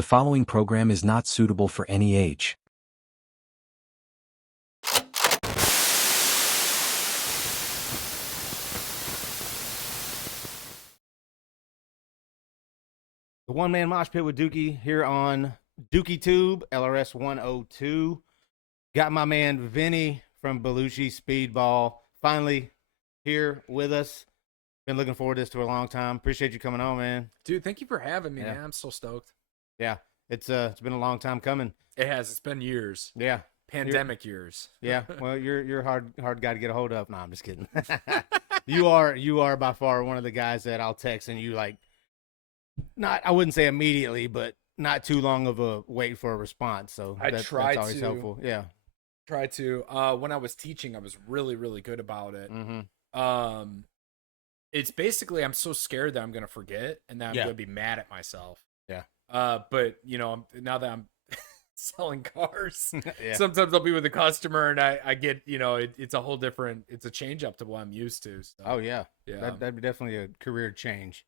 The following program is not suitable for any age. The One Man Mosh Pit with Dookie here on Dookie Tube, LRS 102. Got my man Vinny from Belushi Speed Ball finally here with us. Been looking forward to this for a long time. Appreciate you coming on, man. Dude, thank you for having me, Yeah. man. I'm so stoked. Yeah, it's been a long time coming. It has. It's been years. Yeah, Pandemic years. yeah. Well, you're a hard guy to get a hold of. No, I'm just kidding. You are by far one of the guys that I'll text and you like. Not, I wouldn't say immediately, but not too long of a wait for a response. So that's always helpful. Yeah. Try to. When I was teaching, I was really, really good about it. Mm-hmm. It's basically I'm so scared that I'm gonna forget and that I'm Yeah. gonna be mad at myself. Yeah. But you know, now that I'm selling cars, Yeah. sometimes I'll be with a customer and I get, you know, it's a whole different. It's a change up to what I'm used to. So, Oh yeah. yeah. That'd be definitely a career change.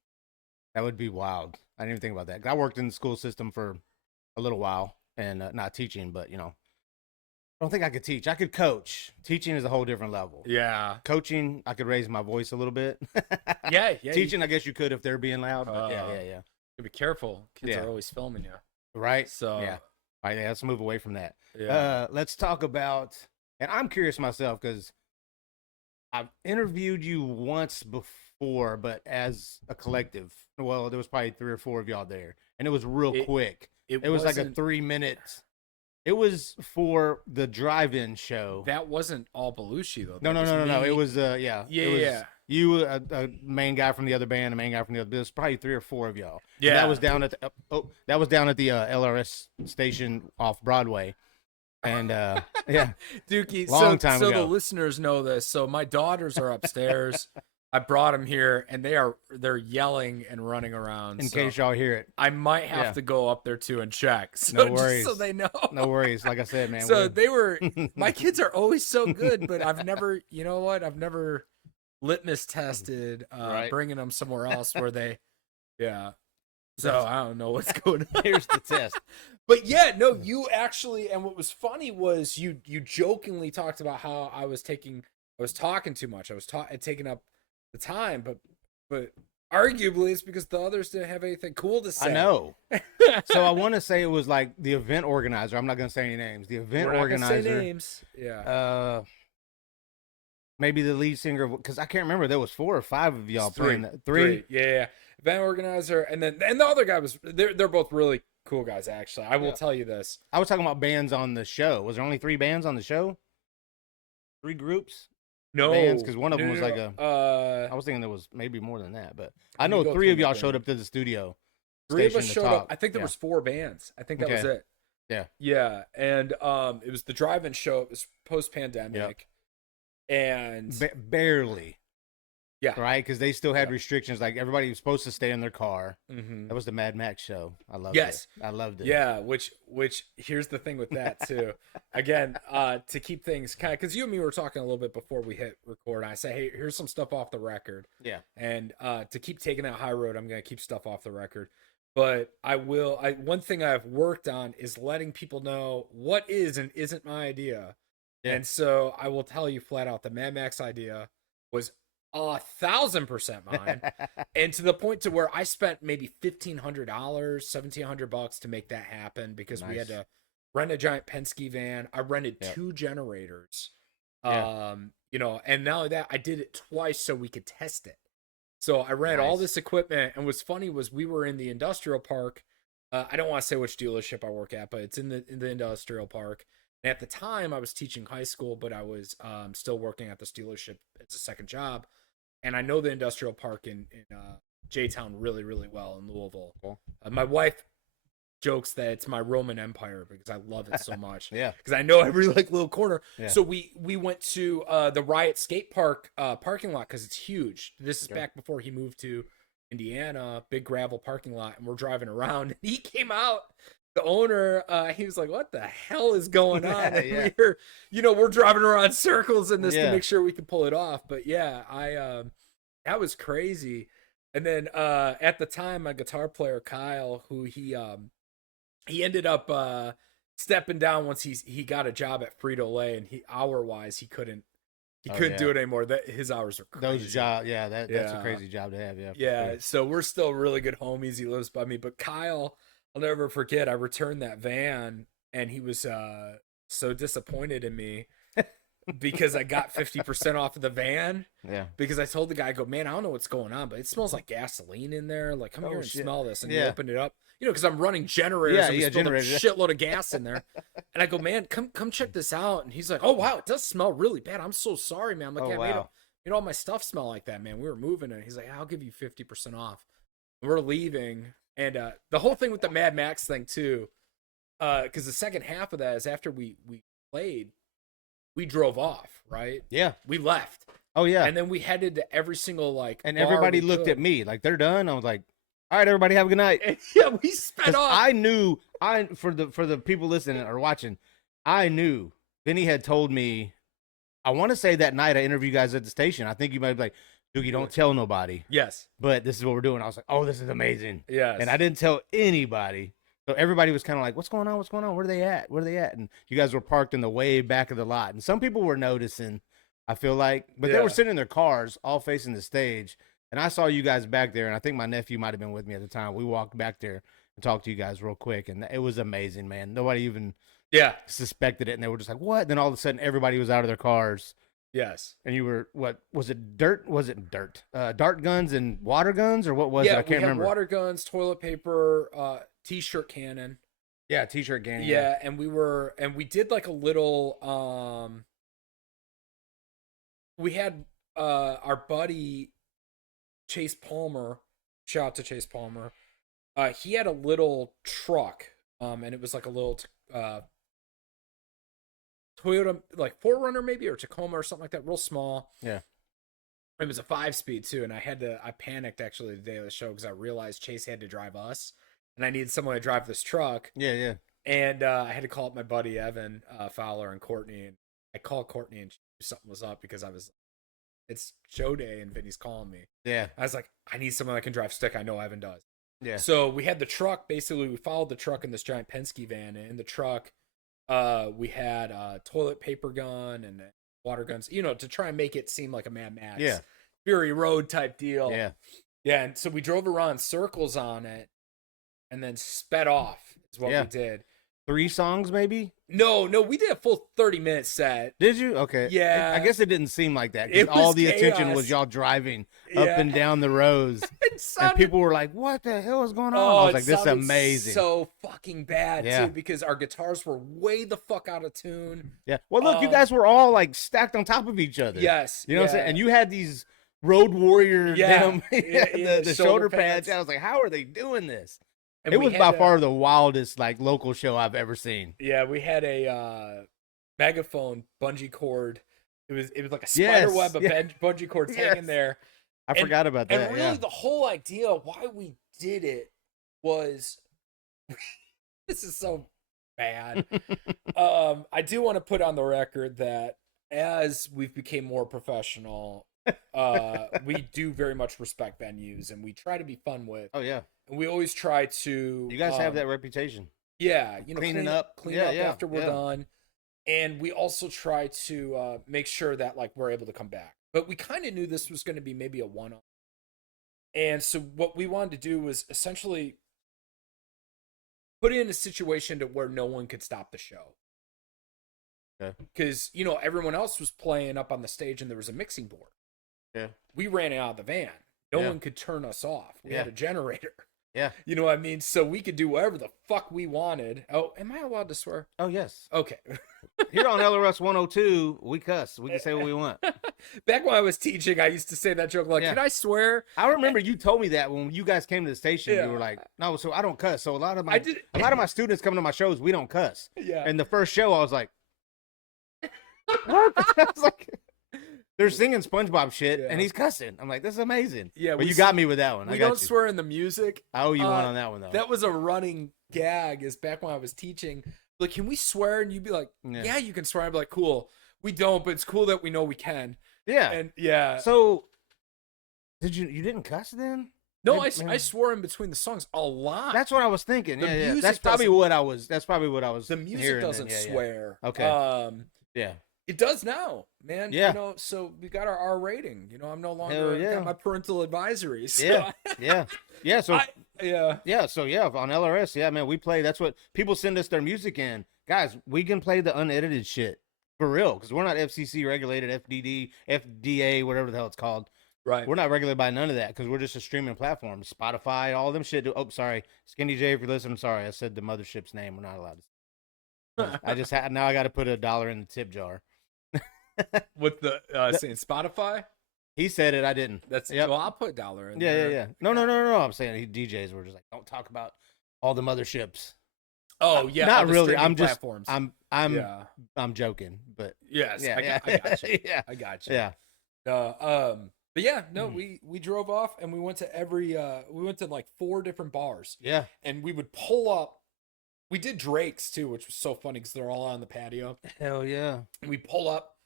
That would be wild. I didn't even think about that. 'Cause I worked in the school system for a little while and not teaching, but you know, I don't think I could teach. I could coach. Teaching is a whole different level. Yeah. Coaching, I could raise my voice a little bit. Yeah. Teaching, I guess you could if they're being loud. But yeah. You be careful. Kids Yeah. are always filming you. Right. So Yeah. All right. Yeah, let's move away from that. yeah. Let's talk about, and I'm curious myself because I've interviewed you once before, but as a collective. Well, there was probably 3 or 4 of y'all there, and it was real quick. It was like a wasn't- 3-minute. It was for the drive-in show. That wasn't all Belushi though. No. Me. It was yeah. Yeah, It was yeah. You, a main guy from the other band, a main guy from the other. It was probably 3 or 4 of y'all. And Yeah. that was down at the that was down at the LRS station off Broadway, and yeah. Dookie. Long time so ago. the listeners know this. So my daughters are upstairs. I brought them here, and they're yelling and running around. In so case y'all hear it, I might have Yeah. to go up there too and check. So No just worries. so they know. no worries. Like I said, man. So we're- they were. My kids are always so good, but I've never. You know what? I've never litmus tested Right. bringing them somewhere else where they. Yeah. So I don't know what's going on. Here's the test. But yeah, no, you actually, and what was funny was you jokingly talked about how I was talking too much. I was taking up the time, but arguably it's because the others didn't have anything cool to say. I know. So I want to say it was like the event organizer. I'm not going to say any names. The event We're not gonna organizer. say names. Yeah. Maybe the lead singer, because I can't remember. There was 4 or 5 of y'all It's playing that. 3. Yeah. Event organizer, and the other guy was. They're both really cool guys. Actually, I will Yeah. tell you this. I was talking about bands on the show. Was there only 3 bands on the show? 3 groups? No, Bands, 'cause one of them was like a. I was thinking there was maybe more than that, but I Let me know go 3 through of my y'all thing. showed up to the studio. 3 of us station to showed up. talk. I think there Yeah. was 4 bands. I think that was Okay. it. Yeah. Yeah, and it was the drive-in show. It was post-pandemic, and Barely. Yeah. Right? Because they still had Yeah. restrictions. Like everybody was supposed to stay in their car. Mhm. That was the Mad Max show. I loved Yes. it. I loved it. Yeah, which here's the thing with that too. Again, to keep things kind of, because you and me were talking a little bit before we hit record. I say, hey, here's some stuff off the record, Yeah. and to keep taking that high road, I'm gonna keep stuff off the record. But one thing I've worked on is letting people know what is and isn't my idea. Yeah. And so I will tell you flat out, the Mad Max idea was 1,000% mine. And to the point to where I spent maybe $1,500, $1,700 to make that happen, because we had Nice. to rent a giant Penske van. I rented Yep. 2 generators. Yeah. You know, and not only that, I did it twice so we could test it. So I rented all Nice. this equipment, and what's funny was we were in the industrial park. I don't want to say which dealership I work at, but it's in the industrial park. And at the time, I was teaching high school, but I was still working at this dealership as a second job. And I know the industrial park in J-Town really, really well in Louisville. Cool. My wife jokes that it's my Roman Empire because I love it so much. Yeah. Because I know every little corner. Yeah. So we went to the Riot Skate Park parking lot because it's huge. This is Okay. back before he moved to Indiana, big gravel parking lot, and we're driving around. And he came out. The owner, he was like, "What the hell is going on?" And Yeah. we're driving around circles in this Yeah. to make sure we can pull it off. But yeah, that was crazy. And then at the time, my guitar player Kyle, who he he ended up stepping down once he got a job at Frito-Lay, and hour wise he couldn't do it anymore. That his hours are crazy. Those job, that's a crazy job to have. Yeah, Sure. So we're still really good homies. He lives by me, but Kyle, I'll never forget. I returned that van, and he was so disappointed in me because I got 50% off of the van. Yeah. Because I told the guy, I go, man, I don't know what's going on, but it smells like gasoline in there. Like, come here and smell this. And he opened it up. Because I'm running generators and we spilled a shitload of gas in there. And I go, man, come check this out. And he's like, oh, wow, it does smell really bad. I'm so sorry, man. I'm like, I made all my stuff smell like that, man. We were moving it. He's like, I'll give you 50% off. And we're leaving. And the whole thing with the Mad Max thing, too, because the second half of that is after we played, we drove off, right? Yeah. We left. Oh, yeah. And then we headed to every single, and everybody looked at me like, they're done. I was like, all right, everybody have a good night. And, yeah, we sped off. I knew, for the people listening or watching, I knew Vinny had told me, I want to say that night I interviewed you guys at the station. I think you might be like, Dookie, don't tell nobody. Yes. But this is what we're doing. I was like, oh, this is amazing. Yes. And I didn't tell anybody. So everybody was kind of like, what's going on? What's going on? Where are they at? Where are they at? And you guys were parked in the way back of the lot. And some people were noticing, I feel like. But they were sitting in their cars all facing the stage. And I saw you guys back there. And I think my nephew might have been with me at the time. We walked back there and talked to you guys real quick. And it was amazing, man. Nobody even suspected it. And they were just like, what? And then all of a sudden, everybody was out of their cars. Yes. And you were, what, was it dirt? Was it dirt? Dart guns and water guns? Or what was it? I can't remember. Water guns, toilet paper, T-shirt cannon. Yeah, T-shirt cannon. Yeah, and we did like a little, we had our buddy Chase Palmer, shout out to Chase Palmer, he had a little truck, and it was like a little Toyota, like 4Runner maybe, or Tacoma or something like that, real small. Yeah. It was a 5-speed too, and I panicked actually the day of the show because I realized Chase had to drive us, and I needed someone to drive this truck. Yeah, yeah. And I had to call up my buddy Evan Fowler and Courtney, and I called Courtney and something was up because it's show day and Vinny's calling me. Yeah. I was like, I need someone that can drive stick. I know Evan does. Yeah. So we had the truck. Basically, we followed the truck in this giant Penske van, and in the truck, we had a toilet paper gun and water guns, to try and make it seem like a Mad Max, Fury Road type deal. Yeah. Yeah. And so we drove around circles on it and then sped off is what we did. 3 songs, maybe? No, we did a full 30-minute set. Did you? Okay. Yeah. I guess it didn't seem like that. Because all the attention was y'all driving up and down the rows. And people were like, what the hell is going on? I was like, this is amazing. So fucking bad, too, because our guitars were way the fuck out of tune. Yeah. Well, look, you guys were all like stacked on top of each other. Yes. You know what I'm saying? And you had these Road Warrior, the shoulder pads. I was like, how are they doing this? And it was by far the wildest local show I've ever seen. Yeah, we had a megaphone bungee cord. It was like a spider web of bungee cords hanging there. I forgot about that. And really, the whole idea why we did it was this is so bad. I do want to put on the record that as we've become more professional, we do very much respect venues and we try to be fun with. Oh yeah. And we always try to. You guys have that reputation. Yeah, clean up after we're done, and we also try to make sure that we're able to come back. But we kind of knew this was going to be maybe a one-off, and so what we wanted to do was essentially put it in a situation to where no one could stop the show. Okay. Because everyone else was playing up on the stage, and there was a mixing board. Yeah. We ran it out of the van. No one could turn us off. We had a generator. Yeah. You know what I mean? So we could do whatever the fuck we wanted. Oh, am I allowed to swear? Oh, yes. Okay. Here on LRS 102, we cuss. We can say what we want. Back when I was teaching, I used to say that joke can I swear? I remember you told me that when you guys came to the station. You were like, no, so I don't cuss. So a lot of my students coming to my shows, we don't cuss. Yeah. And the first show, I was like, what? I was like, they're singing SpongeBob shit, and he's cussing. I'm like, this is amazing. Yeah, but you got me with that one. We don't swear in the music. I owe you one on that one, though. That was a running gag. Is back when I was teaching. Like, can we swear? And you'd be like, yeah, you can swear. I'd be like, cool. We don't, but it's cool that we know we can. Yeah. And So, you didn't cuss then? No, I swore in between the songs a lot. That's what I was thinking. The Yeah, yeah. music That's probably what I was. That's probably what I was. The music hearing doesn't then. Yeah, swear. Yeah. Okay. Yeah. It does now, man. Yeah. You know, so we got our R rating. You know, I'm no longer yeah. got my parental advisory. So Yeah. Yeah. Yeah. So yeah. yeah. So yeah, on LRS, yeah, man, we play. That's what people send us their music in. Guys, we can play the unedited shit for real because we're not FCC regulated, FDD, FDA, whatever the hell it's called. Right. We're not regulated by none of that because we're just a streaming platform. Spotify, all them shit. Oh, sorry, Skinny J, if you're listening, I'm sorry. I said the mothership's name. We're not allowed to. I just had now. I got to put $1 in the tip jar. With the saying Spotify. He said it. I didn't. That's yep. Well, I'll put $1 in. Yeah, there. yeah. No. I'm saying DJs were just like, don't talk about all the motherships. Oh yeah, not really. I'm just. Platforms. I'm joking, but yes, yeah, I got you. Yeah, I got you. Yeah. But yeah, no, we drove off and we went to we went to like 4 different bars. Yeah. And we would pull up. We did Drake's too, which was so funny because they're all on the patio. Hell yeah. And we'd pull up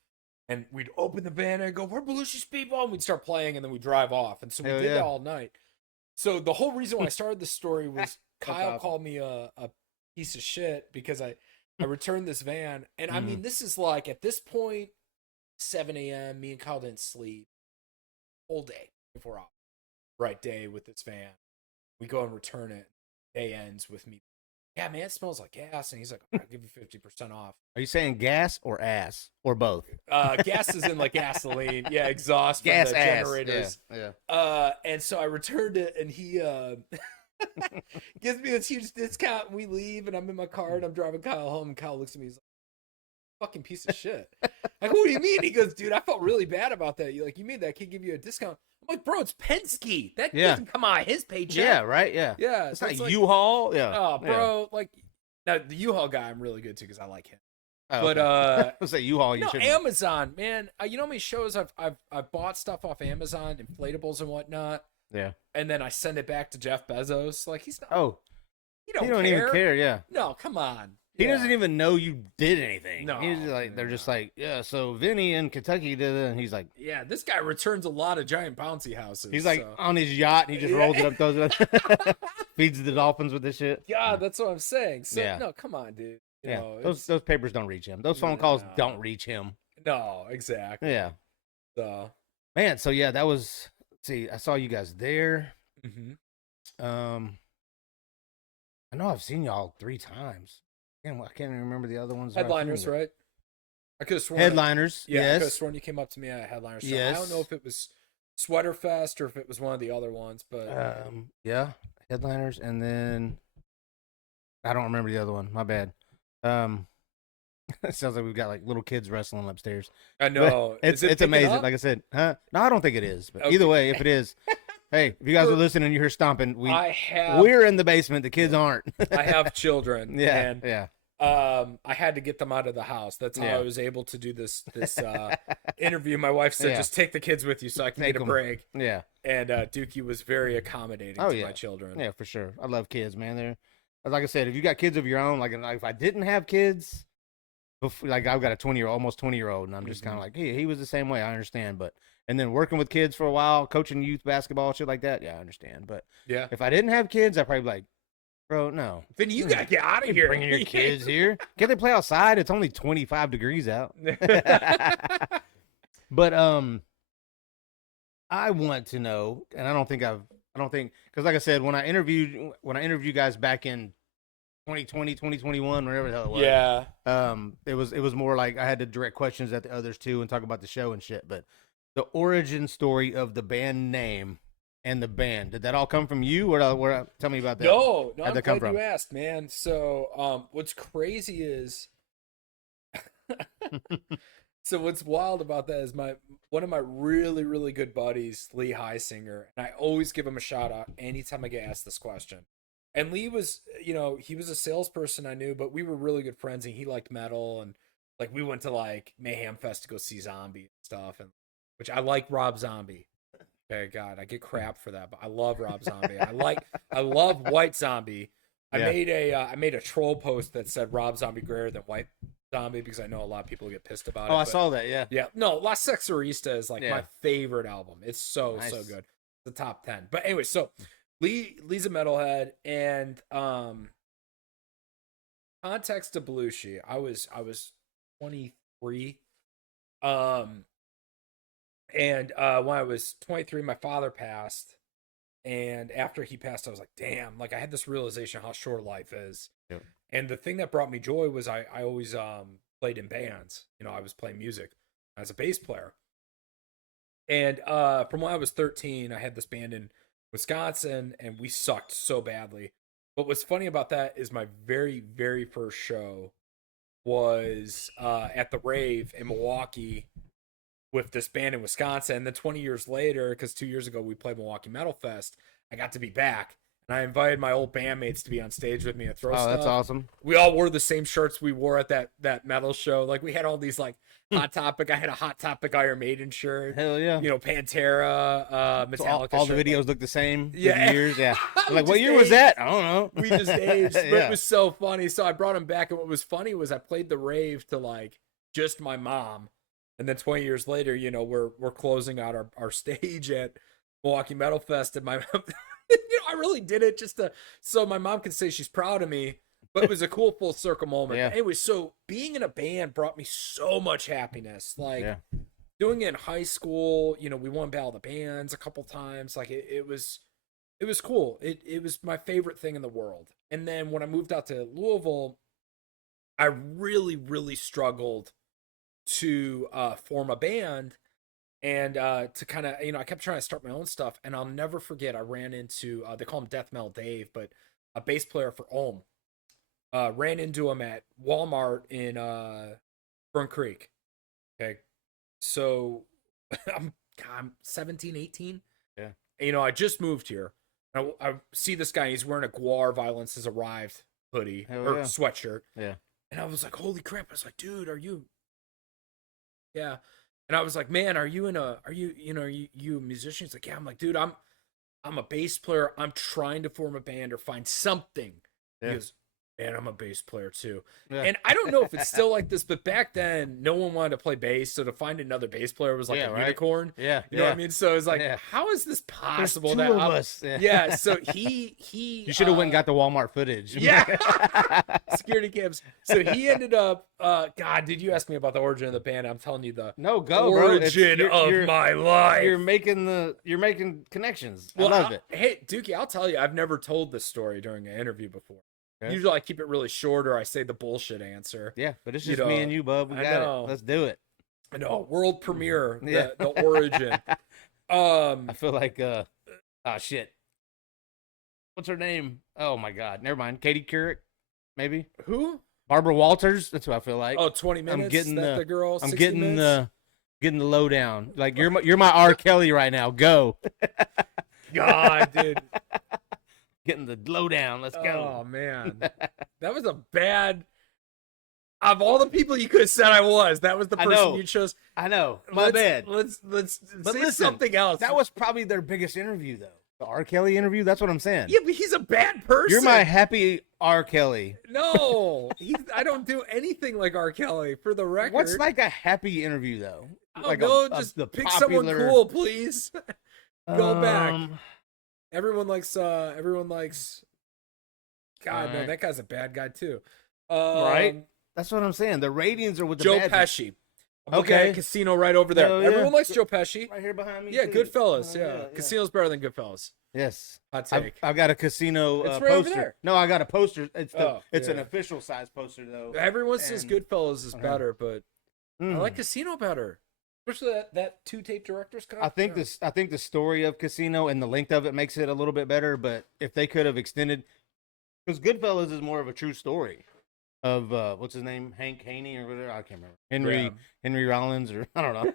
and we'd open the van and go, we're Belushi Speed Ball, and we'd start playing and then we'd drive off. And so we did that all night. So the whole reason why I started this story was Kyle called me a piece of shit because I returned this van. And I mean, this is like at this point, 7 a.m. Me and Kyle didn't sleep whole day before off. Right day with this van. We go and return it. Day ends with me. Yeah, man, it smells like gas. And he's like, I'll give you 50% off. Are you saying gas or ass or both? Gas is in like gasoline. Yeah, exhaust from gas the ass. generators. Yeah. And so I returned it and he gives me this huge discount. We leave and I'm in my car and I'm driving Kyle home. And Kyle looks at me. He's like, fucking piece of shit. Like, what do you mean? He goes, dude, I felt really bad about that. You made that kid give you a discount. I'm like, bro, it's Penske. That doesn't come out of his paycheck. Yeah, right. Yeah. Yeah. It's not like, U-Haul. Yeah. Oh, bro. Like, now the U-Haul guy, I'm really good to because I like him. Oh, but I was like U-Haul. You know, Amazon, man. You know how many shows I've bought stuff off Amazon, inflatables and whatnot. Yeah. And then I send it back to Jeff Bezos. Like, he's not. Oh. He don't even care. Yeah. No, come on. He doesn't even know you did anything. No, he's like, they're just like, yeah. So Vinny in Kentucky did it, and he's like, yeah, this guy returns a lot of giant bouncy houses. He's like on his yacht, and he just rolls it up, throws it up, feeds the dolphins with this shit. Yeah, that's what I'm saying. So no, come on, dude. You know, those papers don't reach him. Those phone calls don't reach him. No, exactly. Yeah. So man, so yeah, that was. Let's see, I saw you guys there. Mm-hmm. I know I've seen y'all 3 times. I can't even remember the other ones. Headliners, right? I could have sworn. Headliners, yeah, yes. I could have sworn you came up to me at Headliners. So yes. I don't know if it was Sweater Fest or if it was one of the other ones, but yeah, Headliners, and then I don't remember the other one. My bad. It sounds like we've got like little kids wrestling upstairs. I know. It's amazing. Up? Like I said, huh? No, I don't think it is. But either way, if it is. Hey, if you guys are listening and you hear stomping, we're in the basement. The kids aren't. I have children. Yeah, and, yeah. I had to get them out of the house. That's how I was able to do this interview. My wife said, just take the kids with you so I can get a break. Yeah. And Dookie was very accommodating to my children. Yeah, for sure. I love kids, man. They're, like I said, if you got kids of your own, like if I didn't have kids, like I've got a 20-year-old, almost 20-year-old, and I'm just kind of like, hey, he was the same way. I understand, but. And then working with kids for a while, coaching youth basketball, shit like that. Yeah, I understand. But if I didn't have kids, I'd probably be like, bro, no. Vinny, you got to get out of here. Bringing your kids here. Can't they play outside? It's only 25 degrees out. But I want to know, and I don't think, because like I said, when I interviewed you guys back in 2020, 2021, whatever the hell it was. Yeah. It was more like I had to direct questions at the others too and talk about the show and shit. But the origin story of the band name and the band, did that all come from you? Or tell me about that. No, How'd I'm glad you asked, man. So what's crazy is so what's wild about that is one of my really, really good buddies, Lee Highsinger, and I always give him a shout out anytime I get asked this question. And Lee was, he was a salesperson I knew, but we were really good friends and he liked metal. And like, we went to like Mayhem Fest to go see Zombie and stuff. And which I like Rob Zombie. Okay. God, I get crap for that, but I love Rob Zombie. I love White Zombie. I made a troll post that said Rob Zombie greater than White Zombie because I know a lot of people get pissed about it. I saw that. Yeah. Yeah. No, La Sexorista is like my favorite album. It's so good. the top 10. But anyway, so Lee's a metalhead, and context to Belushi, I was 23. And when I was 23, my father passed. And after he passed, I was like, damn, like I had this realization how short life is. Yep. And the thing that brought me joy was I always played in bands. You know, I was playing music as a bass player. And from when I was 13, I had this band in Wisconsin, and we sucked so badly. But what's funny about that is my very, very first show was at the Rave in Milwaukee with this band in Wisconsin. And then 20 years later, because 2 years ago we played Milwaukee Metal Fest, I got to be back. And I invited my old bandmates to be on stage with me and throw stuff. Oh, that's awesome. We all wore the same shirts we wore at that metal show. Like, we had all these, like, Hot Topic. I had a Hot Topic Iron Maiden shirt. Hell yeah. You know, Pantera, Metallica all the shirt. videos look the same. Yeah. The years, yeah. Like, what year was that? I don't know. We just aged. But Yeah. it was so funny. So I brought him back. And what was funny was I played the Rave to, like, just my mom. And then 20 years later, you know, we're closing out our stage at Milwaukee Metal Fest. And my mom... you know, I really did it just so my mom could say she's proud of me, but it was a cool full circle moment. Yeah. Anyway, so being in a band brought me so much happiness. Like, Yeah. doing it in high school, you know, we won Battle of the Bands a couple times. Like, it was cool. It was my favorite thing in the world. And then when I moved out to Louisville, I really, really struggled to form a band. And to kind of, you know, I kept trying to start my own stuff. And I'll never forget, I ran into, they call him Death Metal Dave, but a bass player for Ohm. Ran into him at Walmart in Burnt Creek. Okay. So I'm 17, 18. Yeah. And, you know, I just moved here. I see this guy, he's wearing a Guar Violence Has Arrived hoodie or sweatshirt. Yeah. And I was like, holy crap. I was like, dude, are you? Yeah. And I was like, man, are you a musician? He's like, yeah. I'm like, dude, I'm a bass player. I'm trying to form a band or find something. Yeah. He goes, man, I'm a bass player too. Yeah. And I don't know if it's still like this, but back then, no one wanted to play bass. So to find another bass player was like a unicorn. Yeah. You know what I mean? So it's like, how is this possible? There's two of us. Yeah. So he You should have went and got the Walmart footage. Yeah. Security cams. So he ended up, God, did you ask me about the origin of the band? I'm telling you the origin of my life. You're making connections. Well, I love it. Hey, Dookie, I'll tell you, I've never told this story during an interview before. Okay. Usually I keep it really short or I say the bullshit answer. Yeah, but it's just me and you, bub. We got it. Let's do it. I know. World premiere, the origin. I feel like, shit. What's her name? Oh, my God. Never mind. Katie Couric, maybe? Who? Barbara Walters. That's what I feel like. Oh, 20 minutes? I'm getting the girl? I'm 60 getting minutes? getting the lowdown. Like, you're my R. Kelly right now. Go. God, dude. Getting the lowdown. Let's go. Oh, man. That was a bad... Of all the people you could have said I was, that was the person you chose. I know. My bad. Let's say something else. That was probably their biggest interview, though. The R. Kelly interview? That's what I'm saying. Yeah, but he's a bad person. You're my happy R. Kelly. No. I don't do anything like R. Kelly, for the record. What's like a happy interview, though? Like just pick someone cool, please. Go back. Everyone likes God, no, that guy's a bad guy too. Right? That's what I'm saying. The ratings are with the Joe bad Pesci. Okay. Casino right over there. Everyone likes Joe Pesci. Right here behind me. Yeah, too. Goodfellas. Yeah. Casino's better than Goodfellas. Yes. Hot take. I've got a Casino it's right poster. over there. No, I got a poster. It's an official size poster, though. Everyone says Goodfellas is better, but I like Casino better. Especially that 2-tape director's cut. I think the story of Casino and the length of it makes it a little bit better. But if they could have extended, because Goodfellas is more of a true story of what's his name, Hank Haney or whatever, I can't remember. Henry Rollins or I don't know.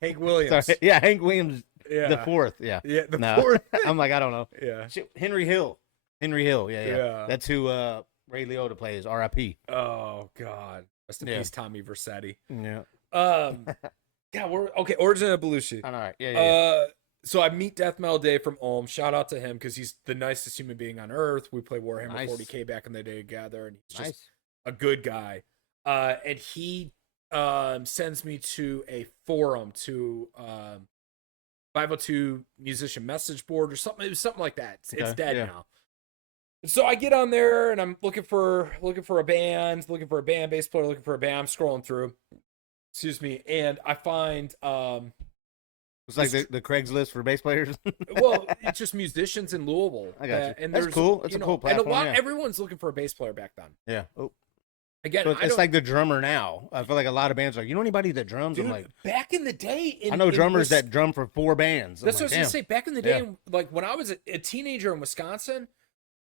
Hank Williams. Sorry. Yeah, Hank Williams. Yeah. The fourth. Yeah. Yeah. Fourth. I'm like, I don't know. Yeah. Henry Hill. Yeah. That's who Ray Liotta plays. R.I.P. Oh God. Rest in peace, Tommy Vercetti. Yeah. Yeah, Origin of Belushi. All right. Yeah. So I meet Death Metal Dave from Ohm. Shout out to him because he's the nicest human being on earth. We played Warhammer 40K back in the day together, and he's just a good guy. And he sends me to a forum to 502 musician message board or something. It was something like that. It's dead now. So I get on there and I'm looking for a band, bass player, looking for a band. I'm scrolling through, excuse me, and I find it's like the Craigslist for bass players. well, it's just musicians in Louisville. I got you. And that's cool. It's a cool platform. And everyone's looking for a bass player back then. Yeah. Oh. Again, so it's like the drummer now. I feel like a lot of bands are like, you know anybody that drums? Dude, I'm like, back in the day, I know drummers that drum for 4 bands. That's what I was gonna say. Back in the day, like when I was a teenager in Wisconsin,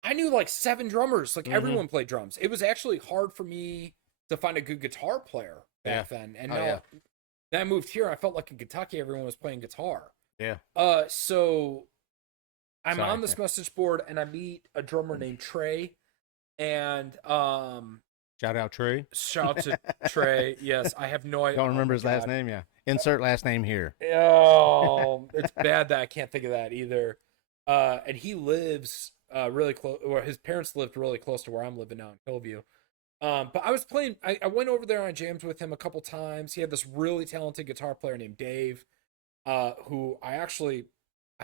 I knew like 7 drummers. Like everyone played drums. It was actually hard for me to find a good guitar player back then. And now I moved here. I felt like in Kentucky, everyone was playing guitar. Yeah. So I'm on this message board and I meet a drummer named Trey, and shout out Trey. Shout to Trey. Yes, I have no idea. Don't remember his last name. Yeah. Insert last name here. Oh, it's bad that I can't think of that either. And he lives really close, or his parents lived really close to where I'm living now in Hillview. But I was playing. I went over there on jams with him a couple times. He had this really talented guitar player named Dave, who I actually,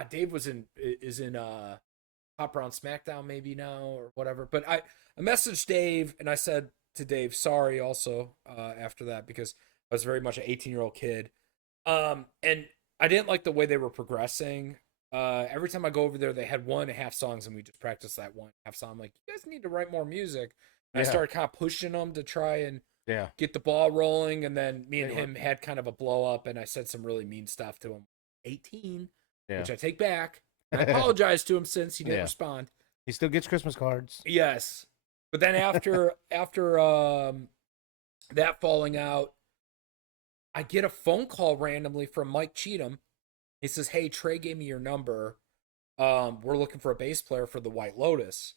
Dave is in Hot Brown SmackDown maybe now or whatever. But I messaged Dave and I said to Dave, sorry also after that, because I was very much an 18-year-old kid. And I didn't like the way they were progressing. Every time I go over there, they had 1.5 songs and we just practiced that 1.5 song. I'm like, you guys need to write more music. And I started kind of pushing them to try and get the ball rolling. And then me and him had kind of a blow up and I said some really mean stuff to him. 18, which I take back. And I apologized to him since he didn't respond. He still gets Christmas cards. Yes. But then after that falling out, I get a phone call randomly from Mike Cheatham. He says, hey, Trey gave me your number. We're looking for a bass player for the White Lotus,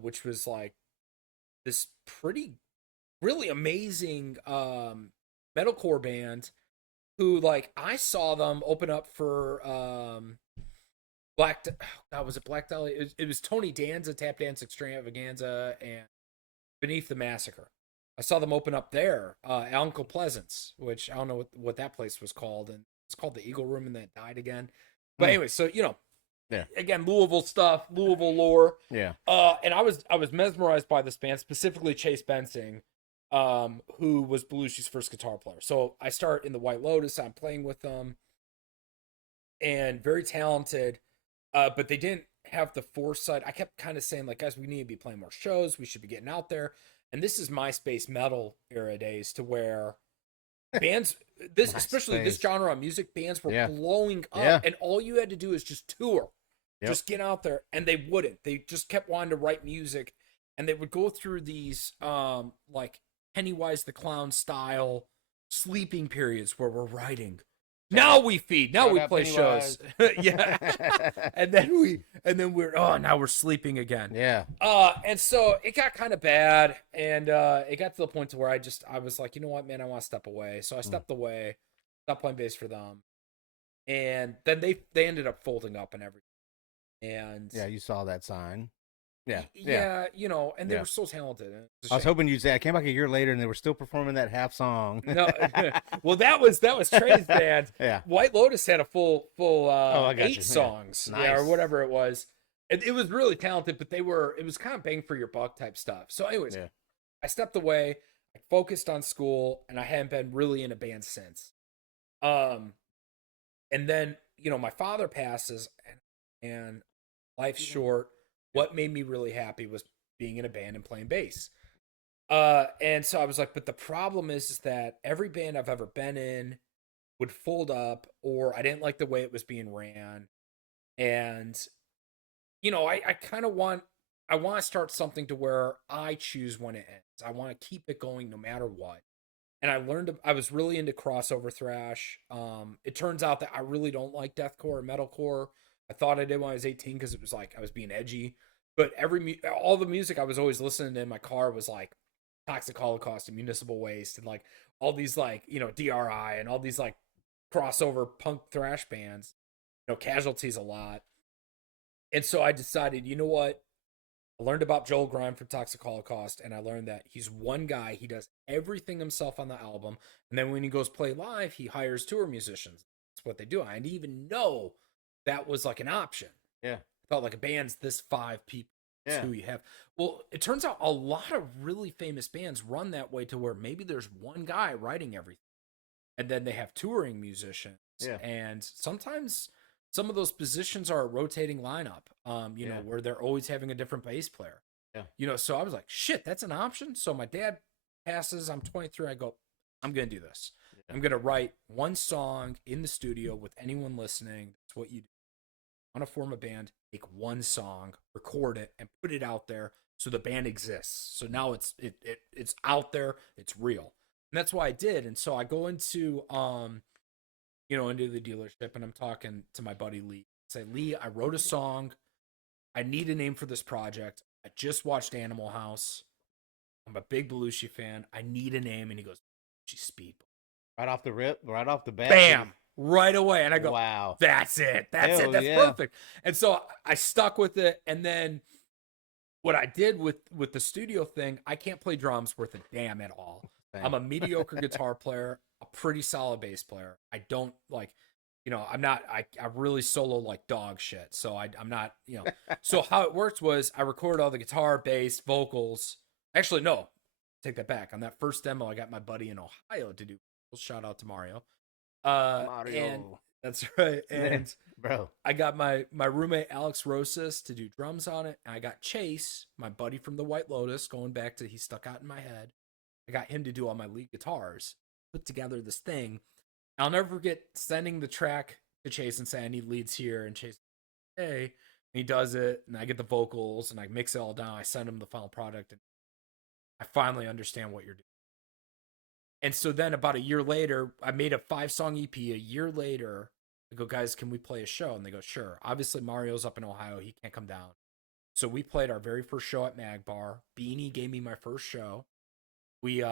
which was like this really amazing metalcore band who, like, I saw them open up for was it Black Dahlia? It was Tony Danza, Tap Dance Extravaganza, and Beneath the Massacre. I saw them open up there, Uncle Pleasance, which I don't know what that place was called, and it's called the Eagle Room, and then it died again. But anyway, so again, Louisville stuff, Louisville lore. Yeah. And I was mesmerized by this band, specifically Chase Bensing, who was Belushi's first guitar player. So I start in the White Lotus. I'm playing with them, and very talented. But they didn't have the foresight. I kept kind of saying, like, guys, we need to be playing more shows. We should be getting out there. And this is MySpace metal era days, to where bands, especially this genre of music, bands were blowing up, and all you had to do is just tour, just get out there, and they wouldn't. They just kept wanting to write music, and they would go through these like Pennywise the Clown style sleeping periods where we're writing. Now we feed. Now we play shows. and then now we're sleeping again. Yeah. And so it got kind of bad, and it got to the point to where I was like, you know what, man, I want to step away. So I stepped away, stopped playing bass for them, and then they ended up folding up and everything. And you saw that sign. And they were so talented. I was hoping you'd say I came back a year later and they were still performing that half song. No, well, that was Trey's band. Yeah, White Lotus had a full 8 songs, or whatever it was. It was really talented, but it was kind of bang for your buck type stuff. So, anyways, I stepped away, I focused on school, and I hadn't been really in a band since. And then my father passes, and life's short. What made me really happy was being in a band and playing bass. And so I was like, but the problem is that every band I've ever been in would fold up, or I didn't like the way it was being ran. And, I kind of want to start something to where I choose when it ends. I want to keep it going no matter what. And I was really into crossover thrash. It turns out that I really don't like deathcore or metalcore. I thought I did when I was 18 because it was like I was being edgy. But all the music I was always listening to in my car was like Toxic Holocaust and Municipal Waste and like all these like, DRI and all these like crossover punk thrash bands, Casualties a lot. And so I decided, you know what? I learned about Joel Grime from Toxic Holocaust, and I learned that he's one guy. He does everything himself on the album. And then when he goes play live, he hires tour musicians. That's what they do. I didn't even know that was like an option. Yeah. I thought like a band's this 5 people. Yeah. Who you have. Well, it turns out a lot of really famous bands run that way to where maybe there's one guy writing everything. And then they have touring musicians. Yeah. And sometimes some of those positions are a rotating lineup, you know, where they're always having a different bass player. Yeah. You know, so I was like, shit, that's an option. So my dad passes, I'm 23, I go, I'm going to do this. Yeah. I'm going to write one song in the studio with anyone listening. That's what you do. I want to form a band, take one song, record it, and put it out there so the band exists. So now it's out there, it's real. And that's why I did. And so I go into you know, into the dealership, and I'm talking to my buddy Lee. I say, Lee, I wrote a song. I need a name for this project. I just watched Animal House. I'm a big Belushi fan. I need a name. And he goes, Belushi Speed Ball. Right off the rip, right off the bat. Bam! Right away. And I go, wow. That's it. That's it. That's perfect. And so I stuck with it. And then what I did with the studio thing, I can't play drums worth a damn at all. Dang. I'm a mediocre guitar player, a pretty solid bass player. I don't like, you know, I'm not, I really solo like dog shit. So I'm not, you know, so how it worked was I recorded all the guitar, bass, vocals. Actually, no, take that back. On that first demo, I got my buddy in Ohio to do. Shout out to Mario. And that's right. And bro, I got my roommate Alex Rosas to do drums on it. And I got Chase, my buddy from the White Lotus, going back to, he stuck out in my head. I got him to do all my lead guitars, put together this thing. I'll never forget sending the track to Chase and saying, I need leads here. And Chase, hey, and he does it. And I get the vocals and I mix it all down. I send him the final product. And I finally understand what you're doing. And so then about a year later, I made a 5-song EP. A year later, I go, guys, can we play a show? And they go, sure. Obviously, Mario's up in Ohio. He can't come down. So we played our very first show at Mag Bar. Beanie gave me my first show. We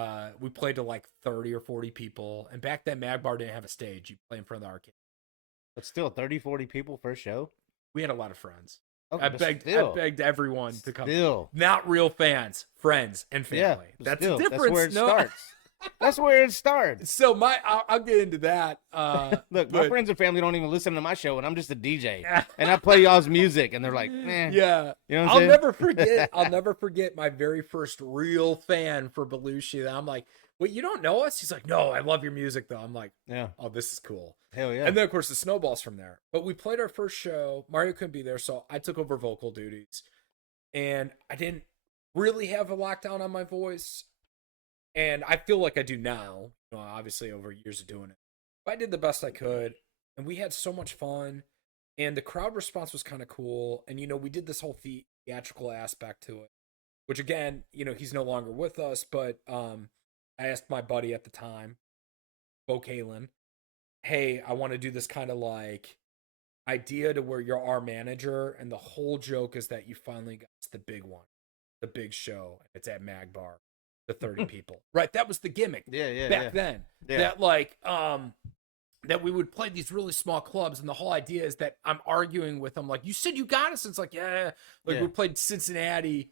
played to like 30 or 40 people. And back then, Mag Bar didn't have a stage. You play in front of the arcade. But still, 30, 40 people first show? We had a lot of friends. Okay, I begged everyone to come. Still. Not real fans, friends and family. Yeah, that's still, the difference. That's where it starts. That's where it starts. So I'll get into that. Look, my friends and family don't even listen to my show, and I'm just a DJ, and I play y'all's music, and they're like, "Man, yeah." You know what I'm I'll saying? never forget my very first real fan for Belushi. That I'm like, "Wait, you don't know us?" He's like, "No, I love your music, though." I'm like, "Yeah, oh, this is cool." Hell yeah! And then of course the snowballs from there. But we played our first show. Mario couldn't be there, so I took over vocal duties, and I didn't really have a lockdown on my voice. And I feel like I do now, you know, obviously over years of doing it. But I did the best I could, and we had so much fun, and the crowd response was kind of cool. And, you know, we did this whole theatrical aspect to it, which again, you know, he's no longer with us, but I asked my buddy at the time, Bo Kalen, hey, I want to do this kind of like idea to where you're our manager, and the whole joke is that you finally got the big one, the big show. It's at Mag Bar. The 30 people, right? That was the gimmick. Back then. Yeah. That like, that we would play these really small clubs, and the whole idea is that I'm arguing with them, like, you said you got us. It's like, we played Cincinnati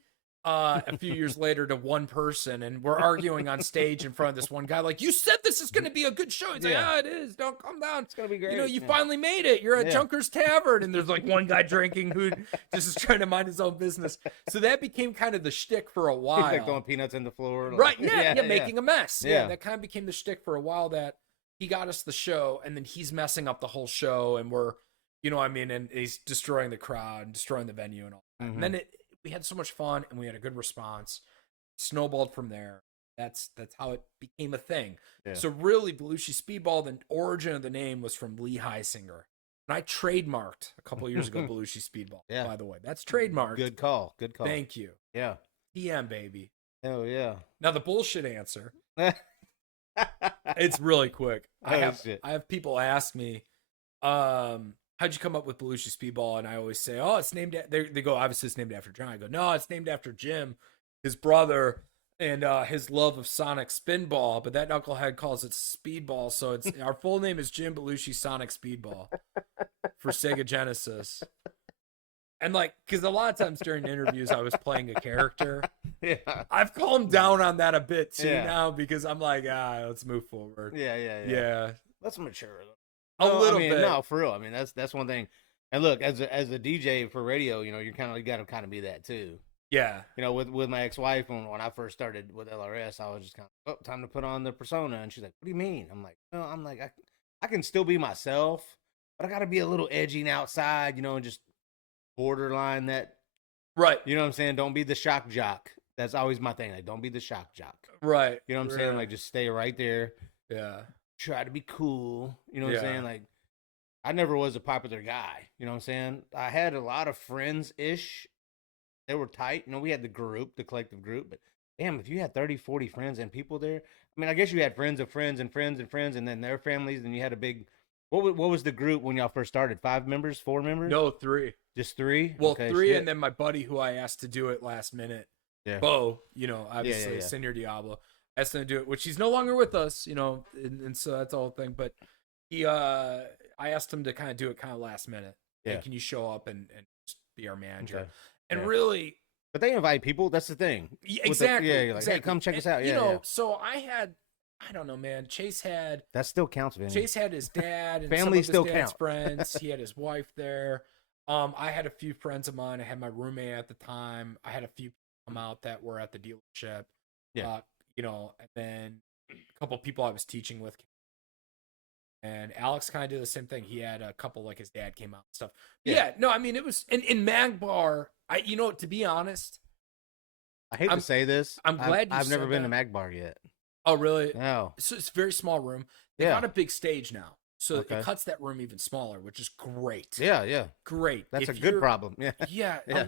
a few years later to one person, and we're arguing on stage in front of this one guy, like, you said this is going to be a good show. He's like, it is. Don't come down. It's gonna be great. You know, you finally made it. You're at Junker's Tavern, and there's like one guy drinking who just is trying to mind his own business. So that became kind of the shtick for a while. He's like throwing peanuts in the floor, like, right? Making a mess. Yeah, that kind of became the shtick for a while. That he got us the show, and then he's messing up the whole show, and we're, you know, what I mean, and he's destroying the crowd, and destroying the venue, and all. And then we had so much fun, and we had a good response. Snowballed from there. That's how it became a thing. Yeah. So really, Belushi Speed Ball, the origin of the name was from Lee Heisinger. And I trademarked a couple of years ago Belushi Speed Ball, by the way. That's trademarked. Good call. Thank you. Yeah. TM, baby. Hell yeah. Now, the bullshit answer, it's really quick. I have people ask me, how'd you come up with Belushi Speed Ball? And I always say, oh, it's named they go, obviously it's named after John. I go, no, it's named after Jim, his brother, and his love of Sonic Spinball, but that knucklehead calls it Speedball. So it's our full name is Jim Belushi Sonic Speedball for Sega Genesis. And like, because a lot of times during interviews, I was playing a character. Yeah. I've calmed down on that a bit too now, because I'm like, let's move forward. Yeah. That's mature. A little bit. No, for real. I mean, that's one thing. And look, as a DJ for radio, you got to kind of be that too. Yeah. With my ex-wife, when I first started with LRS, I was just kind of, time to put on the persona. And she's like, what do you mean? I'm like, no, I can still be myself, but I got to be a little edgy and outside, and just borderline that. Right. You know what I'm saying? Don't be the shock jock. That's always my thing. Like, don't be the shock jock. Right. You know what I'm saying? Like, just stay right there. Yeah. Try to be cool. You know what I'm saying? Like, I never was a popular guy. You know what I'm saying? I had a lot of friends-ish. They were tight. We had the collective group. But, damn, if you had 30, 40 friends and people there, I mean, I guess you had friends of friends and friends and friends and then their families, and you had a big... What was the group when y'all first started? 5 members? 4 members? No, 3. Just 3? Well, okay, 3, shit. and then my buddy who I asked to do it last minute, Yeah. Bo, obviously Senior Diablo, asked him to do it, which he's no longer with us, and so that's the whole thing. But I asked him to kind of do it kind of last minute. Yeah. Hey, can you show up and just be our manager? Okay. And Yeah. really... But they invite people. That's the thing. Exactly. You're like, hey, come check us out. Yeah, So I don't know, man. Chase had... That still counts, Vinny. Chase had his dad and Family some of his still dad's count. friends. He had his wife there. I had a few friends of mine. I had my roommate at the time. I had a few come out that were at the dealership. Yeah. And then a couple people I was teaching with. And Alex kind of did the same thing. He had a couple, like his dad came out and stuff. Yeah, no, I mean, it was in Magbar. To be honest, I hate to say this. I'm glad I've never said been that. to Magbar yet. Oh, really? No. So it's a very small room. They got a big stage now. So it cuts that room even smaller, which is great. Yeah. Great. That's a good problem. Yeah. Yeah. Yeah.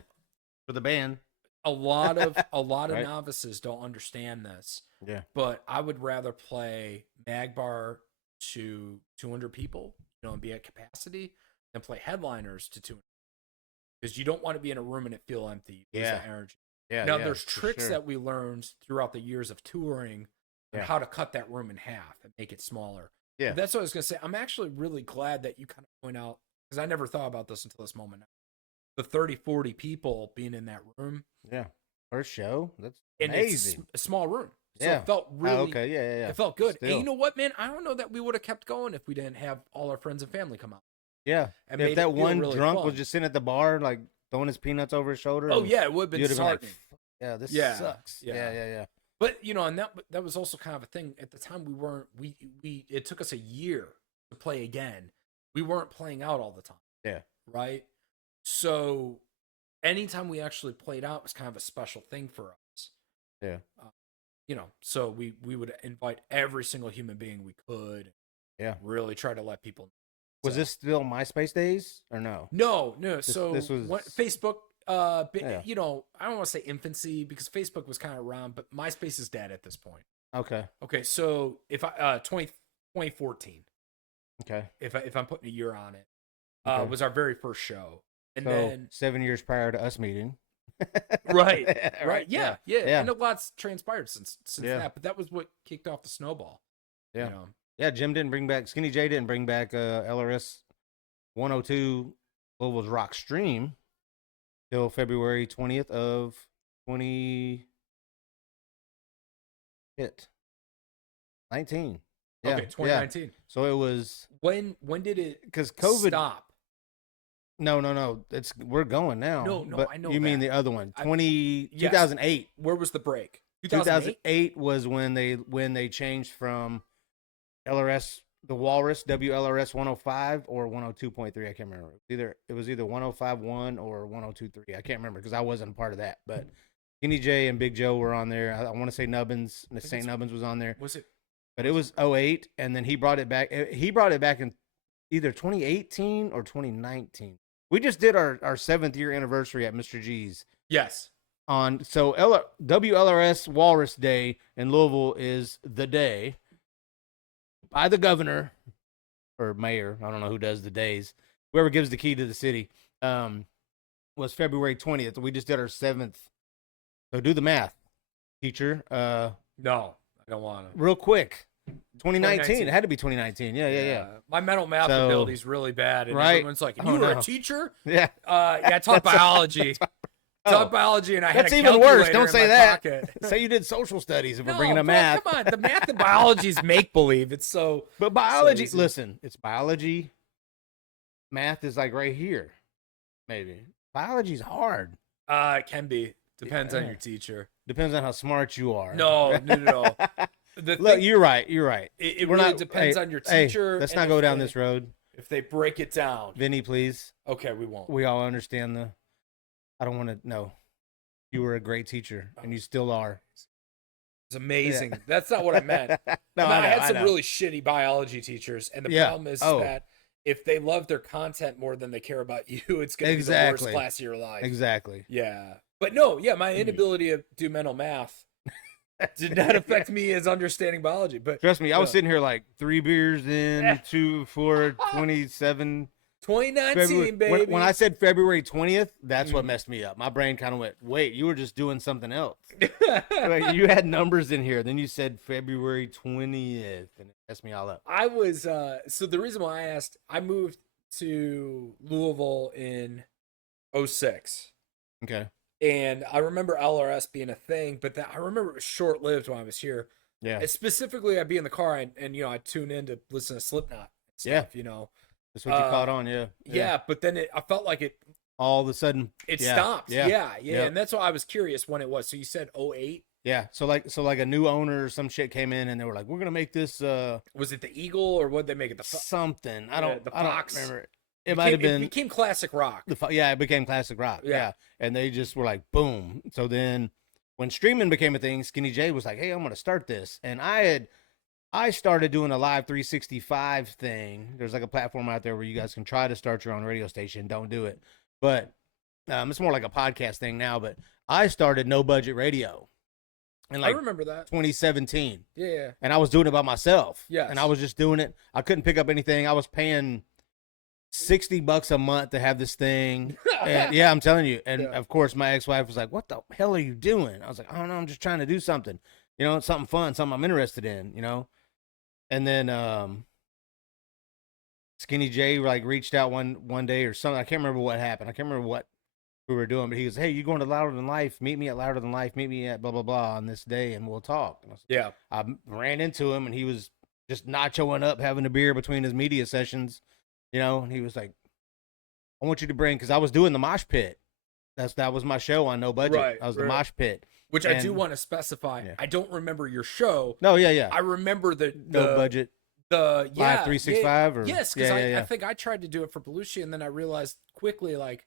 For the band. A lot of Right. novices don't understand this. Yeah. But I would rather play Magbar to 200 people, and be at capacity, than play headliners to 200. Because you don't want to be in a room and it feel empty. You lose that energy. Yeah. Now there's tricks that we learned throughout the years of touring on how to cut that room in half and make it smaller. Yeah. But that's what I was going to say. I'm actually really glad that you kind of point out, because I never thought about this until this moment. The 30, 40 people being in that room. Yeah. First show. That's and amazing. It's a small room. So Yeah. it felt really, okay. Yeah. It felt good. Still. And you know what, man? I don't know that we would have kept going if we didn't have all our friends and family come out. Yeah. And If made that it feel one really drunk fun. was just sitting at the bar, like throwing his peanuts over his shoulder. Oh, yeah, it would have been you'd have been like, disheartening. yeah, this sucks. Yeah. Yeah. But and that was also kind of a thing at the time. We it took us a year to play again. We weren't playing out all the time. Yeah. Right. So anytime we actually played out was kind of a special thing for us. Yeah. So we would invite every single human being we could. Yeah. Really try to let people know. Was this still MySpace days or no? No. So this was Facebook. Yeah. I don't want to say infancy because Facebook was kind of around, but MySpace is dead at this point. Okay. Okay, so if I 2014, Okay. if I'm putting a year on it, Okay. was our very first show, and So then 7 years prior to us meeting. right, Yeah. and a lot's transpired since Yeah. that, but that was what kicked off the snowball. Yeah. Yeah, Jim didn't bring back, Skinny J didn't bring back LRS 102 Louisville's Rock Stream till February 20th of 2019. Yeah, Okay, 2019. Yeah. So it was When did it? because COVID. Stop. No. We're going now. No, but I know you mean that. the other one. I- 2008. Where was the break? 2008 was when they changed from LRS, the Walrus WLRS 105 or 102.3. I can't remember. It was either 105.1 or 102.3. I can't remember because I wasn't a part of that. But Skinny J and Big Joe were on there. I want to say Nubbins, St. Nubbins was on there. Was it? But it was 08, and then he brought it back. He brought it back in either 2018 or 2019. We just did our 7th year anniversary at Mr. G's. Yes. WLRS Walrus Day in Louisville is the day by the governor or mayor. I don't know who does the days. Whoever gives the key to the city was February 20th. We just did our 7th. So do the math, teacher. No, I don't want to. Real quick. 2019. 2019. It had to be 2019. Yeah. My mental math So- ability is really bad, and right. everyone's like, Oh, "You were no. a teacher?" Yeah. I taught biology. taught biology, and I had That's a even worse. calculator Don't in say my that. pocket. Say you did social studies if we're No, bringing up bro, math. Come on, the math and biology's make believe. It's so. But biology, easy. listen, it's biology. Math is like right here, maybe. Biology's hard. It can be. Depends on Yeah. your teacher. Depends on how smart you are. No. Look, you're right. You're right. It really depends on your teacher. Let's and not go down this road. If they break it down. Vinny, please. Okay, we won't. We all understand I don't want to know. You were a great teacher, and you still are. It's amazing. Yeah. That's not what I meant. No, I had some know. really shitty biology teachers, and the problem is that if they love their content more than they care about you, it's going to be the worst class of your life. Exactly. Yeah. But no, my inability to do mental math did not affect me as understanding biology. But trust me, I was sitting here like 3 beers in, 2, 4, 27. 2019, baby. When I said February 20th, that's what messed me up. My brain kind of went, wait, you were just doing something else. Like, you had numbers in here. Then you said February 20th, and it messed me all up. I was, so the reason why I asked, I moved to Louisville in 06. Okay. And I remember LRS being a thing, but I remember it was short-lived when I was here. Yeah. And specifically, I'd be in the car, and I'd tune in to listen to Slipknot and stuff, That's what you caught on, Yeah, but then I felt like it all of a sudden it stopped. Yeah. Yep. And that's why I was curious when it was. So you said 08? Yeah. So like a new owner or some shit came in and they were like, we're gonna make this was it the Eagle or what they make it? Something. I don't remember. It became classic rock. It became classic rock. Yeah. And they just were like, boom. So then when streaming became a thing, Skinny J was like, hey, I'm gonna start this. And I started doing a live 365 thing. There's like a platform out there where you guys can try to start your own radio station. Don't do it. But it's more like a podcast thing now. But I started No Budget Radio. And I remember that. 2017. Yeah. And I was doing it by myself. Yeah. And I was just doing it. I couldn't pick up anything. I was paying $60 a month to have this thing. And yeah, I'm telling you. And of course, my ex-wife was like, what the hell are you doing? I was like, I don't know. I'm just trying to do something. Something fun, something I'm interested in, And then Skinny J like reached out one day or something. I can't remember what happened. I can't remember what we were doing, but he goes, hey, you going to Louder Than Life? Meet me at Louder Than Life. Meet me at blah, blah, blah on this day, and we'll talk. And I ran into him, and he was just nachoing up, having a beer between his media sessions, and he was like, I want you to bring, because I was doing the Mosh Pit. That was my show on No Budget. Right, I was the Mosh Pit. Which I do want to specify. I don't remember your show. No, yeah. I remember the No Budget. The Live 365 or yes, because I think I tried to do it for Belushi, and then I realized quickly like,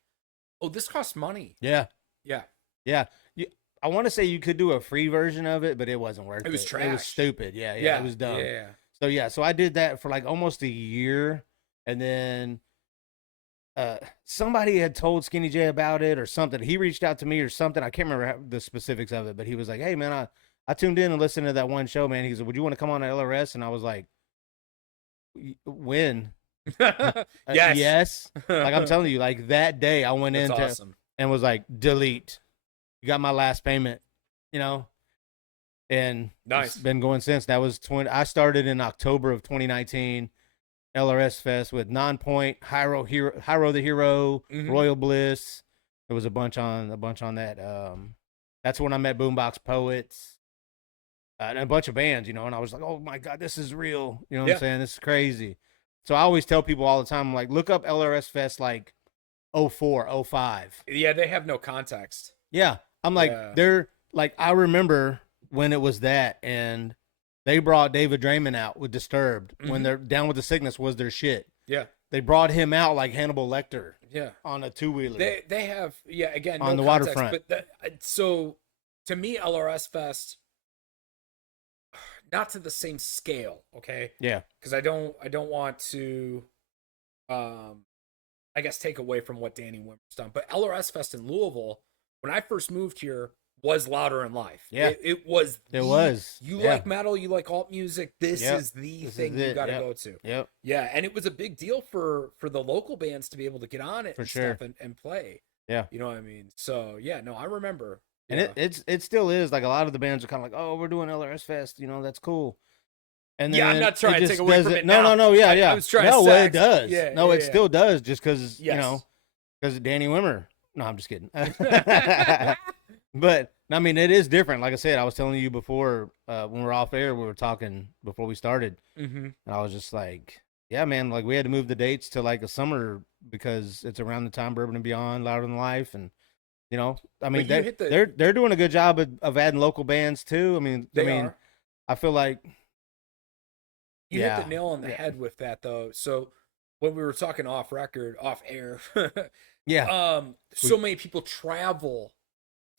oh, this costs money. Yeah. I want to say you could do a free version of it, but it wasn't worth it. It was trash. It was stupid. Yeah. It was dumb. Yeah. So I did that for like almost a year, and then somebody had told Skinny J about it or something. He reached out to me or something. I can't remember the specifics of it, but he was like, hey man, I tuned in and listened to that one show, man. He said, would you want to come on to LRS? And I was like, when? Yes. Like I'm telling you, like that day I went into awesome. And was like, delete. You got my last payment, and nice. It's been going since. That was I started in October of 2019. LRS Fest with Nonpoint, Hyro the Hero, Royal Bliss. There was a bunch on that. That's when I met Boombox Poets and a bunch of bands, and I was like, oh my God, this is real. You know what I'm saying? This is crazy. So I always tell people all the time, like, look up LRS Fest like 04, 05. Yeah, they have no context. Yeah. I'm like, they're like, I remember when it was that, and they brought David Draymond out with Disturbed when they're Down with the Sickness was their shit. Yeah. They brought him out like Hannibal Lecter. Yeah. On a 2-wheeler. They have, again, on no the context, waterfront. But so to me, LRS Fest, not to the same scale, okay? Yeah. Because I don't want to, I guess, take away from what Danny Wimmer's done. But LRS Fest in Louisville, when I first moved here, was Louder in Life. Yeah. It was. You Yeah. like metal, you like alt music. This is the thing you got to go to. Yep. Yeah, and it was a big deal for the local bands to be able to get on it stuff and play. Yeah. You know what I mean? So, no, I remember. And it still is. Like, a lot of the bands are kind of like, oh, we're doing LRS Fest. That's cool. And then I'm not trying to take away from it No, now. no, yeah. I was trying to it does. Yeah, it still does just because, because of Danny Wimmer. No, I'm just kidding. But I mean, it is different. Like I said, I was telling you before when we were off air, we were talking before we started, and I was just like, yeah, man, like we had to move the dates to like a summer because it's around the time Bourbon and Beyond, Louder Than Life, and I mean, they're doing a good job of adding local bands too. They are. I feel like you hit the nail on the head with that though. So when we were talking off air, so many people travel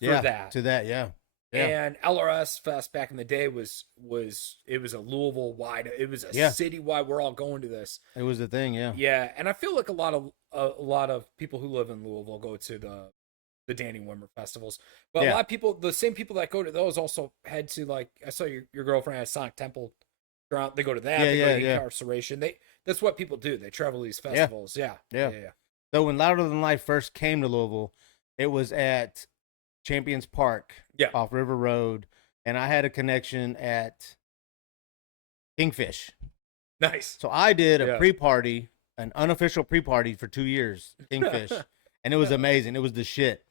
for that. To that, yeah. And LRS Fest back in the day was a Louisville wide. It was a citywide. We're all going to this. It was the thing, yeah. Yeah, and I feel like a lot of people who live in Louisville go to the Danny Wimmer festivals. But a lot of people, the same people that go to those, also head to, like, I saw your girlfriend at Sonic Temple. They go to that. They go to Incarceration. That's what people do. They travel to these festivals. Yeah. So when Louder Than Life first came to Louisville, it was at Champions Park off River Road, and I had a connection at Kingfish. Nice. So I did a pre-party, an unofficial pre-party for 2 years, Kingfish, and it was amazing. It was the shit.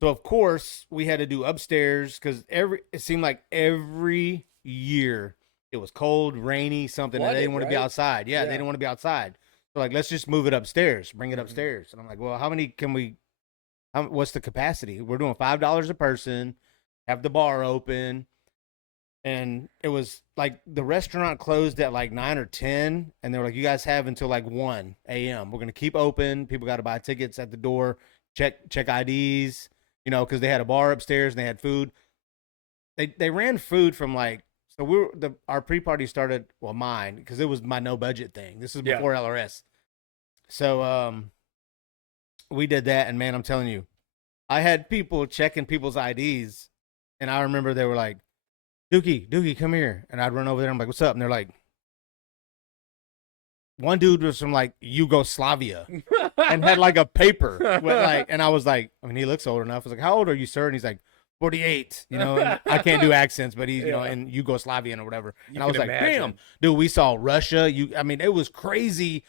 So of course we had to do upstairs because it seemed like every year it was cold, rainy, something, and they didn't want to be outside. Yeah, they didn't want to be outside. So like, let's just move it upstairs, bring it upstairs. And I'm like, well, how many can we? What's the capacity? We're doing $5 a person, have the bar open. And it was like the restaurant closed at like 9 or 10. And they were like, you guys have until like 1 a.m. We're going to keep open. People got to buy tickets at the door, check IDs, because they had a bar upstairs and they had food. They ran food from like, so our pre-party started, well, mine, because it was my no budget thing. This is before LRS. So, we did that, and man, I'm telling you, I had people checking people's IDs, and I remember they were like, Dookie, come here. And I'd run over there, I'm like, what's up? And they're like, one dude was from like Yugoslavia and had like a paper with like, and I was like, he looks old enough. I was like, how old are you, sir? And he's like, 48, and I can't do accents, but he's, in Yugoslavian or whatever. And I was like, damn, dude, we saw Russia. It was crazy.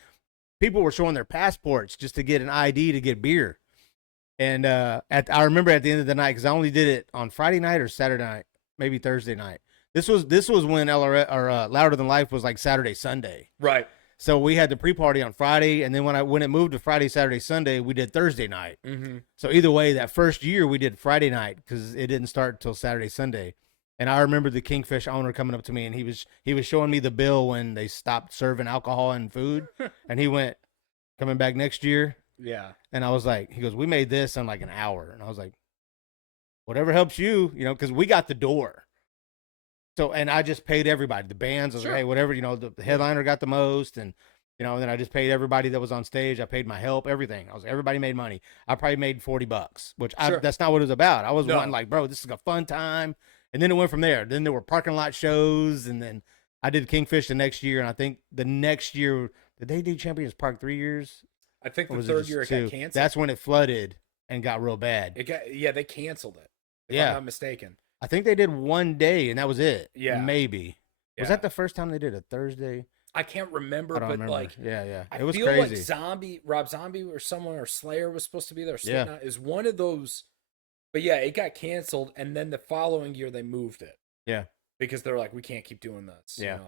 People were showing their passports just to get an ID to get beer. And I remember at the end of the night, because I only did it on Friday night or Saturday night, maybe Thursday night. This was when Louder Than Life was like Saturday, Sunday. Right. So we had the pre-party on Friday, and then when it moved to Friday, Saturday, Sunday, we did Thursday night. So either way, that first year we did Friday night because it didn't start until Saturday, Sunday. And I remember the Kingfish owner coming up to me, and he was showing me the bill when they stopped serving alcohol and food, and he went, coming back next year. Yeah. And I was like, he goes, we made this in like an hour, and I was like, whatever helps you, because we got the door. So, and I just paid everybody, the bands. I was like, hey, whatever, the headliner got the most, and and then I just paid everybody that was on stage. I paid my help, everything. Everybody made money. I probably made $40, which that's not what it was about. I was wanting like, bro, this is a fun time. And then it went from there. Then there were parking lot shows, and then I did Kingfish the next year, and I think the next year, did they do Champions Park 3 years? I think the third year it got canceled. That's when it flooded and got real bad. They canceled it. If I'm not mistaken. I think they did one day, and that was it. Yeah. Maybe. Yeah. Was that the first time they did a Thursday? I can't remember, but remember. Like, it was feel crazy. Like Rob Zombie or someone, or Slayer was supposed to be there. Slipknot is one of those. But yeah, it got canceled, and then the following year they moved it. Yeah. Because they're like, we can't keep doing this. Yeah.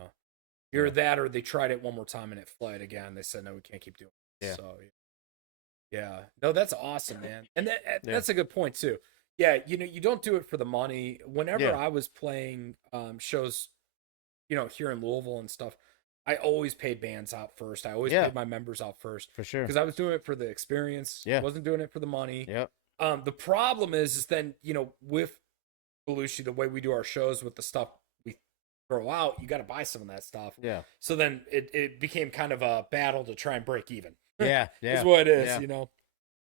Either that, or they tried it one more time and it flooded again. They said, no, we can't keep doing it. Yeah. So, yeah. No, that's awesome, man. And that's a good point too. Yeah, you don't do it for the money. Whenever I was playing shows, here in Louisville and stuff, I always paid bands out first. I always paid my members out first. For sure. Because I was doing it for the experience. Yeah. I wasn't doing it for the money. Yep. The problem is then, with Belushi, the way we do our shows with the stuff we throw out, you got to buy some of that stuff. Yeah. So then it became kind of a battle to try and break even. Yeah. Is what it is,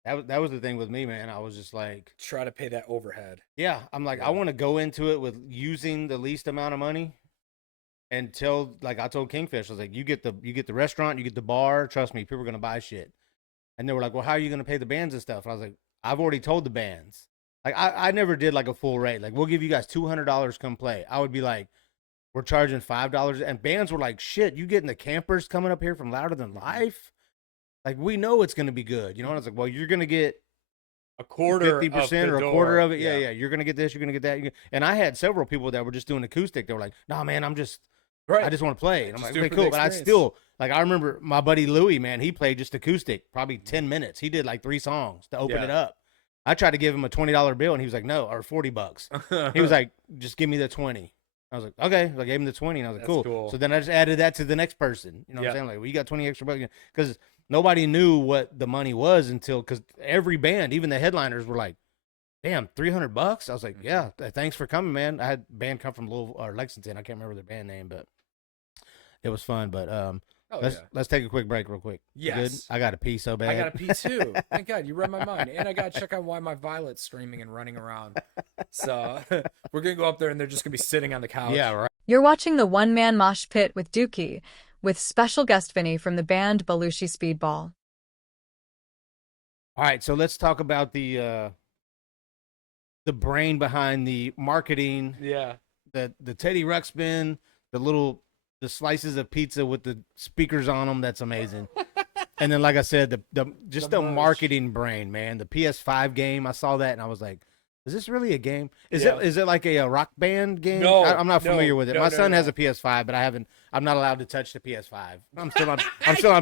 That was the thing with me, man. I was just like, try to pay that overhead. Yeah, I'm like, I want to go into it with using the least amount of money. Until, like, I told Kingfish, I was like, you get the restaurant, you get the bar. Trust me, people are gonna buy shit. And they were like, well, how are you gonna pay the bands and stuff? And I was like, I've already told the bands. Like, I never did like a full rate. Like, we'll give you guys $200 come play. I would be like, we're charging $5, and bands were like, shit, you getting the campers coming up here from Louder Than Life? Like, we know it's going to be good. And I was like, well, you're going to get a quarter 50% or a door. quarter of it. Yeah. You're gonna get this. You're gonna get that. And I had several people that were just doing acoustic. They were like, "No, man, I just want to play." And I'm like, "Okay, cool." But I still like. I remember my buddy Louie, man. He played just acoustic, probably 10 minutes. He did like 3 songs to open it up. I tried to give him a $20 bill, and he was like, "No," or $40. He was like, "Just give me the 20." I was like, "Okay." So I gave him the 20, and I was like, "Cool." So then I just added that to the next person. You know what I'm saying? Like, well, you got 20 extra bucks, because nobody knew what the money was until, because every band, even the headliners, were like, "Damn, $300." I was like, "Yeah, thanks for coming, man." I had a band come from Louisville or Lexington. I can't remember their band name, but it was fun. But let's take a quick break real quick. Yes. Good? I got to pee so bad. I got to pee too. Thank God, you read my mind. And I got to check on why my Violet's screaming and running around. So we're going to go up there and they're just going to be sitting on the couch. Yeah, right. You're watching the One Man Mosh Pit with Dookie, with special guest Vinny from the band Belushi Speed Ball. All right, so let's talk about the brain behind the marketing. Yeah. The Teddy Ruxpin, the slices of pizza with the speakers on them. That's amazing. And then, like I said, the marketing brain, man. The PS5 game, I saw that and I was like, is this really a game? Is it like a rock band game? No, I'm not familiar with it. My son has a PS5, but I'm not allowed to touch the PS5. I'm still on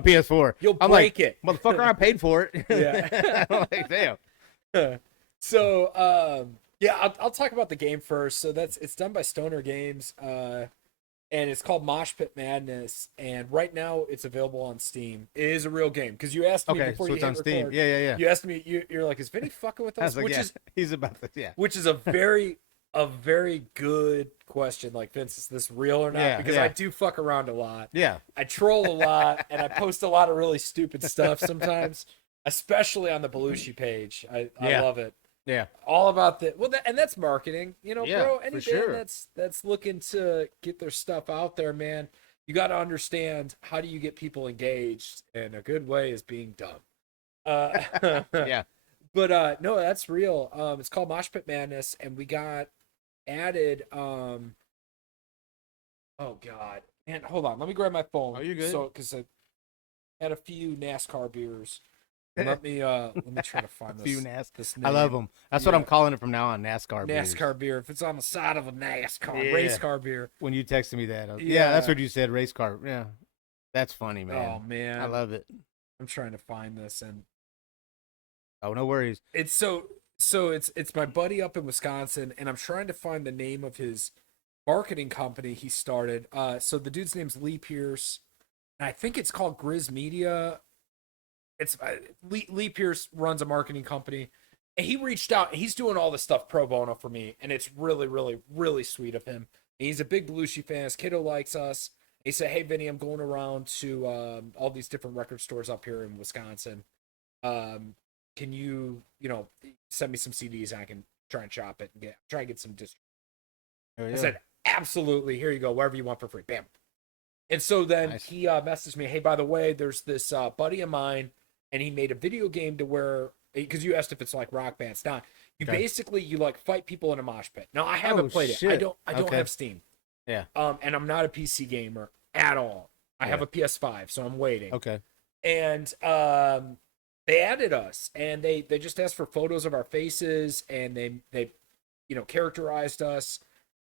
PS4. You'll I'm break like, it. Motherfucker, I paid for it. Yeah. I'm like, damn. So, I'll talk about the game first. So it's done by Stoner Games, and it's called Mosh Pit Madness. And right now, it's available on Steam. It is a real game because you asked me before you hit on Steam. record. Yeah. You asked me. You're like, is Vinny fucking with us? Like, he's about to. Which is a very good question. Like, Vince, is this real or not? Because I do fuck around a lot. Yeah. I troll a lot, and I post a lot of really stupid stuff sometimes, especially on the Belushi page. I love it. Yeah. All about and that's marketing, bro. Any band that's looking to get their stuff out there, man, you got to understand, how do you get people engaged? And a good way is being dumb. Yeah. But no, that's real. It's called Mosh Pit Madness, and we got added. Oh God, man, hold on. Let me grab my phone. Oh, you good? So, because I had a few NASCAR beers. Let me try to find this name. I love them. That's what I'm calling it from now on. NASCAR beer. If it's on the side of a NASCAR race car beer. When you texted me that, that's what you said. Race car. Yeah, that's funny, man. Oh man, I love it. I'm trying to find this, and no worries. It's so it's my buddy up in Wisconsin, and I'm trying to find the name of his marketing company he started. So the dude's name's Lee Pierce, and I think it's called Grizz Media. It's Lee Pierce runs a marketing company, and he reached out, and he's doing all this stuff pro bono for me, and it's really, really, really sweet of him. And he's a big Belushi fan. His kiddo likes us. He said, "Hey, Vinny, I'm going around to all these different record stores up here in Wisconsin. Can you, send me some CDs, and I can try and shop it and try and get some distribution." I said, "Absolutely. Here you go. Wherever you want for free." Bam. And so then he messaged me, "Hey, by the way, there's this buddy of mine, and he made a video game to where," because you asked if it's like Rock Band. It's not. You like fight people in a mosh pit. Now, I haven't played it. I don't have Steam. Yeah. And I'm not a PC gamer at all. I have a PS5, so I'm waiting. Okay. And they added us, and they just asked for photos of our faces, and they characterized us.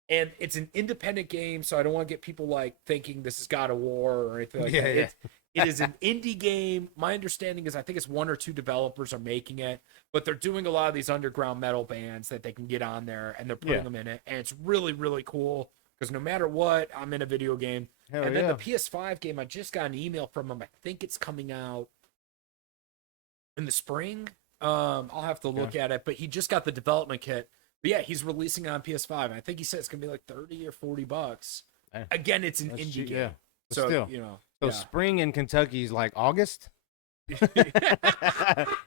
And it's an independent game, so I don't want to get people like thinking this is God of War or anything like that. Yeah. It is an indie game. My understanding is I think it's 1 or 2 developers are making it, but they're doing a lot of these underground metal bands that they can get on there, and they're putting them in it. And it's really, really cool because no matter what, I'm in a video game. And then the PS5 game, I just got an email from them. I think it's coming out in the spring. I'll have to look at it, but he just got the development kit. But yeah, he's releasing it on PS5. And I think he said it's gonna be like $30 or $40. Again, it's an indie game. Yeah. So still. So spring in Kentucky is like August,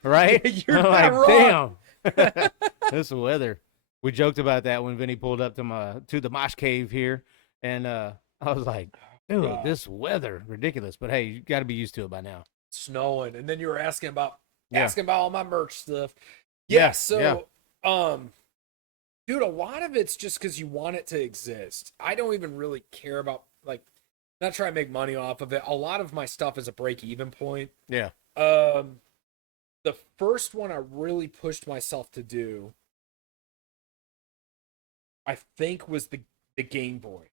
right? You're not wrong. Damn, this weather. We joked about that when Vinny pulled up to the mosh cave here, and I was like, dude, this weather, ridiculous. But hey, you got to be used to it by now. Snowing, and then you were asking about all my merch stuff. Yeah. Dude, a lot of it's just because you want it to exist. I don't even really care about, not trying to make money off of it. A lot of my stuff is a break-even point. Yeah. The the first one I really pushed myself to do, I think, was the Game Boy.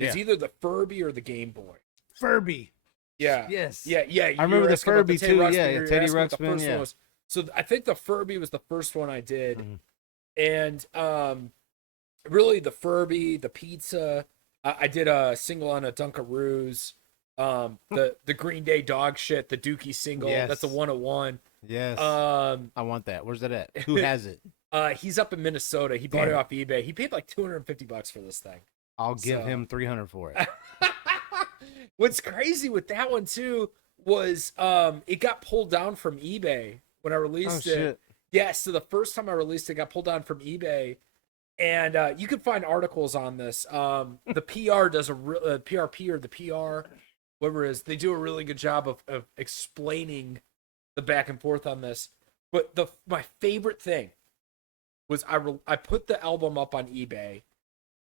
It's either the Furby or the Game Boy. Furby. Yeah. Yes. Yeah. I remember the asking about Furby Teddy too. Ruxpin, Yeah, you're Teddy asking what the Ruxpin. first one was. So I think the Furby was the first one I did. And really the Furby, the pizza. I did a single on a Dunkaroos. The Green Day dog shit, the Dookie single. Yes. That's a 101. Yes. I want that. Where's that at? Who has it? He's up in Minnesota. He bought it off eBay. He paid like $250 for this thing. I'll give him $300 for it. What's crazy with that one too was it got pulled down from eBay when I released it. Shit. Yeah, so the first time I released it, got pulled down from eBay, and you can find articles on this. The PR does PRP or the PR, whatever it is, they do a really good job of explaining the back and forth on this. But my favorite thing was I put the album up on eBay,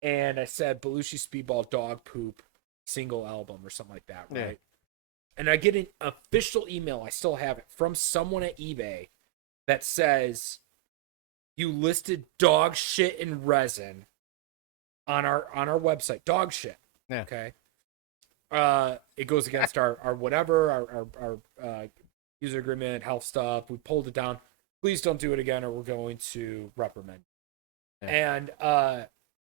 and I said Belushi Speed Ball dog poop single album or something like that, right? Yeah. And I get an official email, I still have it, from someone at eBay that says, you listed dog shit in resin on our website. Dog shit. Yeah. Okay. It goes against our whatever, our user agreement, health stuff. We pulled it down. Please don't do it again or we're going to reprimand. Yeah. And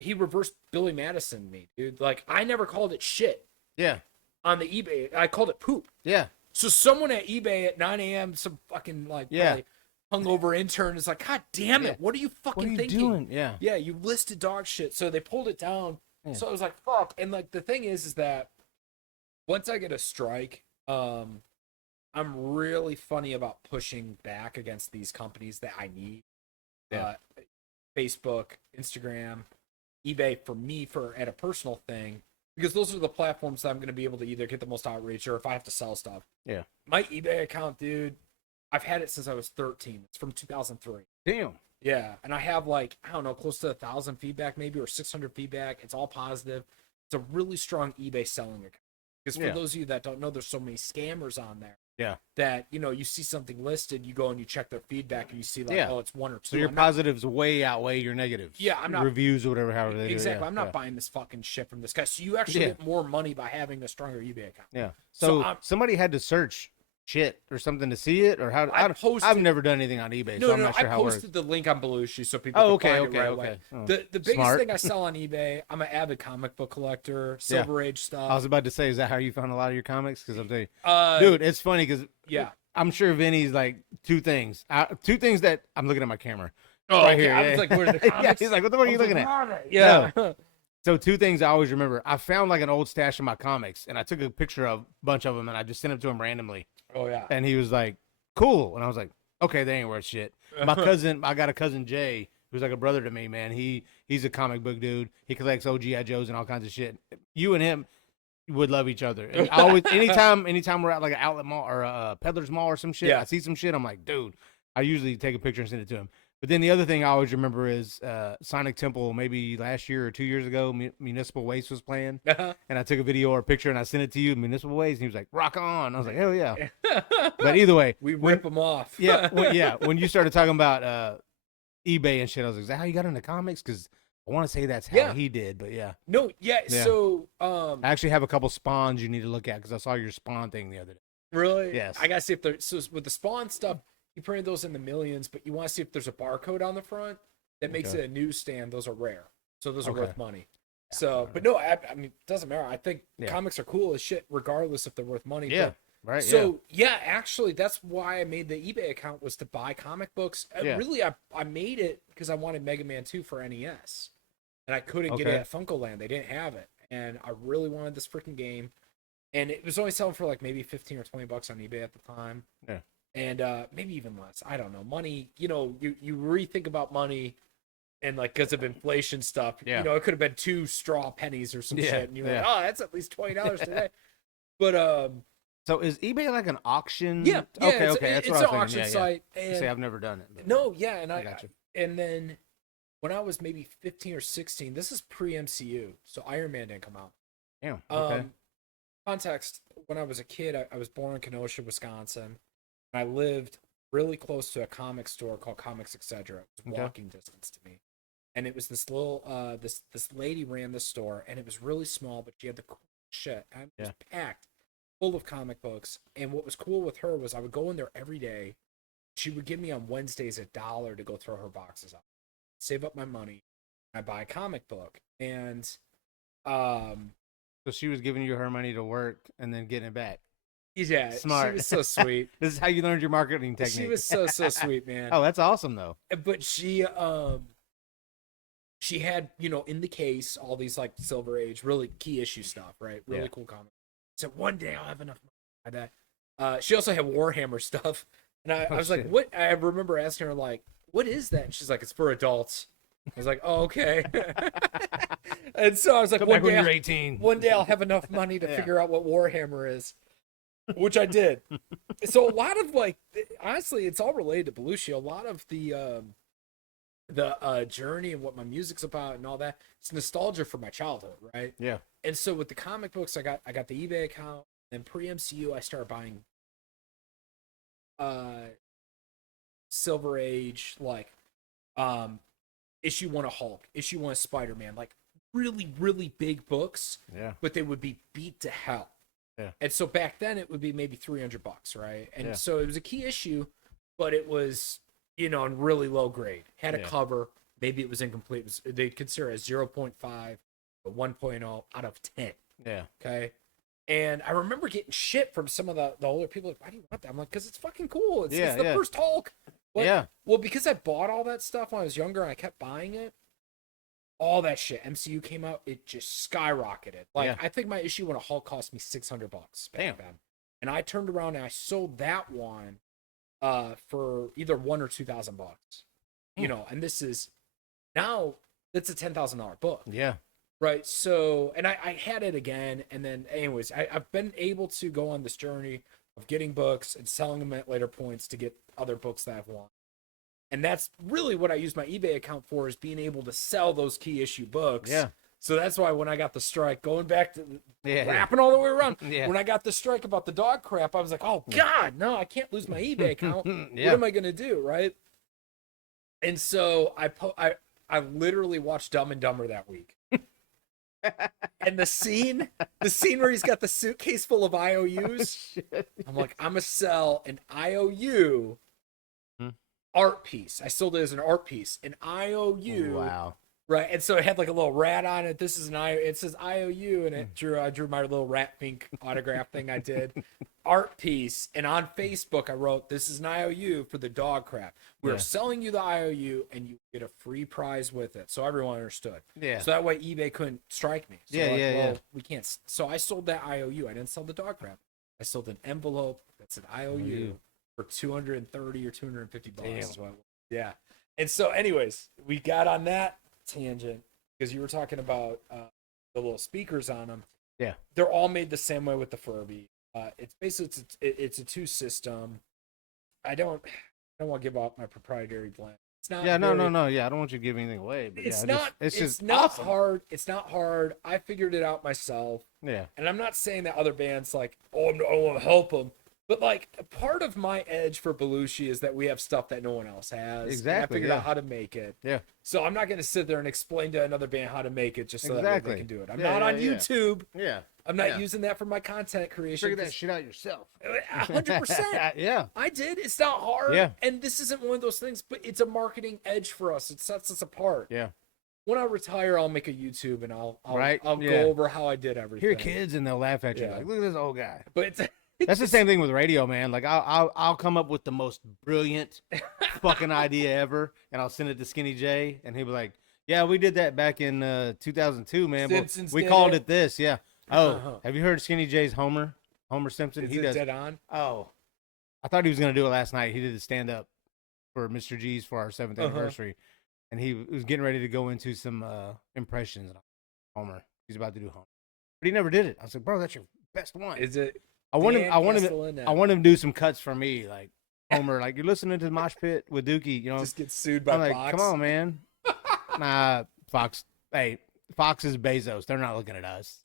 he reversed Billy Madison me, dude. Like, I never called it shit. Yeah. On the eBay. I called it poop. Yeah. So someone at eBay at 9 a.m., some fucking probably hungover intern is like, God damn it, what are you fucking thinking? Doing? Yeah. Yeah, you listed dog shit. So they pulled it down. Yeah. So I was like, fuck. And like the thing is that once I get a strike, I'm really funny about pushing back against these companies that I need. Yeah. Facebook, Instagram, eBay for me at a personal thing, because those are the platforms that I'm going to be able to either get the most outreach or if I have to sell stuff. Yeah. My eBay account, dude, I've had it since I was 13. It's from 2003. Damn. Yeah. And I have like, I don't know, close to 1,000 feedback maybe, or 600 feedback. It's all positive. It's a really strong eBay selling account. Because for those of you that don't know, there's so many scammers on there. Yeah. That, you see something listed, you go and you check their feedback and you see like, oh, it's 1 or 2. So your positives way outweigh your negatives. Yeah, I'm not. Reviews or whatever, however they do. Exactly. I'm not buying this fucking shit from this guy. So you actually get more money by having a stronger eBay account. Yeah. So somebody had to search shit or something to see it, or how? I've never done anything on eBay, so I'm not sure how it works. I posted the link on Belushi so people can find it right away. Oh, the biggest thing I sell on eBay, I'm an avid comic book collector, Silver Age stuff. I was about to say, is that how you found a lot of your comics? Because I'm telling you, dude, it's funny because I'm sure Vinny's like two things that I'm looking at my camera. Oh, right here. I was like, where are the comics? He's like, what the fuck are you looking at? Yeah. No. So 2 things I always remember. I found like an old stash of my comics, and I took a picture of a bunch of them, and I just sent them to him randomly. Oh, yeah. And he was like, cool. And I was like, okay, they ain't worth shit. My cousin, I got a cousin, Jay, who's like a brother to me, man. He's a comic book dude. He collects old G.I. Joes and all kinds of shit. You and him would love each other. And I always, anytime we're at like an outlet mall or a peddler's mall or some shit, I see some shit, I'm like, dude. I usually take a picture and send it to him. But then the other thing I always remember is Sonic Temple, maybe last year or 2 years ago, Municipal Waste was playing. And I took a video or a picture and I sent it to you, Municipal Waste. And he was like, rock on. I was like, hell yeah. But either way. We rip them off. When you started talking about eBay and shit, I was like, is that how you got into comics? Because I want to say that's how he did, but yeah. No, so. I actually have a couple spawns you need to look at because I saw your spawn thing the other day. Really? Yes. I got to see if there's, so with the spawn stuff, you printed those in the millions, but you want to see if there's a barcode on the front that makes it a newsstand. Those are rare. So those are worth money. So, but no, I mean, it doesn't matter. I think comics are cool as shit, regardless if they're worth money. Yeah. Right. So actually, that's why I made the eBay account, was to buy comic books. Really, I made it because I wanted Mega Man 2 for NES, and I couldn't get it at FuncoLand. They didn't have it, and I really wanted this freaking game, and it was only selling for like maybe $15 or $20 on eBay at the time. Yeah. And maybe even less. I don't know. Money, you rethink about money, and like because of inflation stuff, it could have been 2 straw pennies or some shit, and you're like, oh, that's at least $20 today. But so is eBay like an auction? Yeah. Okay. It's an auction site. And see, I've never done it. But... No, and I got you. And then when I was maybe 15 or 16, this is pre-MCU, so Iron Man didn't come out. Yeah. Okay. Context: when I was a kid, I was born in Kenosha, Wisconsin. I lived really close to a comic store called Comics Etc. It was walking distance to me. And it was this little this lady ran the store, and it was really small, but she had the cool shit. And it was packed full of comic books. And what was cool with her was I would go in there every day. She would give me on Wednesdays $1 to go throw her boxes out, save up my money, and I buy a comic book. And so she was giving you her money to work and then getting it back. Yeah, smart. She was so sweet. This is how you learned your marketing technique. She was so sweet, man. Oh, that's awesome though. But she had, you know, in the case all these like Silver Age, really key issue stuff, right? Really cool comics. So one day I'll have enough money to buy that. She also had Warhammer stuff, and I was like, "What?" I remember asking her like, "What is that?" And she's like, "It's for adults." I was like, "Oh, okay." And so I was like, when you're 18. One day I'll have enough money to figure out what Warhammer is, which I did. So a lot of like, honestly, it's all related to Belushi. A lot of the journey and what my music's about and all that, it's nostalgia for my childhood, right? Yeah. And so with the comic books, I got the eBay account, and pre-MCU I started buying Silver Age, like issue 1 of Hulk, issue 1 of Spider-Man, like really, really big books. Yeah. But they would be beat to hell. Yeah. And so back then it would be maybe $300, right? And so it was a key issue, but it was, you know, in really low grade. Had a cover, maybe it was incomplete. They'd consider it a 0.5, a 1.0 out of 10. Yeah. Okay. And I remember getting shit from some of the older people. Like, why do you want that? I'm like, because it's fucking cool. It's the first Hulk. But, well, because I bought all that stuff when I was younger and I kept buying it, all that shit, MCU came out, it just skyrocketed. Like, I think my issue 1 of Hulk cost me $600 back then. And I turned around and I sold that one for either $1,000 or $2,000. You know, and this is now it's a $10,000 book. Yeah. Right. So, and I had it again. And then, anyways, I've been able to go on this journey of getting books and selling them at later points to get other books that I've wanted. And that's really what I use my eBay account for, is being able to sell those key issue books. Yeah. So that's why when I got the strike, going back to wrapping all the way around, when I got the strike about the dog crap, I was like, oh, God, no, I can't lose my eBay account. What am I going to do? Right. And so I literally watched Dumb and Dumber that week. And the scene where he's got the suitcase full of IOUs, I'm like, I'm gonna sell an IOU art piece. I sold it as an art piece, an IOU. Wow. Right, and so it had like a little rat on it. This is an IOU. It says IOU, and I drew my little rat pink autograph thing I did. Art piece, and on Facebook I wrote, "This is an IOU for the dog crap. We're selling you the IOU, and you get a free prize with it." So everyone understood. Yeah. So that way eBay couldn't strike me. So we can't. So I sold that IOU. I didn't sell the dog crap. I sold an envelope that said IOU for $230 or $250. Yeah. And so, anyways, we got on that tangent because you were talking about the little speakers on them. Yeah. They're all made the same way with the Furby. It's basically it's a 2 system. I don't want to give out my proprietary blend. It's not. No. Yeah, I don't want you to give anything away. But it's just not awesome. hard. It's not hard. I figured it out myself. Yeah. And I'm not saying that other bands like, I want to help them. But like, part of my edge for Belushi is that we have stuff that no one else has. Exactly. And I figured out how to make it. Yeah. So I'm not going to sit there and explain to another band how to make it just so that they can do it. I'm not on YouTube. Yeah. I'm not using that for my content creation. Figure that shit out yourself. 100%. Yeah. I did. It's not hard. Yeah. And this isn't one of those things, but it's a marketing edge for us. It sets us apart. Yeah. When I retire, I'll make a YouTube and I'll go over how I did everything. Hear kids and they'll laugh at you like, look at this old guy. But that's the same thing with radio, man. Like I'll come up with the most brilliant fucking idea ever, and I'll send it to Skinny J, and he'll be like, "Yeah, we did that back in 2002, man. But we called it this." Yeah. Oh, have you heard Skinny J's Homer Simpson? He does dead on. Oh, I thought he was gonna do it last night. He did a stand up for Mr. G's for our 7th anniversary, and he was getting ready to go into some impressions of Homer. He's about to do Homer, but he never did it. I was like, "Bro, that's your best one." Is it? I want him to do some cuts for me, like Homer. Like, you're listening to the Mosh Pit with Dookie, you know. Just get sued by Fox. Come on, man. Nah, Fox. Hey, Fox is Bezos. They're not looking at us.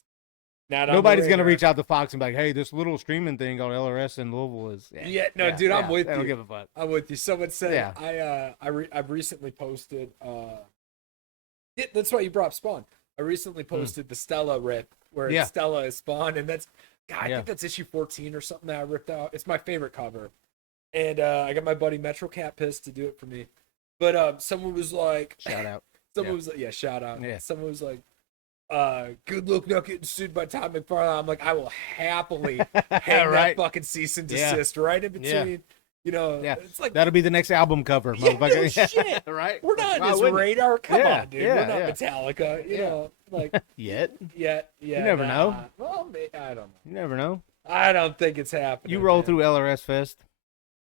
Not on the Nobody's gonna radar. reach out to Fox and be like, "Hey, this little streaming thing on LRS in Louisville is." Dude, I'm with I you. don't give a fuck. I'm with you. Someone said Yeah. I've recently posted that's why you brought up Spawn. I recently posted the Stella rip where it's Stella is Spawn, and that's I think that's issue 14 or something that I ripped out. It's my favorite cover. And I got my buddy Metro Cat pissed to do it for me. But someone was like Shout out. someone was like, shout out. Yeah. Someone was like, good luck not getting sued by Todd McFarlane. I'm like, I will happily hang that fucking cease and desist right in between. You know, it's like that'll be the next album cover, motherfucker. No shit. Right? We're not his radar. Come on, dude. We're not Metallica. You know, like yet. You never know. Well, I don't know. You never know. I don't think it's happening. You roll through LRS Fest.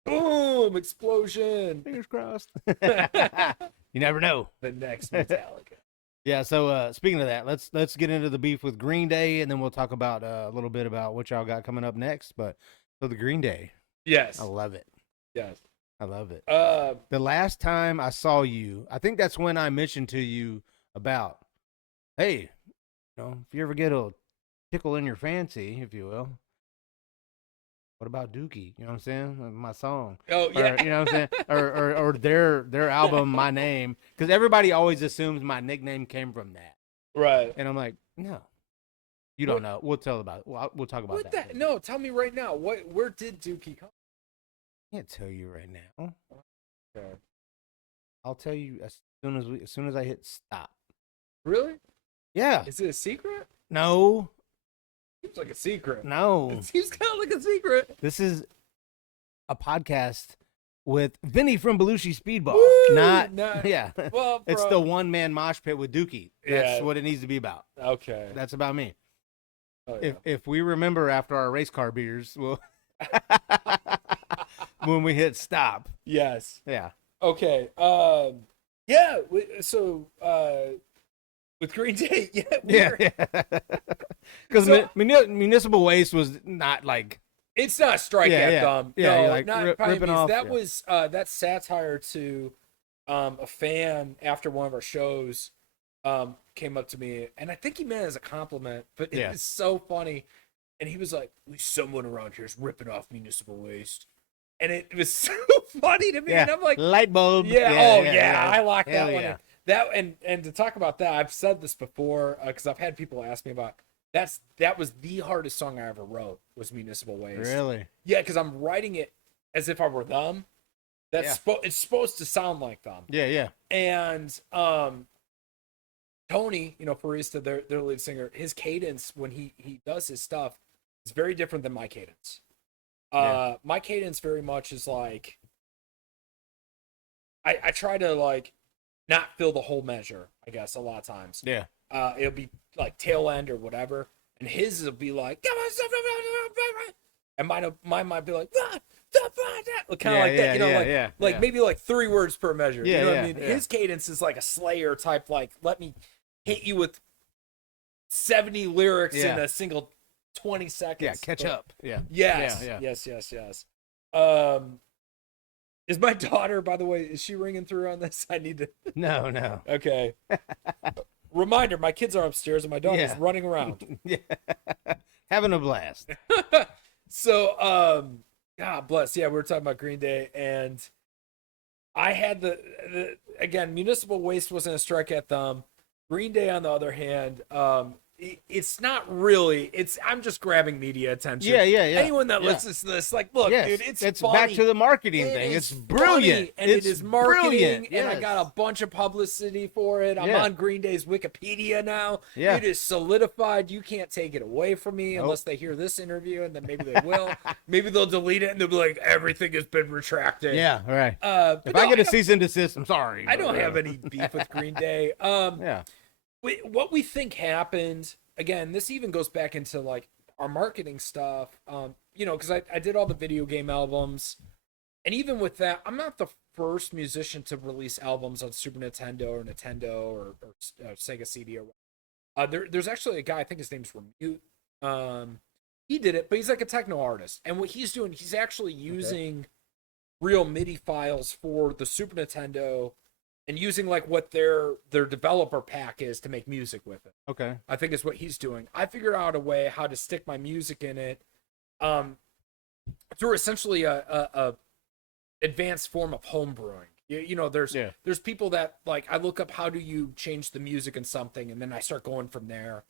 Boom! Explosion. Fingers crossed. You never know. The next Metallica. Yeah. So speaking of that, let's get into the beef with Green Day, and then we'll talk about a little bit about what y'all got coming up next. But so the Green Day. Yes. I love it. Yes. I love it. The last time I saw you, I think that's when I mentioned to you about, hey, if you ever get a tickle in your fancy, if you will, what about Dookie? You know what I'm saying? My song. Oh, yeah. Or, you know what I'm saying? or their album, My Name. Because everybody always assumes my nickname came from that. Right. And I'm like, no. You don't know. We'll tell about it. We'll talk about that. No, tell me right now. Where did Dookie come? I can't tell you right now. Okay. I'll tell you as soon as I hit stop. Really? Yeah. Is it a secret? No. Seems like a secret. No. It seems kind of like a secret. This is a podcast with Vinny from Belushi Speed Ball. Woo! Not yeah. Well, it's the One Man Mosh Pit with Dookie. That's what it needs to be about. Okay. That's about me. Oh, yeah. If we remember after our race car beers, we'll when we hit stop. Yes. Yeah. Okay. Yeah. So with Green Day, yeah. Because municipal waste was not like. It's not strike at them. Yeah, no, like not ripping off. That was that satire to a fan after one of our shows came up to me, and I think he meant it as a compliment, but it was so funny. And he was like, "At least someone around here is ripping off municipal waste," and it was so funny to me. And I'm like, light bulb. I locked that one in. That and to talk about that, I've said this before because I've had people ask me about. That was the hardest song I ever wrote was Municipal Waste. Really? Yeah, because I'm writing it as if I were them. It's supposed to sound like them. Yeah. And Tony, Farista, their lead singer, his cadence when he does his stuff is very different than my cadence. My cadence very much is like I try to like not fill the whole measure, I guess, a lot of times. Yeah. It'll be like tail end or whatever, and his will be like, and mine might be like, kind of like that, maybe like 3 words per measure. You know what I mean? Yeah. His cadence is like a Slayer type, like let me hit you with 70 lyrics in a single 20 seconds. Yeah, catch up. Yeah. Yes. Is my daughter, by the way, is she ringing through on this? I need to. No. Okay. Reminder: my kids are upstairs and my daughter's running around. Yeah, having a blast. So, God bless. Yeah, we were talking about Green Day, and I had the again, municipal waste wasn't a strike at them. Green Day, on the other hand, it's not really. I'm just grabbing media attention. Yeah. Anyone that listens to this, like, look, dude, it's funny. Back to the marketing thing. It's brilliant, and it is marketing, brilliant. And I got a bunch of publicity for it. I'm on Green Day's Wikipedia now. Yeah. It is solidified. You can't take it away from me unless they hear this interview, and then maybe they will. Maybe they'll delete it, and they'll be like, everything has been retracted. Yeah, right. If I get a cease and desist, I'm sorry. I don't have any beef with Green Day. What we think happened, again, this even goes back into like our marketing stuff, because I did all the video game albums, and even with that, I'm not the first musician to release albums on Super Nintendo or Sega CD or there's actually a guy, I think his name's Remute. He did it, but he's like a techno artist, and what he's doing, he's actually using real MIDI files for the Super Nintendo and using like what their developer pack is to make music with it. Okay. I think is what he's doing. I figured out a way how to stick my music in it, through essentially a advanced form of home brewing. You know, there's people that like I look up how do you change the music in something, and then I start going from there.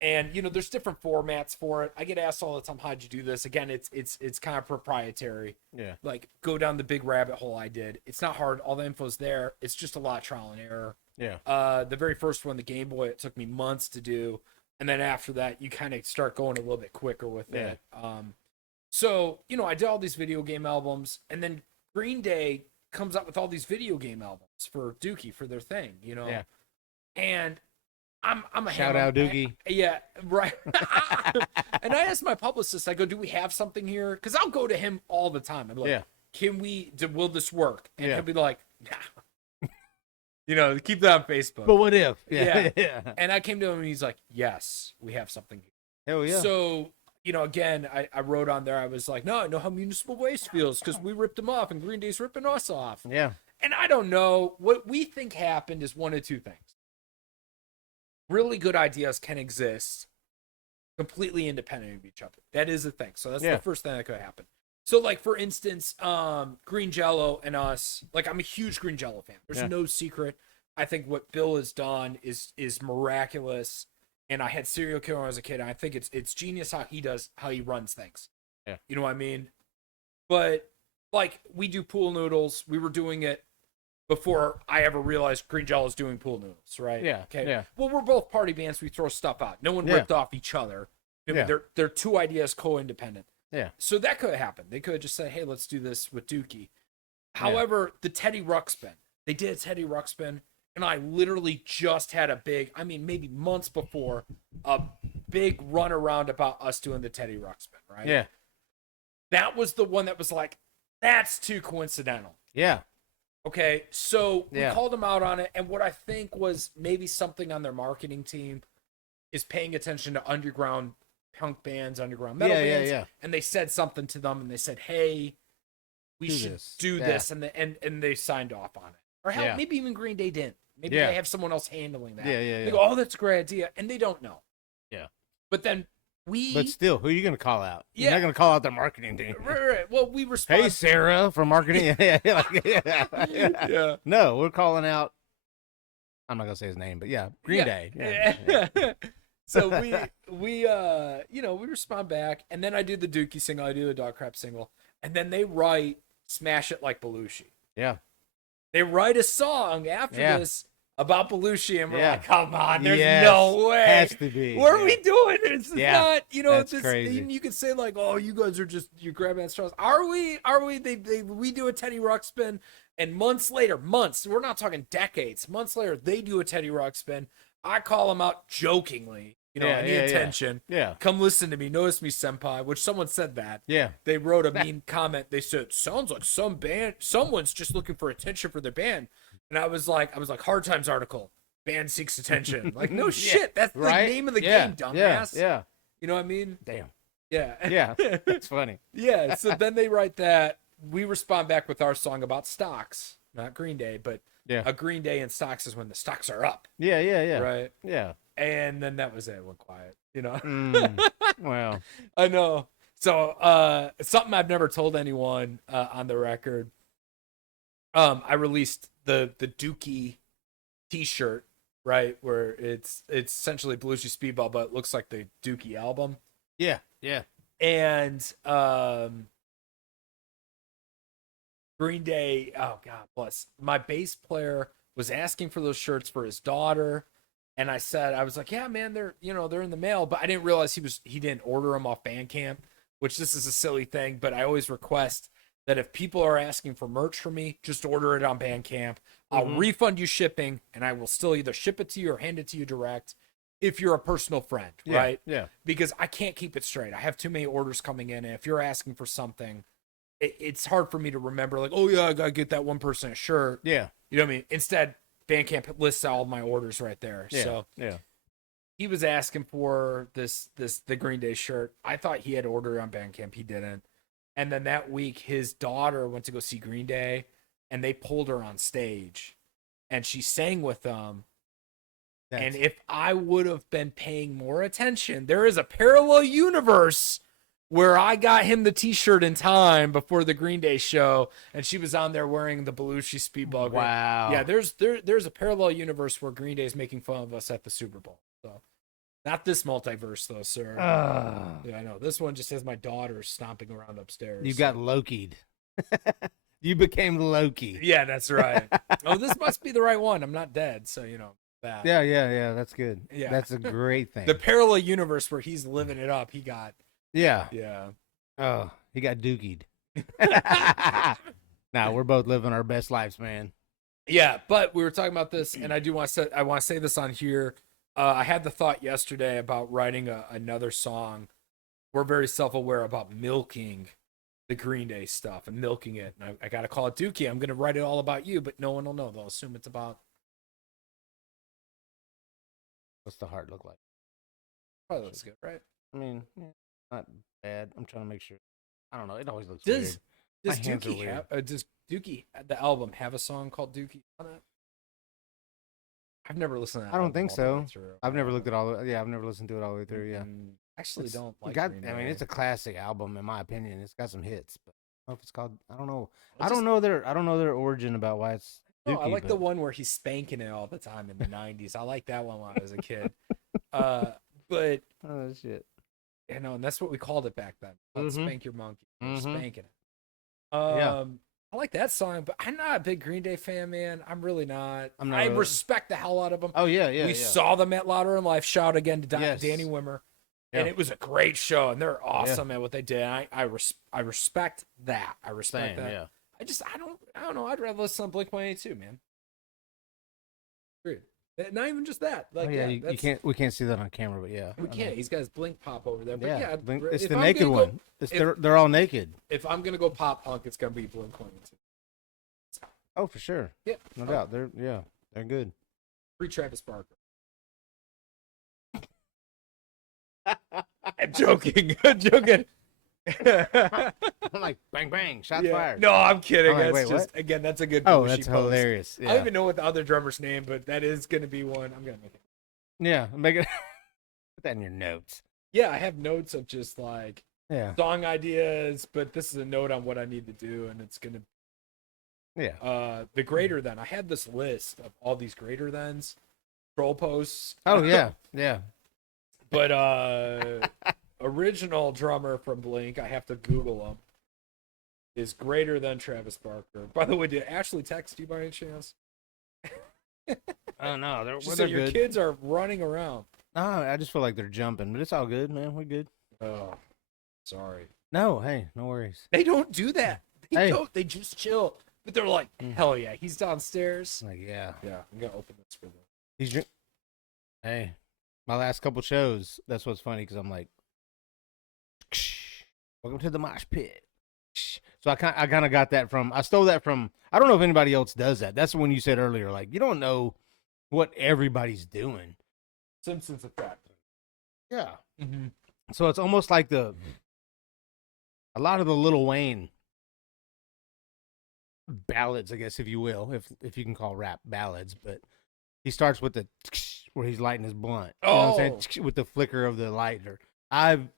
And you know, there's different formats for it. I get asked all the time, "How'd you do this?" Again, it's kind of proprietary. Yeah. Like go down the big rabbit hole I did. It's not hard. All the info's there. It's just a lot of trial and error. Yeah. The very first one, the Game Boy, it took me months to do, and then after that, you kind of start going a little bit quicker with it. So you know, I did all these video game albums, and then Green Day comes up with all these video game albums for Dookie for their thing. You know, and I'm a shout out Dookie. Yeah, right. And I asked my publicist, I go, "Do we have something here?" Because I'll go to him all the time. I'm like, "Can we? Will this work?" And he'll be like, "Nah." You know, keep that on Facebook. But what if? Yeah. And I came to him and he's like, "Yes, we have something here." Hell yeah. So you know, again, I wrote on there. I was like, "No, I know how municipal waste feels because we ripped them off, and Green Day's ripping us off." Yeah. And I don't know what we think happened is one of two things. Really good ideas can exist completely independent of each other. That is a thing. So that's the first thing that could happen. So like for instance, Green Jello and us, like I'm a huge Green Jello fan. There's no secret. I think what Bill has done is miraculous. And I had serial killer when I was a kid. And I think it's genius how he runs things. Yeah. You know what I mean? But like we do pool noodles. We were doing it before I ever realized Green Jello is doing pool noodles, right? Yeah. Okay. Yeah. Well, we're both party bands. We throw stuff out. No one ripped off each other. I mean, they're two ideas co-independent. Yeah. So that could have happened. They could have just said, "Hey, let's do this with Dookie." However, the Teddy Ruxpin, they did a Teddy Ruxpin, and I literally just had a big, I mean, maybe months before, a big run around about us doing the Teddy Ruxpin, right? Yeah. That was the one that was like, that's too coincidental. Yeah. Okay, so we called them out on it, and what I think was maybe something on their marketing team is paying attention to underground punk bands, underground metal bands, and they said something to them, and they said, "Hey, we should do this," and they signed off on it. Or hell, maybe even Green Day didn't. Maybe they have someone else handling that. They go, "Oh, that's a great idea," and they don't know. Yeah, but then But still, who are you going to call out? You're not going to call out their marketing team. Right. Well, we respond. Hey, Sarah from marketing. Yeah. No, we're calling out. I'm not going to say his name, but Green Day. Yeah. So we respond back, and then I do the Dookie single, I do the Dog Crap single, and then they write "Smash It Like Belushi." Yeah. They write a song after this about Belushi, and we're like, come on, there's no way. Has to be. What are we doing? It's not, That's it's crazy. You could say like, oh, you guys are just, you're grabbing at straws. Are we? We do a Teddy Ruxpin, and months later, we're not talking decades, months later, they do a Teddy Ruxpin. I call them out jokingly, any attention. Yeah. Come listen to me. Notice me, senpai, which someone said that. Yeah. They wrote a mean comment. They said, sounds like someone's just looking for attention for their band. And I was like, Hard Times article, band seeks attention. Like, no shit. That's the name of the game, dumbass. Yeah. You know what I mean? Damn. Yeah. Yeah. That's funny. Yeah. So then they write that. We respond back with our song about stocks, not Green Day, but a Green Day and stocks is when the stocks are up. Yeah. Right. Yeah. And then that was it. It went quiet, Wow. I know. So something I've never told anyone on the record. I released the Dookie t-shirt, right? Where it's essentially Belushi Speed Ball, but it looks like the Dookie album. Yeah. And Green Day, oh God bless. My bass player was asking for those shirts for his daughter. And I was like, yeah, man, they're in the mail, but I didn't realize he didn't order them off Bandcamp, which this is a silly thing, but I always request that if people are asking for merch from me, just order it on Bandcamp. I'll refund you shipping, and I will still either ship it to you or hand it to you direct if you're a personal friend, right? Yeah. Because I can't keep it straight. I have too many orders coming in, and if you're asking for something, it's hard for me to remember, like, oh yeah, I gotta get that one person a shirt. Yeah. You know what I mean? Instead, Bandcamp lists all of my orders right there. Yeah. So yeah. He was asking for the Green Day shirt. I thought he had ordered on Bandcamp. He didn't. And then that week, his daughter went to go see Green Day, and they pulled her on stage. and she sang with them. That's- And if I would have been paying more attention, there is a parallel universe where I got him the T-shirt in time before the Green Day show, and she was on there wearing the Belushi Speed Ball. Wow. Yeah, there's a parallel universe where Green Day is making fun of us at the Super Bowl. So, not this multiverse though, sir. Yeah, I know. This one just has my daughter stomping around upstairs. You got Loki'd. You became Loki. Yeah, that's right. Oh, this must be the right one. I'm not dead, so that. Yeah. That's good. Yeah. That's a great thing. The parallel universe where he's living it up. He got. Yeah. Yeah. He got dookied. Nah, we're both living our best lives, man. Yeah, but we were talking about this, and I want to say this on here. I had the thought yesterday about writing another song. We're very self-aware about milking the Green Day stuff and milking it. And I got to call it Dookie. I'm going to write it all about you, but no one will know. They'll assume it's about. What's the heart look like? Probably looks good, right? I mean, not bad. I'm trying to make sure. I don't know. It always looks Does weird. My hands are Dookie weird. does Dookie the album have a song called Dookie on it? I've never listened to that. I don't album think all the way so. through. I've never looked at all. Yeah, I've never listened to it all the way through. Yeah, Actually, It's don't like. got. Green I mean, Day. it's a classic album in my opinion. It's got some hits, but I don't know if it's called. I don't know. Well, I don't know their origin about why it's. No, I Dookie, like the but- one where he's spanking it all the time in the '90s. I like that one when I was a kid. But Oh shit. and that's what we called it back then. Called Mhm. Spank Your Monkey. Or Mhm. Spanking it. Yeah. I like that song, but I'm not a big Green Day fan, man. I'm really not. I'm not I really- respect the hell out of them. Oh yeah. We saw them at Louder in Life. Shout again to Yes. Danny Wimmer. Yeah. And it was a great show, and they're awesome at what they did. I respect that. I respect Same. that. Yeah. I don't know. I'd rather listen to Blink-182, man. Agreed. Not even just that. Like, Oh, yeah. You that's- can't. We can't see that on camera, but yeah. We I can't. mean, He's got his Blink pop over there. But Yeah. yeah, It's if the I'm naked gonna go- one. It's if- they're all naked. If I'm gonna go pop punk, it's gonna be Blink-182. Oh, for sure. Yeah, No doubt. They're good. Free Travis Barker. I'm joking. I'm joking. I'm like bang bang, shots Yeah. fired. No, I'm kidding. I'm like, That's wait, just again, that's a good. Oh, Belushi that's post. hilarious. I Yeah. don't even know what the other drummer's name, but that is gonna be one. I'm gonna make it. Yeah. Make it. Put that in your notes. Yeah, I have notes of just like Yeah. song ideas, but this is a note on what I need to do, and it's gonna Yeah. the greater than. I had this list of all these greater thans, troll posts. Oh yeah. Yeah. But original drummer from Blink, I have to Google him, is greater than Travis Barker. By the way, did Ashley text you by any chance? Oh no, She they're said your good. kids are running around. Oh, I just feel like they're jumping, but it's all good, man. We're good. Oh, sorry. No, hey, no worries. They don't do that. They Hey. don't. They just chill. But they're like, Mm. hell yeah, he's downstairs. Like yeah, Yeah, I'm gonna open this for them. he's. Hey, my last couple shows. That's what's funny because I'm like, welcome to the mosh pit. So I kind of got that from. I stole that from. I don't know if anybody else does that. That's when you said earlier, like you don't know what everybody's doing. Simpsons effect. Yeah. Mm-hmm. So it's almost like a lot of the Lil Wayne ballads, I guess, if you will, if you can call rap ballads, but he starts with the where he's lighting his blunt. You know what I'm saying? With the flicker of the lighter. I'm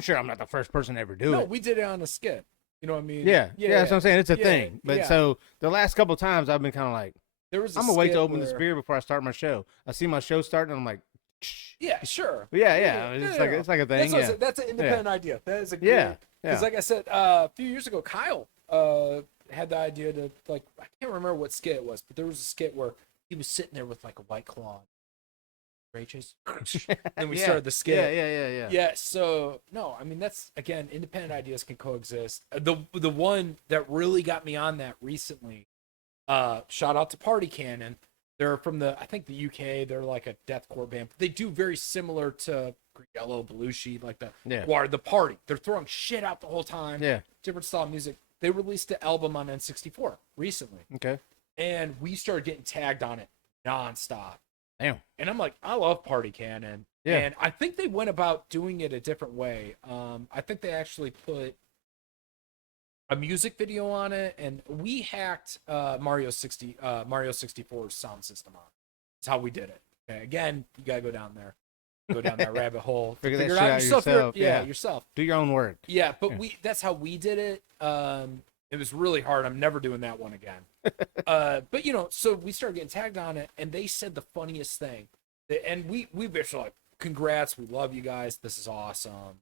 sure I'm not the first person to ever do No, it. we did it on a skit. You know what I mean? Yeah, that's what I'm saying. It's a Yeah, thing. But yeah. so the last couple times I've been kind of like, There was. I'm gonna wait to skit open this where- beer before I start my show. I see my show starting, and I'm like, Yeah, sure. yeah. It's like a thing. That's, what I Yeah, said, that's an independent idea. That is a great. yeah, Because yeah. like I said, a few years ago, Kyle had the idea to I can't remember what skit it was, but there was a skit where he was sitting there with like a White Claw. Rachels. Then we Yeah, started the skit. Yeah. Yeah, so no, I mean that's again, independent ideas can coexist. The one that really got me on that recently, shout out to Party Cannon. They're from I think the UK. They're like a deathcore band. They do very similar to Yellow, Belushi, like the Party. They're throwing shit out the whole time. Yeah. Different style of music. They released an album on N64 recently, Okay. and we started getting tagged on it nonstop. Damn. And I'm like, I love Party Cannon. Yeah. And I think they went about doing it a different way. I think they actually put a music video on it, and we hacked Mario 64's sound system on it. That's how we did it. Okay, again, you gotta go down that rabbit hole. Figure that it shit out out yourself. yourself. Yeah, Yeah. yourself. Do your own work. Yeah, but that's how we did it. It was really hard. I'm never doing that one again. But so we started getting tagged on it, and they said the funniest thing. And we basically like, congrats, we love you guys. This is awesome.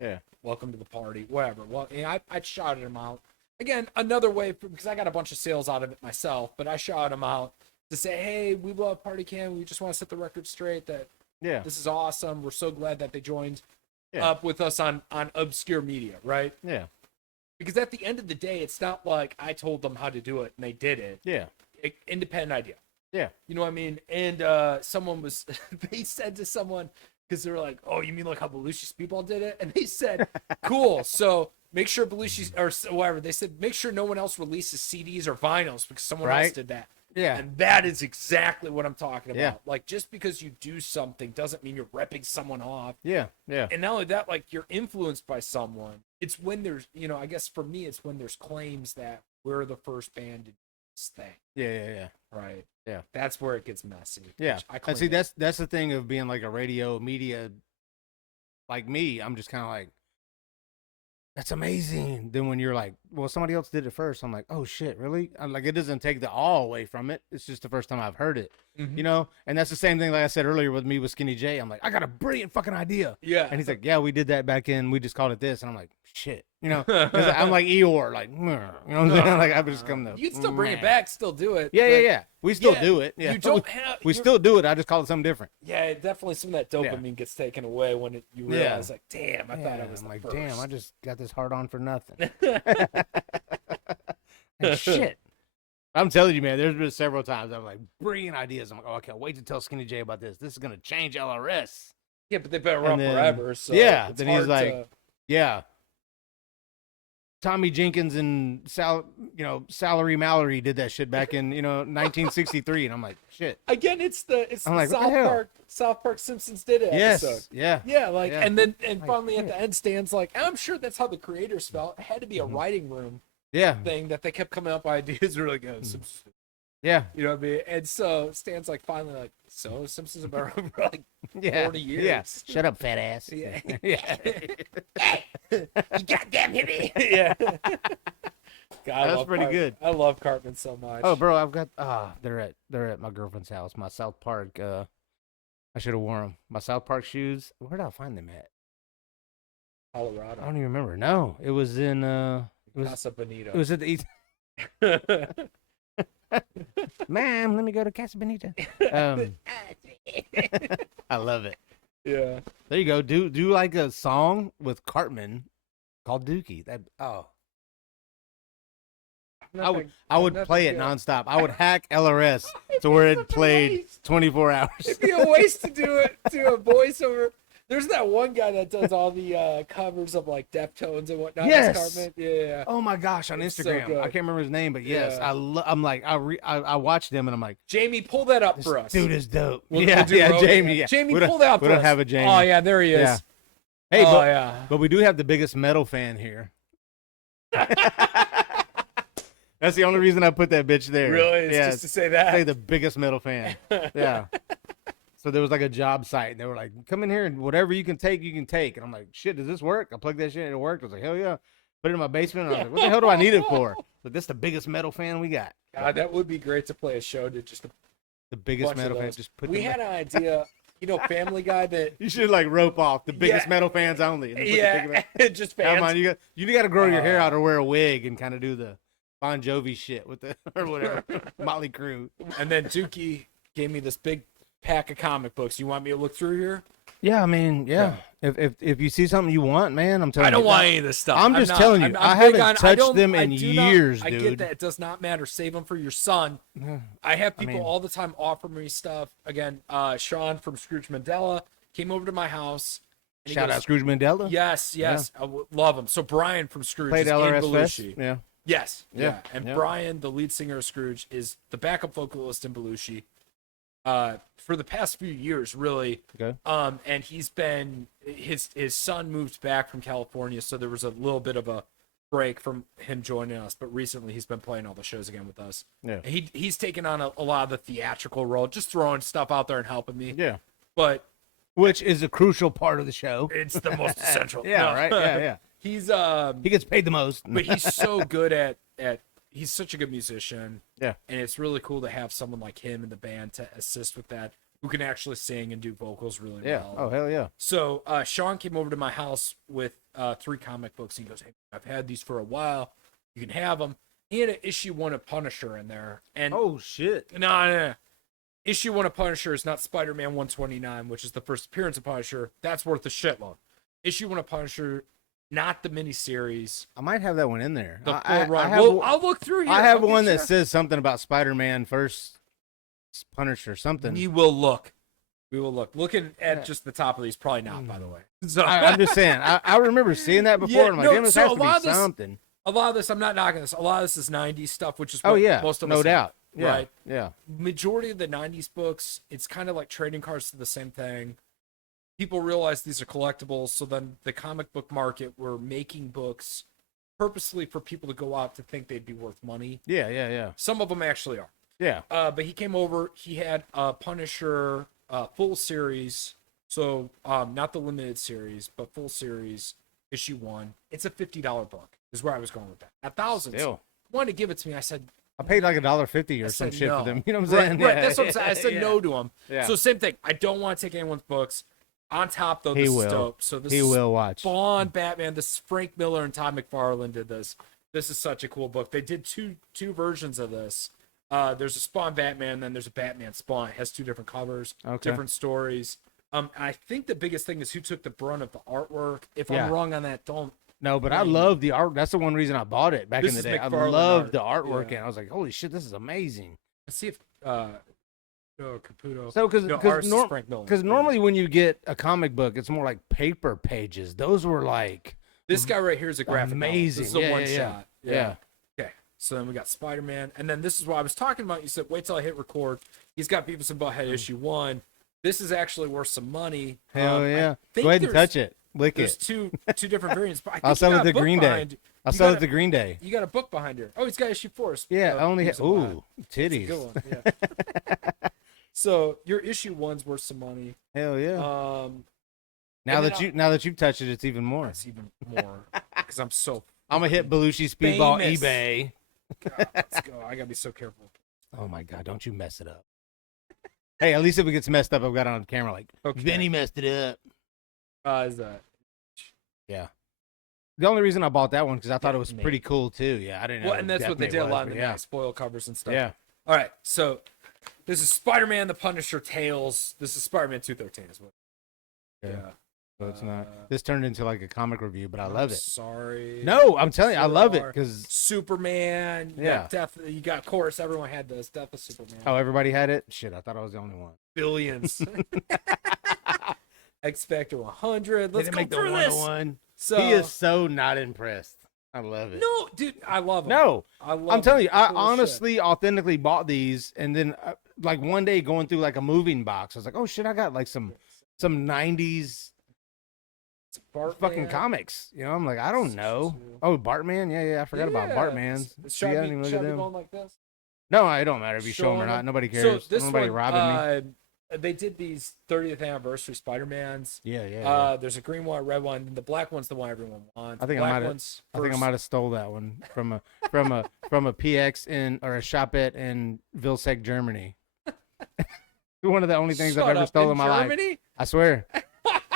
Yeah. Welcome to the party. Whatever. Well, I shouted them out. Again, another way because I got a bunch of sales out of it myself, but I shouted them out to say, hey, we love Party Cam. We just want to set the record straight that this is awesome. We're so glad that they joined up with us on obscure media, right? Yeah. Because at the end of the day, it's not like I told them how to do it and they did it. Yeah. Independent idea. Yeah. You know what I mean? And someone was, they said to someone, because they were like, oh, you mean like how Belushi Speed Ball did it? And they said, cool. So make sure Belushi, or whatever, they said, make sure no one else releases CDs or vinyls because someone else did that. Yeah. And that is exactly what I'm talking about. Yeah. Like, just because you do something doesn't mean you're repping someone off. Yeah. Yeah. And not only that, like, you're influenced by someone. It's when there's, I guess for me, it's when there's claims that we're the first band to do this thing. Yeah. Right. Yeah. That's where it gets messy. Yeah. I And see, that's the thing of being like a radio media like me. I'm just kind of like, that's amazing. Then when you're like, well, somebody else did it first, I'm like, oh shit, really? I'm like, it doesn't take the awe away from it. It's just the first time I've heard it, And that's the same thing like I said earlier with me with Skinny J. I'm like, I got a brilliant fucking idea. Yeah. And he's like, yeah, we did that back in. We just called it this. And I'm like, shit, 'cause I'm like Eeyore, like, you know what I'm saying? Like I would just come to. You'd still bring it back, still do it. Yeah. We still do it. Yeah. You don't have. We still do it. I just call it something different. Yeah, definitely some of that dopamine gets taken away when you realize, like, damn, I thought I was I'm like, first. damn, I just got this hard on for nothing. And shit. I'm telling you, man, there's been several times I'm like, brilliant ideas. I'm like, oh, I can't wait to tell Skinny J about this. This is going to change LRS. Yeah, but they've been around forever. So yeah, it's then he's hard like, yeah. Tommy Jenkins and Salary Mallory did that shit back in 1963, and I'm like, shit. Again, it's the like, South Park Simpsons did it. Yes, episode. yeah, and finally at the end, Stan's like, I'm sure that's how the creators felt. It had to be a writing room thing that they kept coming up with ideas. Really good. Yeah, you know what I mean. And so Stan's like, finally, like, so Simpsons have been around for like 40 years. Yeah. Shut up, fat ass. Yeah. You goddamn hippie. Yeah. God, that's pretty good. I love Cartman so much. Oh, bro, I've got they're at my girlfriend's house. My South Park. I should have worn them. My South Park shoes. Where did I find them at? Colorado. I don't even remember. No, it was in Casa Bonita. It was at the East. Ma'am, let me go to Casa Bonita. I love it. Yeah. There you go. Do like a song with Cartman called Dookie. I would play it nonstop. I would hack LRS to where it played 24 hours. It'd be a waste to do it to a voiceover. There's that one guy that does all the covers of like Deftones and whatnot. Yes. Cartman. Yeah. Oh my gosh, on Instagram. So I can't remember his name, but yes, I'm like I watched him and I'm like, Jamie, pull that up for us. Dude is dope. We'll yeah, Jamie. Yeah. Jamie, pull that up for us. We don't have a Jamie. Oh yeah, there he is. Yeah. Hey, yeah. But we do have the biggest metal fan here. That's the only reason I put that bitch there. Really? It's just to say that. Say the biggest metal fan. Yeah. So there was like a job site, and they were like, "Come in here and whatever you can take, you can take." And I'm like, "Shit, does this work?" I plugged that shit and it worked. I was like, "Hell yeah!" Put it in my basement. And I was like, "What the hell do I need it for?" But this is the biggest metal fan we got. God, that would be great to play a show to just the biggest metal fan. Just put. We had an idea, Family Guy that you should like rope off the biggest metal fans only. Yeah, just fans. Come on, you got to grow your hair out or wear a wig and kind of do the Bon Jovi shit with the or whatever Motley Crue. And then Dookie gave me this big pack of comic books. You want me to look through here? Yeah, I mean, yeah. If you see something you want, man, I'm telling you. I don't want any of this stuff. I'm just telling you. I haven't touched them in years, dude. I get that. It does not matter. Save them for your son. I have people all the time offer me stuff. Again, Sean from Scrooge Mandela came over to my house. Shout out Scrooge Mandela. Yes. Yeah. I love him. So Brian from Scrooge played is LRS in Belushi. Fest. Yeah. Yes. Yeah. And Brian, the lead singer of Scrooge, is the backup vocalist in Belushi. For the past few years, really. Okay. And he's been his son moved back from California, so there was a little bit of a break from him joining us, but recently he's been playing all the shows again with us. Yeah. And he's taken on a lot of the theatrical role, just throwing stuff out there and helping me. Yeah. But Which is a crucial part of the show. it's the most essential. Yeah, No. right? Yeah. He's He gets paid the most. but he's so good at he's such a good musician. Yeah. And it's really cool to have someone like him in the band to assist with that, who can actually sing and do vocals really Yeah. well. Oh, hell yeah. So Sean came over to my house with 3 comic books. He goes, "Hey, I've had these for a while. You can have them." He had an issue 1 of Punisher in there. And Oh, shit. no. Issue 1 of Punisher is not Spider-Man 129, which is the first appearance of Punisher. That's worth a shitload. Issue 1 of Punisher, not the miniseries. I might have that one in there. The full run. have, Well, I'll look through here. I have I'll one get that you. says something about Spider-Man first Punisher something. We will look. Looking at Yeah. just the top of these, probably not, by the way. So I'm just saying. I remember seeing that before. Yeah, and I'm like, no, damn, this so has a to lot be of this- something. a lot of this, I'm not knocking this. A lot of this is 90s stuff, which is what Oh, yeah. most of no us doubt. have, Yeah. right? Yeah. Majority of the 90s books, it's kind of like trading cards to the same thing. People realize these are collectibles, so then the comic book market were making books purposely for people to go out to think they'd be worth money. Yeah. Yeah. Yeah. Some of them actually are. Yeah. But he came over. He had a Punisher full series, so not the limited series, but full series issue 1. It's a $50 book. Is where I was going with that. At thousands, Still. wanted to give it to me. I said, I paid like $1.50 or I some said shit no. for them. You know what I'm Right, saying? right. Yeah, That's what I'm saying. I said yeah. no to him. Yeah. So same thing. I don't want to take anyone's books. On top though, He this will. is dope. So this He is will watch. Spawn Batman. This is Frank Miller and Todd McFarlane did this. This is such a cool book. They did two versions of this. There's a Spawn Batman, then there's a Batman Spawn. It has 2 different covers, Okay. different stories. I think the biggest thing is who took the brunt of the artwork. If Yeah. I'm wrong on that, don't. No, but I love the art. That's the one reason I bought it back This in the is day. I McFarlane loved art. the artwork, Yeah. and I was like, holy shit, this is amazing. Let's see if Caputo. So, No, ours is Frank Miller. because Yeah. normally when you get a comic book, it's more like paper pages. Those were like This guy right here is a graphic novel. amazing. This is a Yeah, one yeah, yeah. shot. Yeah. Okay. So then we got Spider-Man, and then this is what I was talking about. You said wait till I hit record. He's got Beavis and Butthead issue 1. This is actually worth some money. Hell I yeah! think Go ahead and there's- touch it, lick There's it. two different variants. But I think I'll sell you it got to a book Green Day. behind- I'll you sell got it to Green Day. You got a book behind here. Oh, he's got issue 4. Yeah, I only Beavis had and Butthead. ooh titties. Good one. Yeah. So your issue 1's worth some money. Hell yeah! And then now that you've touched it, it's even more. That's even more because I'm so. I'm gonna hit Belushi Speed Ball famous. eBay. God, let's go. I gotta be so careful. Oh my god! Don't you mess it up. Hey, at least if it gets messed up, I've got it on camera. Like Okay. Vinny messed it up. Is that? Yeah. The only reason I bought that one because I thought it was me. pretty cool too. Yeah, I didn't know. Well, and that's what they did a definitely lot in was, the but night, spoil covers and stuff. yeah. All right, so this is Spider-Man, the Punisher, Tales. This is Spider-Man 213 as well. Yeah. Yeah. So it's not. This turned into like a comic review, but I love it. Sorry. No, I'm telling you, I love it Sure. because Superman. You Yeah. got Death. You got, of course, everyone had this. Death of Superman. oh, everybody had it. Shit, I thought I was the only one. Billions. X Factor 100. Let's Didn't go make the through this. 101. So He is so not impressed. I love it. no, dude, I love him. No, I love. I'm telling you, I Cool honestly, authentically bought these, and then like one day going through like a moving box, I was like, oh shit, I got like some '90s shit. Bartman. fucking comics. You know, I'm like, I don't know. So- Oh, Bartman, yeah, I forgot about Yeah. Bartman's. Should See, I I didn't be, even look should at I be them. going like this? No, it don't matter if you show them or Showing not. them? Nobody So cares. this Nobody one, robbing me. they did these 30th anniversary Spider-Mans. Yeah. There's a green one, a red one, and the black one's the one everyone wants. I think I Black might have. one's I think I first. might have stole that one from a PX in or a shopette in Vilseck, Germany. One of the only things I've Shut ever up, stolen in my life. Germany? I swear.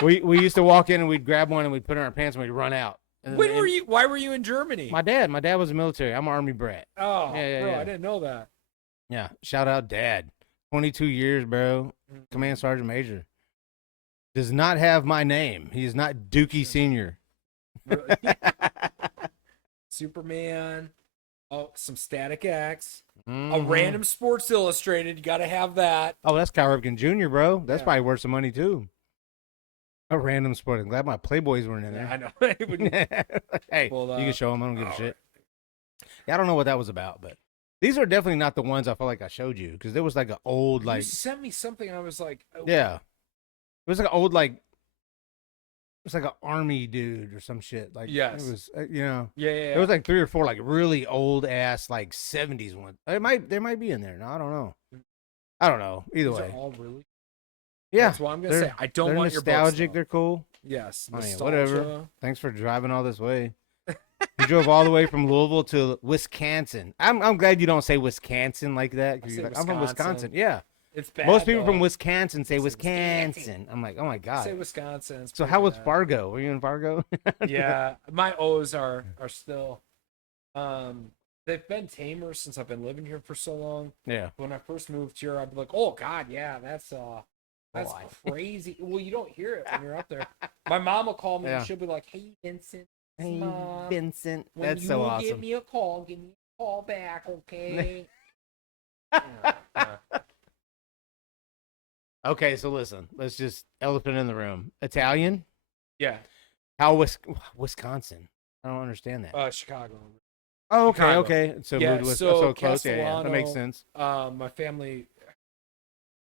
we used to walk in and we'd grab one and we'd put it in our pants and we'd run out. And- When and were you? Why were you in Germany? My dad was a military. I'm an army brat. Oh, Yeah, bro, yeah. I didn't know that. Yeah. Shout out dad. 22 years, bro. Command Sergeant Major. Does not have my name. He is not Dookie Senior. Really? Superman. Oh, some Static X. A Mhm. random Sports Illustrated. You got to have that. Oh, that's Kyle Ripken Jr., bro. That's Yeah. probably worth some money too. A random sport. I'm glad my Playboys weren't in Yeah, I there. know. It would- Hey, Pulled you can up. show them. I don't give a All shit. Yeah, I don't know what that was about, but these are definitely not the ones I felt like I showed you because there was like an old, you like, sent me something, and I was like, oh, yeah, it was like an old, like, it's like an army dude or some shit. Like Yes. it was, you know, Yeah. there was like 3 or 4 like really old ass like 70s ones. There might be in there. No, I don't know. I don't know. Either These way, are all really. yeah. That's what I'm gonna say. I don't they're want your nostalgic. books, They're cool. Yes, I mean, nostalgia. whatever. Thanks for driving all this way. You drove all the way from Louisville to Wisconsin. I'm glad you don't say Wisconsin like that. 'Cause you're like, I'm from Wisconsin. Yeah. It's bad. Most people though. from Wisconsin say Say Wisconsin. I'm like, oh my I god. say Wisconsin. It's So pretty how was bad. Fargo? Were you in Fargo? Yeah, my O's are still. They've been tamer since I've been living here for so long. Yeah. When I first moved here, I'd be like, "Oh God, yeah, that's Why? crazy." Well, you don't hear it when you're up there. My mom will call me Yeah. and she'll be like, "Hey, Vincent, Hey, Mom, Vincent. when That's you so give awesome. me a call, give me a call back, okay?" Yeah. Okay, so listen. Let's just elephant in the room. Italian? Yeah. How Wisconsin? I don't understand that. Chicago. Oh, okay, Chicago. okay. So Yeah, moved to so so close. Yeah, that makes Castellano, sense. My family.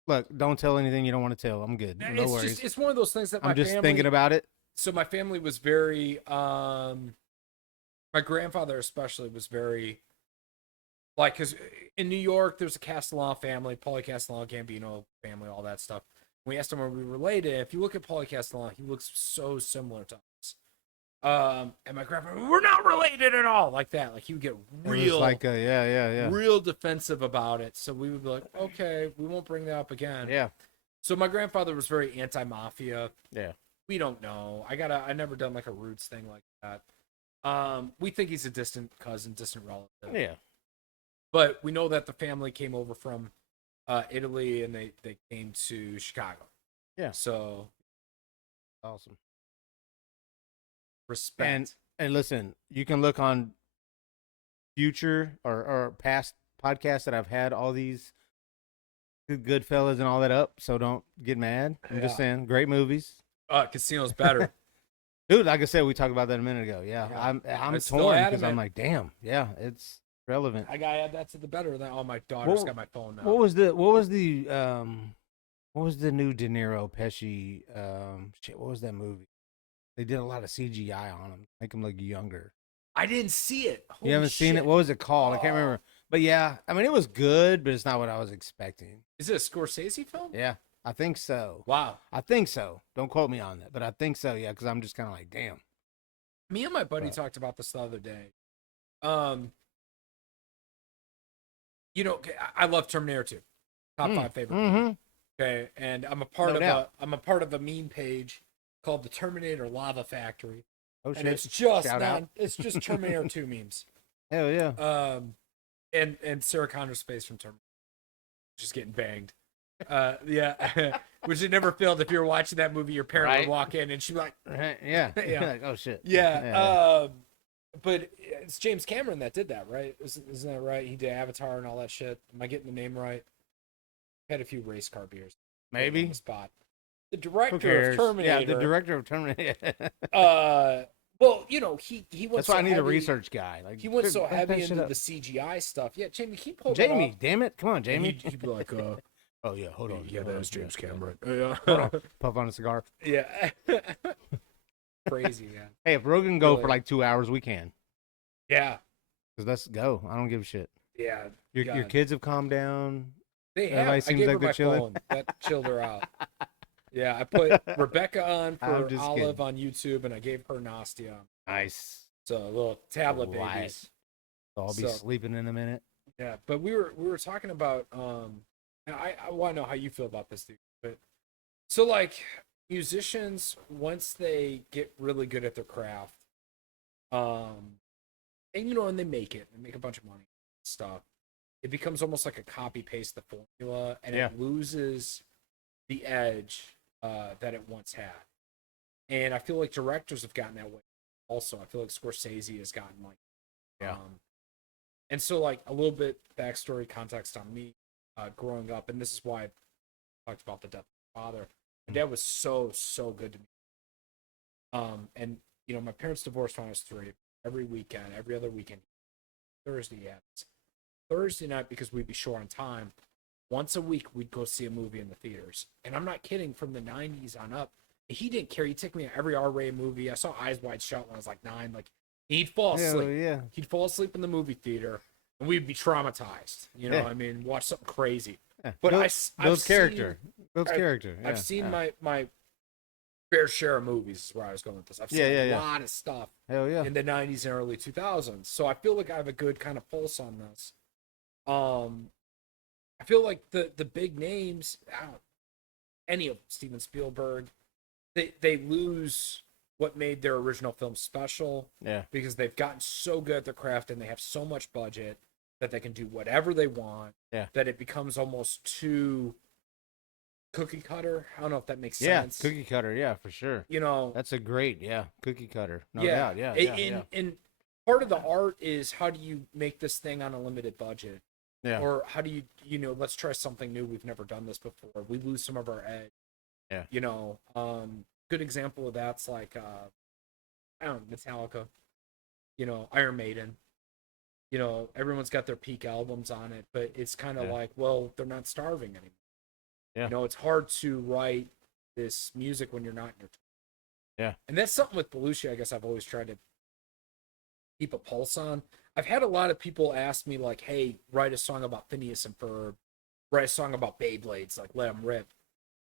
Look, don't tell anything you don't want to tell. I'm good. No it's worries. just it's one of those things that my I'm just family, thinking about it. So my family was very my grandfather especially was very like, because in New York there's a Castellano family, Paulie Castellano, Gambino family, all that stuff. We asked him were we related. If you look at Paulie Castellano, he looks so similar to us. And my grandfather, we're not related at all, like that. Like he would get It was real like yeah. real defensive about it. So we would be like, okay, we won't bring that up again. Yeah. So my grandfather was very anti-mafia. Yeah. We don't know. I never done like a roots thing like that. We think he's a distant cousin, distant relative. Yeah. But we know that the family came over from Italy and they came to Chicago. Yeah. So Awesome. respect. And listen, you can look on future or past podcasts that I've had all these good fellas and all that up, so don't get mad. I'm just Yeah. saying, great movies. Casino's better. Dude, like I said, we talked about that a minute ago. Yeah. Yeah. I'm It's still torn because adamant. I'm like, damn, yeah, it's relevant. I gotta add that to the better. Than my daughter's What- got my phone now. What was the new De Niro Pesci shit, what was that movie? They did a lot of CGI on him, make him look younger. I didn't see it. You haven't seen it? What was it called? I can't remember. But yeah, I mean, it was good, but it's not what I was expecting. Is it a Scorsese film? Yeah, I think so. Wow. I think so. Don't quote me on that, but I think so. Yeah, because I'm just kind of like, damn. Me and my buddy Right. talked about this the other day. I love Terminator 2. Top 5 favorite movie. Mm-hmm. Okay, and I'm a part No of doubt. a meme page called the Terminator Lava Factory, Oh and shit! it's just Shout out. it's just Terminator 2 memes. Hell yeah! And Sarah Connor's face from Terminator, just getting banged. Yeah, which it never failed. If you were watching that movie, your parent Right. would walk in and she'd be like, Yeah. Yeah. You're like, oh shit. yeah. But it's James Cameron that did that, right? Isn't that right? He did Avatar and all that shit. Am I getting the name right? Had a few race car beers. On Maybe. the spot. The Who director cares? of Terminator. Yeah, the director of Terminator. Well, he went. That's why so I need a heavy- research guy. Like He went so back that heavy shit into up. the CGI stuff. Yeah, Jamie, keep pulling Jamie, damn it! Come on, And Jamie. he'd be like, Oh yeah, hold on. yeah, hold that on. was James Yeah, Cameron. yeah. Yeah. Hold on. Puff on a cigar. Yeah. Crazy, man. Hey, if Rogan go for Really. like 2 hours, we can. Yeah. Cause let's go. I don't give a shit. Yeah. Your God. kids have calmed down. They Everybody have. I seems gave like her they're my chilling. phone. That chilled her out. Yeah, I put Rebecca on I'm for just Olive kidding. on YouTube, and I gave her Nastia. Nice. So little tablet Right. babies. So I'll be So- sleeping in a minute. Yeah, but we were talking about and I want to know how you feel about this, dude. But so like musicians, once they get really good at their craft, and and they make a bunch of money and stuff, it becomes almost like a copy paste the formula, and Yeah. it loses the edge that it once had. And I feel like directors have gotten that way. Also, I feel like Scorsese has gotten like, Yeah. And so like a little bit backstory context on me growing up, and this is why I talked about the death of my father. My dad was so good to me. And my parents divorced when I was 3. Every weekend, every other weekend, Thursday night, because we'd be short on time. Once a week, we'd go see a movie in the theaters, and I'm not kidding. From the '90s on up, he didn't care. He'd take me to every R-rated movie. I saw Eyes Wide Shut when I was like 9. Like, he'd fall Hell asleep. yeah. He'd fall asleep in the movie theater, and we'd be traumatized. You know, Yeah. I mean, watch something crazy. Yeah. But Builds character. Builds character. I've seen my fair share of movies. Is where I was going with this. I've seen a lot of stuff Hell yeah. in the 90s and early 2000s. So I feel like I have a good kind of pulse on this. I feel like the big names, any of them, Steven Spielberg, they lose what made their original film special. Yeah. Because they've gotten so good at their craft and they have so much budget that they can do whatever they want. Yeah. That it becomes almost too cookie cutter. I don't know if that makes Yeah, sense. cookie cutter. Yeah, for sure. You know, That's a great, cookie cutter. No doubt. Yeah. And part of the art is, how do you make this thing on a limited budget? Yeah. Or how do you let's try something new. We've never done this before. We lose some of our edge. Yeah. You know, good example of that's like, I don't know, Metallica, you know, Iron Maiden. You know, everyone's got their peak albums on it, but it's kind of like, well, they're not starving anymore. Yeah. You know, it's hard to write this music when you're not in your Yeah. And that's something with Belushi, I guess I've always tried to keep a pulse on. I've had a lot of people ask me, like, hey, write a song about Phineas and Ferb, write a song about Beyblades, like, let them rip.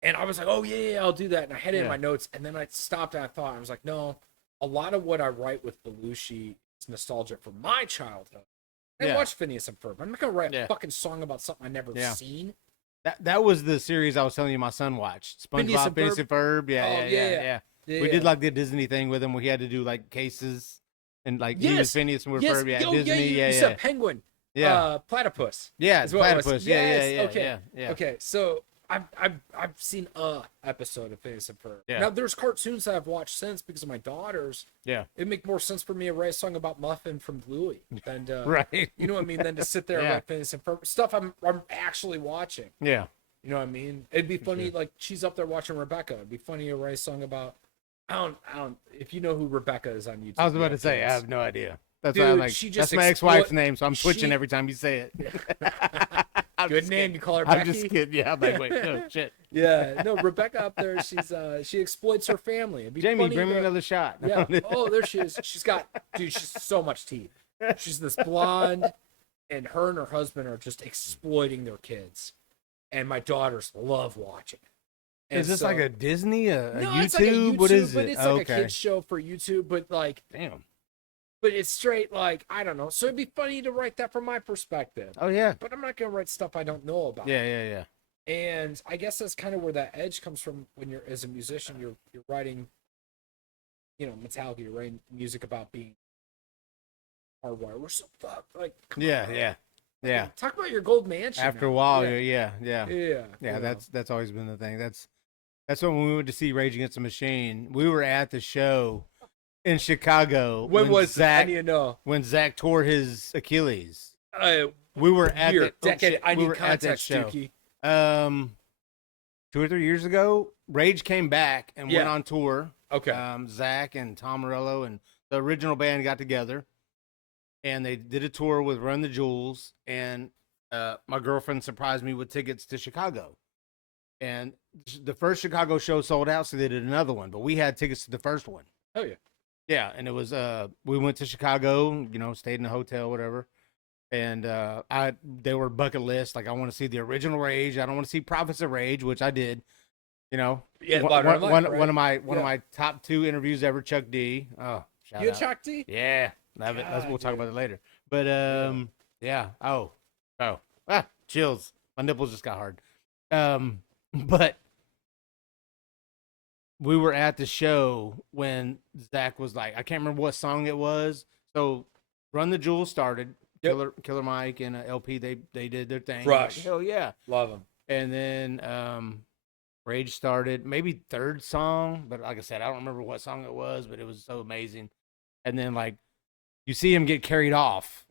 And I was like, oh, yeah, I'll do that. And I had it in my notes, and then I stopped and I thought, I was like, no, a lot of what I write with Belushi is nostalgia for my childhood. I watched Phineas and Ferb. I'm not going to write a fucking song about something I've never seen. That was the series I was telling you my son watched. SpongeBob, Phineas and Ferb. Yeah. We did like the Disney thing with him where he had to do like cases and like he was Phineas and Ferb. Yeah, Disney. You said penguin. Yeah. Platypus. Yeah, platypus. Yeah. Okay, so I've seen a episode of Phineas and Ferb. Yeah. Now there's cartoons that I've watched since because of my daughters. Yeah. It'd make more sense for me to write a song about Muffin from Bluey than to, right. You know what I mean? Than to sit there and write Phineas and Ferb stuff I'm actually watching. Yeah. You know what I mean? It'd be funny, like she's up there watching Rebecca. It'd be funny to write a song about. I don't. If you know who Rebecca is on YouTube. I was about to say, I have no idea. That's Dude, why I'm like, that's my ex-wife's name, so I'm twitching every time you say it. Good name. You call her Becky? I'm just kidding. Yeah, I'm like, wait, no, shit. Yeah, no, Rebecca up there, she exploits her family. It'd be Jamie, funny bring me another shot. Yeah. Oh, there she is. She's so much teeth. She's this blonde, and her husband are just exploiting their kids. And my daughters love watching it. And is this like a Disney, no, YouTube? It's like a YouTube? What is it? But it's like a kid's show for YouTube, but like, damn. But it's straight like, I don't know. So it'd be funny to write that from my perspective. Oh yeah. But I'm not gonna write stuff I don't know about. Yeah. And I guess that's kind of where that edge comes from when you're as a musician, you're writing, you know, Metallica, you're writing music about being hardwired. We're so fucked. Like, yeah. Talk about your gold mansion. After a while, yeah. That's always been the thing. That's when we went to see Rage Against the Machine. We were at the show in Chicago. When was Zach? That? When Zach tore his Achilles. We were at decade. I need at context, that show. Dookie. 2 or 3 years ago, Rage came back and went on tour. Okay. Zach and Tom Morello and the original band got together, and they did a tour with Run the Jewels. And my girlfriend surprised me with tickets to Chicago. And the first Chicago show sold out, so they did another one. But we had tickets to the first one. Oh yeah. Yeah, and it was we went to Chicago, you know, stayed in a hotel, whatever. And they were bucket list. Like, I want to see the original Rage. I don't want to see Prophets of Rage, which I did. You know, one of my top 2 interviews ever. Chuck D. Oh, shout you out. Chuck D? Yeah, we'll talk about it later. But yeah. Chills. My nipples just got hard. But we were at the show when Zach was like, I can't remember what song it was. So Run the Jewels started. Killer Mike and LP, they did their thing. Rush. Like, hell yeah. Love them. And then Rage started, maybe third song, but like I said, I don't remember what song it was, but it was so amazing. And then like you see him get carried off,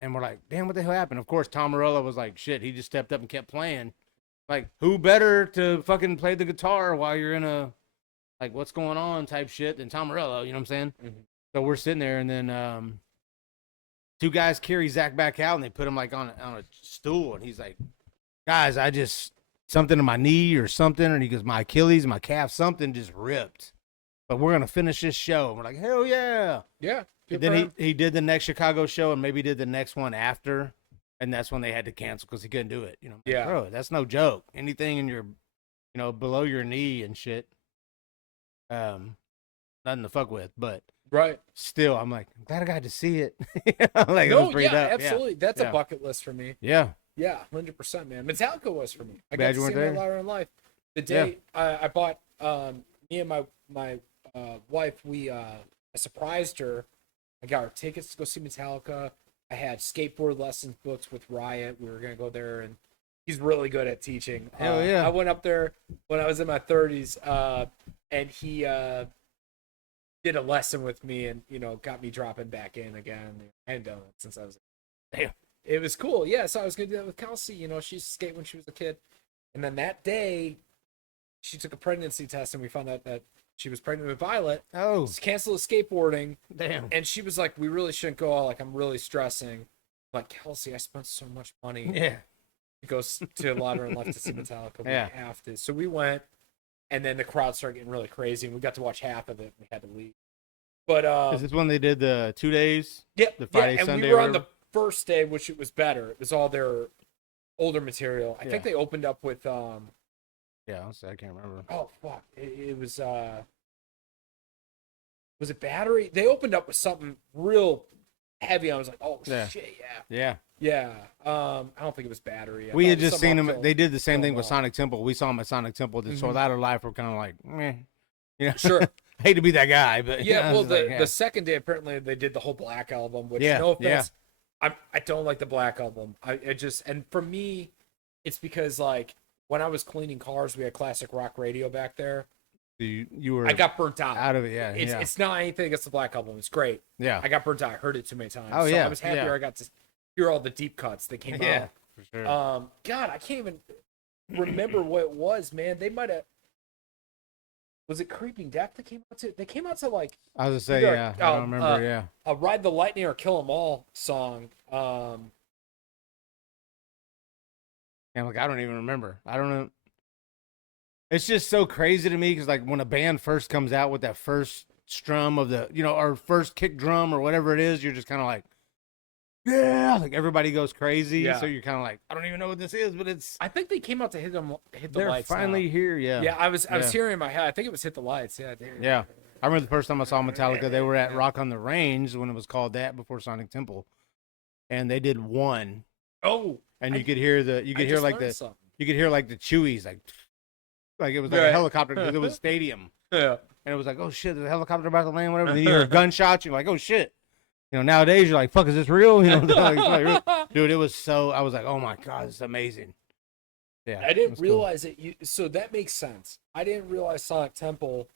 and we're like, damn, what the hell happened? Of course, Tom Morello was like, shit, he just stepped up and kept playing. Like, who better to fucking play the guitar while you're in a, like, what's going on type shit than Tom Morello, you know what I'm saying? Mm-hmm. So we're sitting there, and then 2 guys carry Zach back out, and they put him like on a stool, and he's like, guys, I just something in my knee or something. And he goes, my Achilles, my calf, something just ripped. But we're going to finish this show. And we're like, hell yeah. Yeah. And then he did the next Chicago show and maybe did the next one after. And that's when they had to cancel because he couldn't do it. You know, Yeah. bro, that's no joke. Anything in your, below your knee and shit. Nothing to fuck with, but right. Still, I'm like, I'm glad I got to see it. Like, No, it was pretty dope. absolutely. That's Yeah. a bucket list for me. Yeah. Yeah, 100%, man. Metallica was for me. I Glad got you to see weren't them there. later in life. The day I bought, me and my wife, I surprised her. I got her tickets to go see Metallica. I had skateboard lessons booked with Riot. We were gonna go there, and he's really good at teaching. Hell yeah. I went up there when I was in my 30s, and he did a lesson with me, and got me dropping back in again. I hadn't done it since I was. Damn. It was cool. Yeah, so I was gonna do that with Kelsey. She used to skate when she was a kid, and then that day, she took a pregnancy test, and we found out that she was pregnant with Violet. Oh, Canceled the skateboarding. damn. And she was like, we really shouldn't go out. Like, I'm really stressing. I'm like, Kelsey, I spent so much money. Yeah. It goes to Latter and Left to see Metallica. We Yeah. have to. So we went, and then the crowd started getting really crazy, and we got to watch half of it. And we had to leave. But Is this when they did the 2 days? yeah, the Friday, and Sunday we were or on the first day, which it was better. It was all their older material. I think Yeah. they opened up with Yeah, I can't remember. oh fuck, it was it Battery? They opened up with something real heavy. I was like, oh Yeah. shit, Yeah. yeah. I don't think it was Battery. I We thought had it was just some seen them. uphill. They did the same Kill thing 'em with all. Sonic Temple. We saw them at Sonic Temple. So Mhm. Louder Life were kind of like, meh. Sure. I hate to be that guy, but Yeah, I well, was like, yeah. the second day apparently they did the whole Black album, which Yeah, no offense, I don't like the Black album. I just, and for me, it's because like when I was cleaning cars, we had classic rock radio back there. you were I got burnt out. of it. Yeah, It's not anything against the Black album. It's great. yeah. I got burnt out. I heard it too many times. Oh, So yeah, I was happier yeah. I got to hear all the deep cuts that came Yeah, out. for sure. God, I can't even remember what it was, man. They might have. Was it Creeping Death that came out to? They came out to like I was gonna say, either, yeah. I don't remember. Yeah. a Ride the Lightning or Kill 'Em All song. And like, I don't even remember. I don't know. It's just so crazy to me because like when a band first comes out with that first strum of the, or first kick drum or whatever it is, you're just kind of like, yeah, like everybody goes crazy. Yeah. So you're kind of like, I don't even know what this is, but it's I think they came out to hit the they're lights. finally now. here. Yeah. Yeah, I was Yeah. hearing in my head. I think it was Hit the Lights. Yeah. Yeah. I remember the first time I saw Metallica, they were at Rock on the Range when it was called that before Sonic Temple, and they did one, Oh, and you I- could hear the I just learned something. you could hear like the Chewies like it was like a Right. helicopter because it was a stadium. Yeah. And it was like, oh shit, there's a helicopter about to land, whatever. Then you hear gunshots, you're like, oh shit. Nowadays you're like, fuck, is this real? Dude, it was so, I was like, oh my God, it's amazing. Yeah. I it didn't was cool. realize it. So that makes sense. I didn't realize Sonic Temple.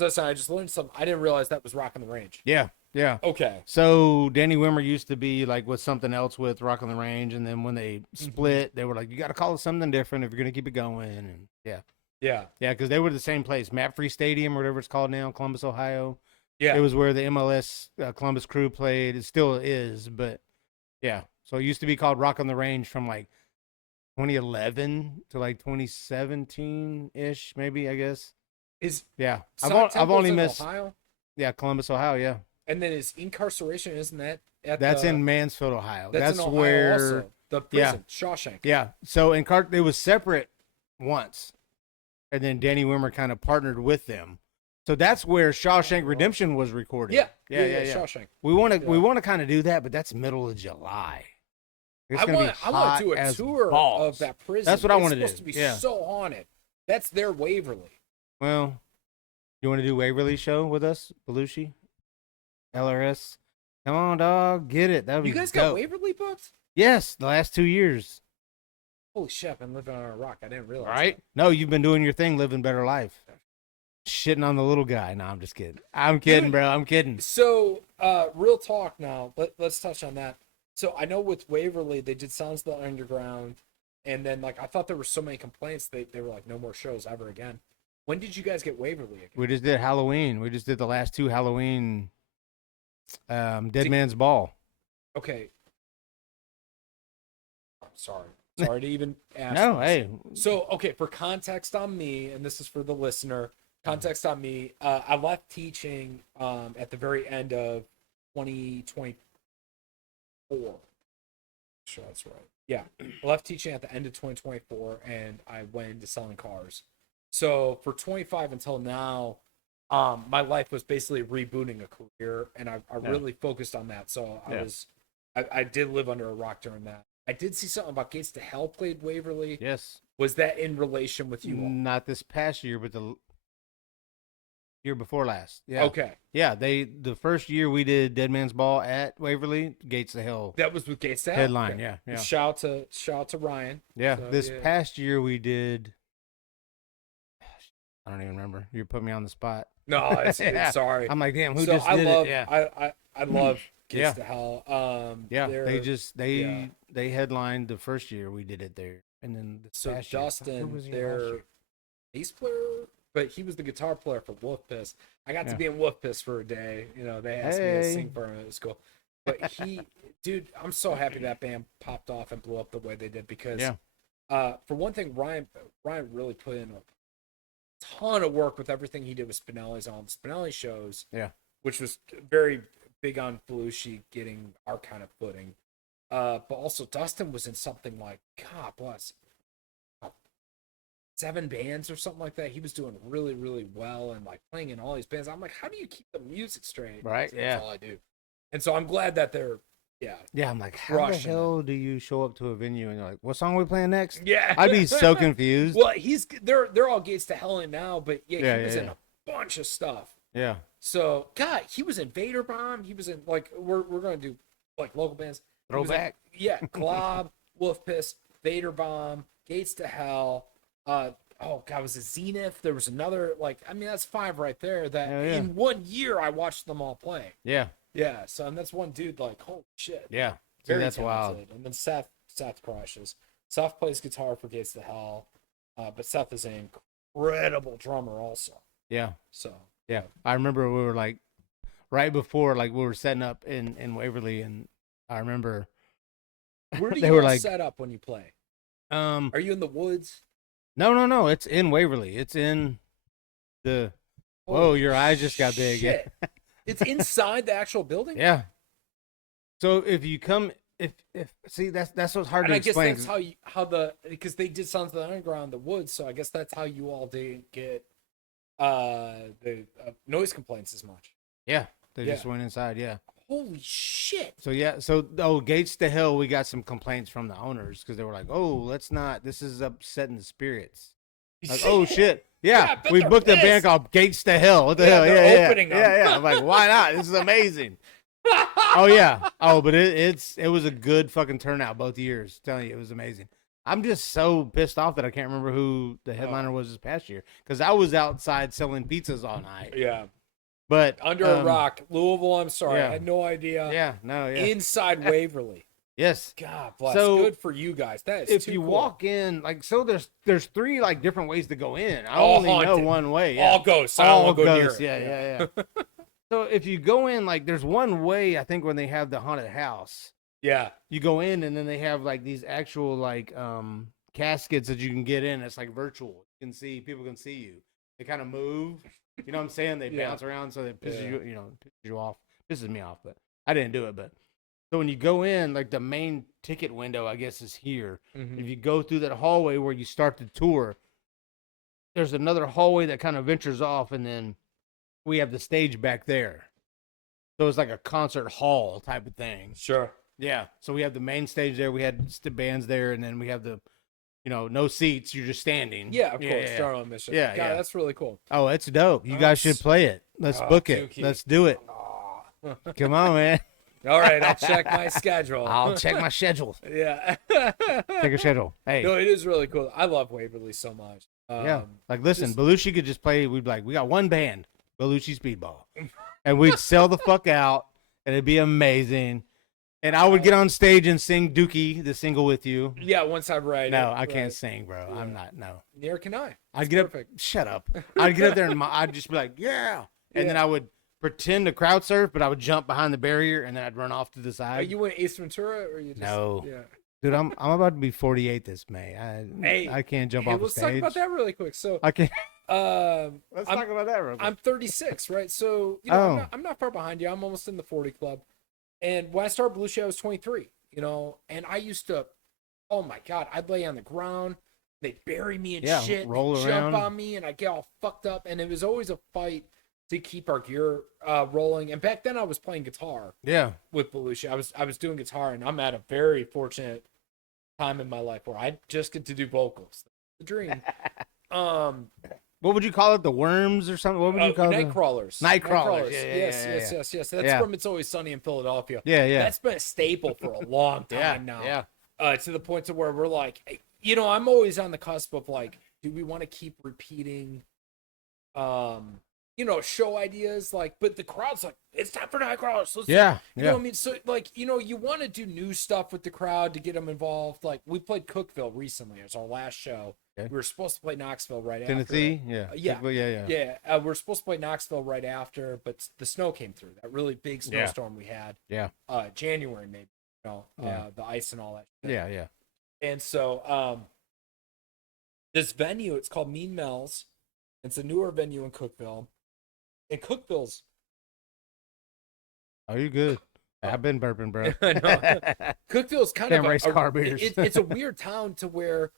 I just learned something. I didn't realize that was Rock on the Range. Yeah, yeah. Okay. So Danny Wimmer used to be like with something else with Rock on the Range, and then when they split, they were like, you got to call it something different if you're going to keep it going. And yeah. Yeah. Yeah, because they were the same place, Map Free Stadium or whatever it's called now, Columbus, Ohio. Yeah. It was where the MLS Columbus Crew played. It still is, but yeah. So it used to be called Rock on the Range from like 2011 to like 2017 ish, maybe, I guess. Yeah. Sonic I've only in missed. Ohio? Yeah, Columbus, Ohio. Yeah. And then is Incarceration, isn't that at That's the, in Mansfield, Ohio. That's in Ohio where. also. The prison, Shawshank. Yeah. So it was separate once, and then Danny Wimmer kind of partnered with them. So that's where Shawshank Redemption was recorded. Yeah. Yeah. Shawshank. We want to Yeah. kind of do that, but that's middle of July. It's I gonna be want hot to do a as tour balls. of that prison. That's what I It's wanna do. supposed to be Yeah. so haunted. That's their Waverly. Well, you want to do Waverly show with us, Belushi, LRS? Come on, dog, get it. That would be You guys dope. got Waverly booked? Yes, the last 2 years. Holy shit, I've been living on a rock. I didn't realize. Right? No, you've been doing your thing, living better life. Shitting on the little guy. No, I'm just kidding. I'm kidding, bro. I'm kidding. So, real talk now. Let's touch on that. So I know with Waverly, they did Sounds of the Underground, and then like I thought there were so many complaints they were like no more shows ever again. When did you guys get Waverly again? We just did Halloween. We just did the last 2 Halloween Dead Man's Ball. Okay. I'm sorry. sorry to even ask. No, this. hey. So, okay, for context on me, and this is for the listener, context on me, I left teaching at the very end of 2024. Sure, that's right. Yeah, I left teaching at the end of 2024, and I went into selling cars. So for 25 until now, my life was basically rebooting a career, and I really focused on that. So I did live under a rock during that. I did see something about Gates to Hell played Waverly. Yes. Was that in relation with you all? Not this past year, but the year before last. Yeah. Okay. Yeah, the first year we did Dead Man's Ball at Waverly, Gates to Hell. That was with Gates to Hell. Headline, Okay. yeah. Shout out to Ryan. Yeah. So, This past year we did. I don't even remember. You put me on the spot. No, it's sorry. I'm like, damn, who so just I did love, it? Yeah. I love Gates Yeah. to Hell. Yeah, they're- they headlined the first year we did it there, and then the So past year, Dustin, who was here last their year? bass player, but he was the guitar player for Wolf Piss. I got to be in Wolf Piss for a day. You know, they asked me to sing for him. It was cool. But dude, I'm so happy that band popped off and blew up the way they did because, for one thing, Ryan really put in a ton of work with everything he did with Spinelli's on the Spinelli shows. Yeah, which was very big on Belushi getting our kind of footing. But also Dustin was in something like, God bless, 7 bands or something like that. He was doing really, really well and like playing in all these bands. I'm like, how do you keep the music straight? right. That's all I do. And so I'm glad that they're, yeah. I'm like, how the hell do you show up to a venue and you're like, what song are we playing next? Yeah, I'd be so confused. Well, they're all Gates to Hell in now, but he was in a bunch of stuff. Yeah. So God, he was in Vader Bomb. He was in like we're gonna do like local bands. Throwback. Glob, Wolf Piss, Vader Bomb, Gates to Hell. Oh God, was it Zenith? There was another that's 5 right there. That in 1 year I watched them all play. Yeah. Yeah. So and that's one dude like holy shit. Yeah. Very that's talented. wild. And then Seth crushes. Seth plays guitar for Gates to Hell, but Seth is an incredible drummer also. Yeah. So. Yeah, I remember we were like right before we were setting up in Waverly, and I remember where do they you were all like set up when you play? Are you in the woods? No, it's in Waverly. It's in the. Whoa, your eyes just got big. Shit. It's inside the actual building. Yeah. So if you come, if see that's what's hard and to I guess explain. that's because they did Sons of the Underground, the woods. So I guess that's how you all didn't get the noise complaints as much. Yeah, they just went inside. Yeah. Holy shit. So Gates to Hell, we got some complaints from the owners because they were like, "Oh, let's not. This is upsetting the spirits." Like, oh shit. Yeah, we booked a band called Gates to Hell. What the hell? Yeah. I'm like, why not? This is amazing. Oh yeah. Oh, but it was a good fucking turnout both years. I'm telling you, it was amazing. I'm just so pissed off that I can't remember who the headliner was this past year because I was outside selling pizzas all night. Yeah. But under a rock, Louisville. I'm sorry, yeah. I had no idea. Yeah, no, yeah. Inside Waverly. Yes. God bless. So, good for you guys. That is if too you cool. walk in, there's 3 different ways to go in. I only know one way. Yeah. All ghosts. I don't want to go near it. Yeah. So if you go in, there's one way I think when they have the haunted house. Yeah. You go in and then they have these actual caskets that you can get in. It's virtual. You can see people can see you. They kind of move. You know what I'm saying? They bounce around so they pisses you off. Pisses me off, but I didn't do it. But so when you go in, the main ticket window, I guess, is here. Mm-hmm. If you go through that hallway where you start the tour, there's another hallway that kind of ventures off, and then we have the stage back there. So it's like a concert hall type of thing. Sure. Yeah. So we have the main stage there. We had the bands there, and then we have the, no seats. You're just standing. Yeah, of course. Start on mission. Yeah, God, that's really cool. Oh, it's dope. You guys should play it. Let's book it. Dookie. Let's do it. Come on, man. All right, I'll check my schedule. I'll check my schedule. Yeah. Check your schedule. Hey. No, it is really cool. I love Waverly so much. Yeah. Listen, Belushi could just play. We'd be like, we got one band, Belushi Speed Ball. And we'd sell the fuck out, and it'd be amazing. And I would get on stage and sing Dookie, the single with you. Yeah, once I write No, I can't sing, bro. Yeah. I'm not. No. Neither can I. I'd get up. Shut up. I'd get up there and I'd just be like, yeah. And then I would pretend to crowd surf, but I would jump behind the barrier and then I'd run off to the side. Are you in Ace Ventura or you just? No. Yeah. Dude, I'm about to be 48 this May. I can't jump off a let's stage. talk about that really quick. So I can't. let's talk about that real quick. I'm 36, right? So I'm not far behind you. I'm almost in the 40 club. And when I started Belushi, I was 23. And I used to, oh my god, I'd lay on the ground, they'd bury me in shit, roll they'd around, jump on me, and I get all fucked up. And it was always a fight to keep our gear rolling. And back then, I was playing guitar. Yeah, with Belushi, I was doing guitar, and I'm at a very fortunate time in my life where I just get to do vocals. The dream. What would you call it? The worms or something? What would you call it? Nightcrawlers. Nightcrawlers. Yes. That's from It's Always Sunny in Philadelphia. Yeah. That's been a staple for a long time now. Yeah. To the point to where we're like, I'm always on the cusp of like, do we want to keep repeating, show ideas? Like, but the crowd's like, it's time for Nightcrawlers. You know what I mean? So like, you want to do new stuff with the crowd to get them involved. Like we played Cookeville recently. It was our last show. Okay. We were supposed to play Knoxville right Tennessee? after. Yeah. We were supposed to play Knoxville right after, but the snow came through. That really big snowstorm we had. Yeah. January maybe. The ice and all that shit. Yeah. And so this venue, it's called Mean Mel's. It's a newer venue in Cookeville. And Cookeville's. Are you good? I've been burping, bro. Cookeville's kind Can't of race car beers. It's a weird town to where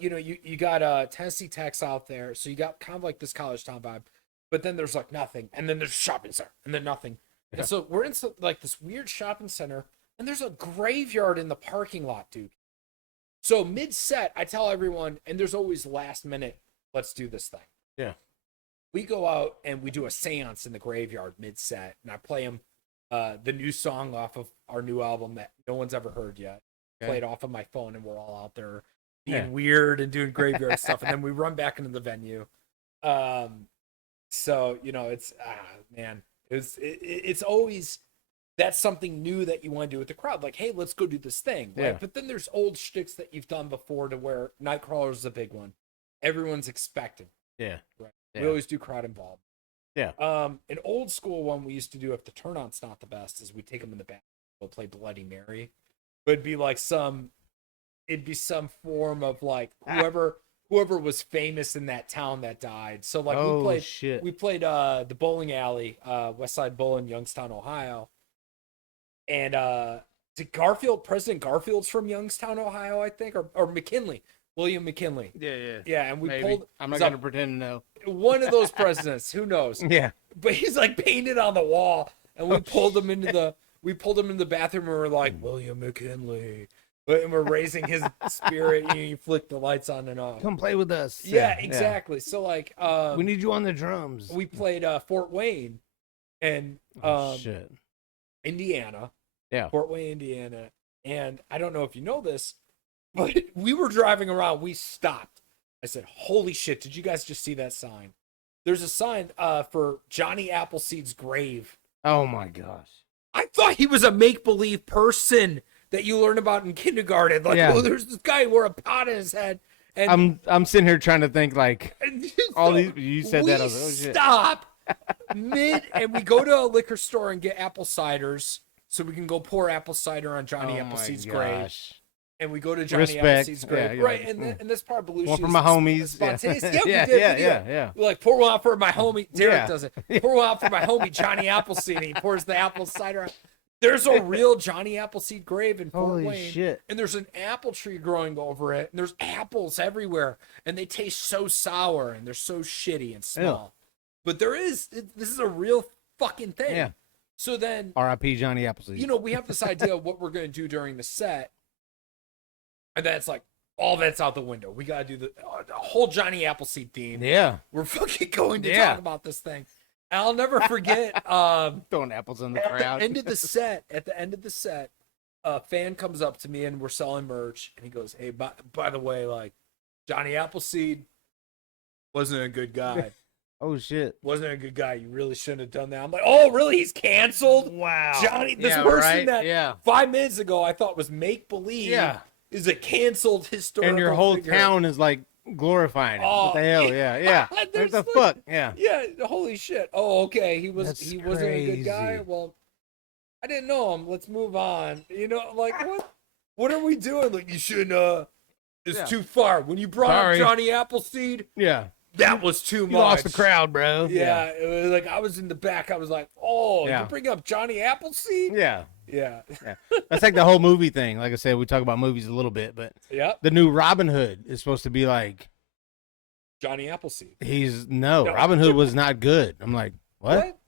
you got Tennessee Tech's out there, so you got kind of like this college town vibe, but then there's like nothing, and then there's a shopping center, and then nothing. Yeah. And so we're in like this weird shopping center, and there's a graveyard in the parking lot, dude. So mid-set, I tell everyone, and there's always last minute, let's do this thing. Yeah. We go out and we do a seance in the graveyard mid-set, and I play them the new song off of our new album that no one's ever heard yet. Okay. Play it off of my phone, and we're all out there being weird and doing graveyard stuff, and then we run back into the venue. So it's man, it's always that's something new that you want to do with the crowd. Like, hey, let's go do this thing, right? Yeah. But then there's old shticks that you've done before to where Nightcrawler is a big one. Everyone's expecting. Yeah. Right. Yeah. We always do crowd involved. Yeah. An old school one we used to do if the turnout's not the best is we take them in the back. We'll play Bloody Mary. But it'd be some form of like whoever was famous in that town that died. So like we played the bowling alley, West Side Bowl in Youngstown, Ohio. And President Garfield's from Youngstown, Ohio, I think, or McKinley. William McKinley. Yeah, and we pulled. I'm not gonna pretend to know. One of those presidents, who knows? Yeah. But he's like painted on the wall, and we pulled him into the bathroom, and we're like, William McKinley, and we're raising his spirit. And you flick the lights on and off. Come play with us. Yeah, exactly. Yeah. So like, we need you on the drums. We played Fort Wayne, and Indiana. Yeah. Fort Wayne, Indiana, and I don't know if you know this. But we were driving around. We stopped. I said, holy shit, did you guys just see that sign? There's a sign for Johnny Appleseed's grave. Oh, my gosh. I thought he was a make-believe person that you learn about in kindergarten. Like, there's this guy who wore a pot in his head. And I'm sitting here trying to think, like, all these, you said that. I was like, oh, shit. Stop and we go to a liquor store and get apple ciders so we can go pour apple cider on Johnny Appleseed's grave. And we go to Johnny Appleseed's grave, right? And this part of Belushi. One for my homies. Yeah, we did. We're like, pour one out for my homie. Derek does it. Pour one out for my homie Johnny Appleseed. And he pours the apple cider out. There's a real Johnny Appleseed grave in Fort Wayne. Shit. And there's an apple tree growing over it. And there's apples everywhere. And they taste so sour and they're so shitty and small. But this is a real fucking thing. Yeah. So then. R.I.P. Johnny Appleseed. We have this idea of what we're going to do during the set. And that's like, all that's out the window. We got to do the whole Johnny Appleseed theme. Yeah. We're fucking going to talk about this thing. And I'll never forget. Throwing apples in the crowd. At the end of the set, a fan comes up to me and we're selling merch. And he goes, hey, by the way, like, Johnny Appleseed wasn't a good guy. Oh, shit. Wasn't a good guy. You really shouldn't have done that. I'm like, oh, really? He's canceled? Wow. Johnny, this person that 5 minutes ago I thought was make-believe. Yeah. Is a canceled historical and your whole figure. Town is like glorifying it. What the hell? Yeah. What the fuck? Yeah. Yeah. Holy shit. Oh, okay. He wasn't a good guy. Well, I didn't know him. Let's move on. Like what? what are we doing? Like, you shouldn't, it's Yeah. too far. When you brought Sorry. up Johnny Appleseed, Yeah. that was too much. You lost the crowd, bro. Yeah, it was like I was in the back. I was like, oh, Yeah. you bring up Johnny Appleseed? Yeah. Yeah. Yeah. That's like the whole movie thing. Like I said, we talk about movies a little bit, but Yeah. the new Robin Hood is supposed to be like Johnny Appleseed. no, Robin Hood was not good. I'm like, what?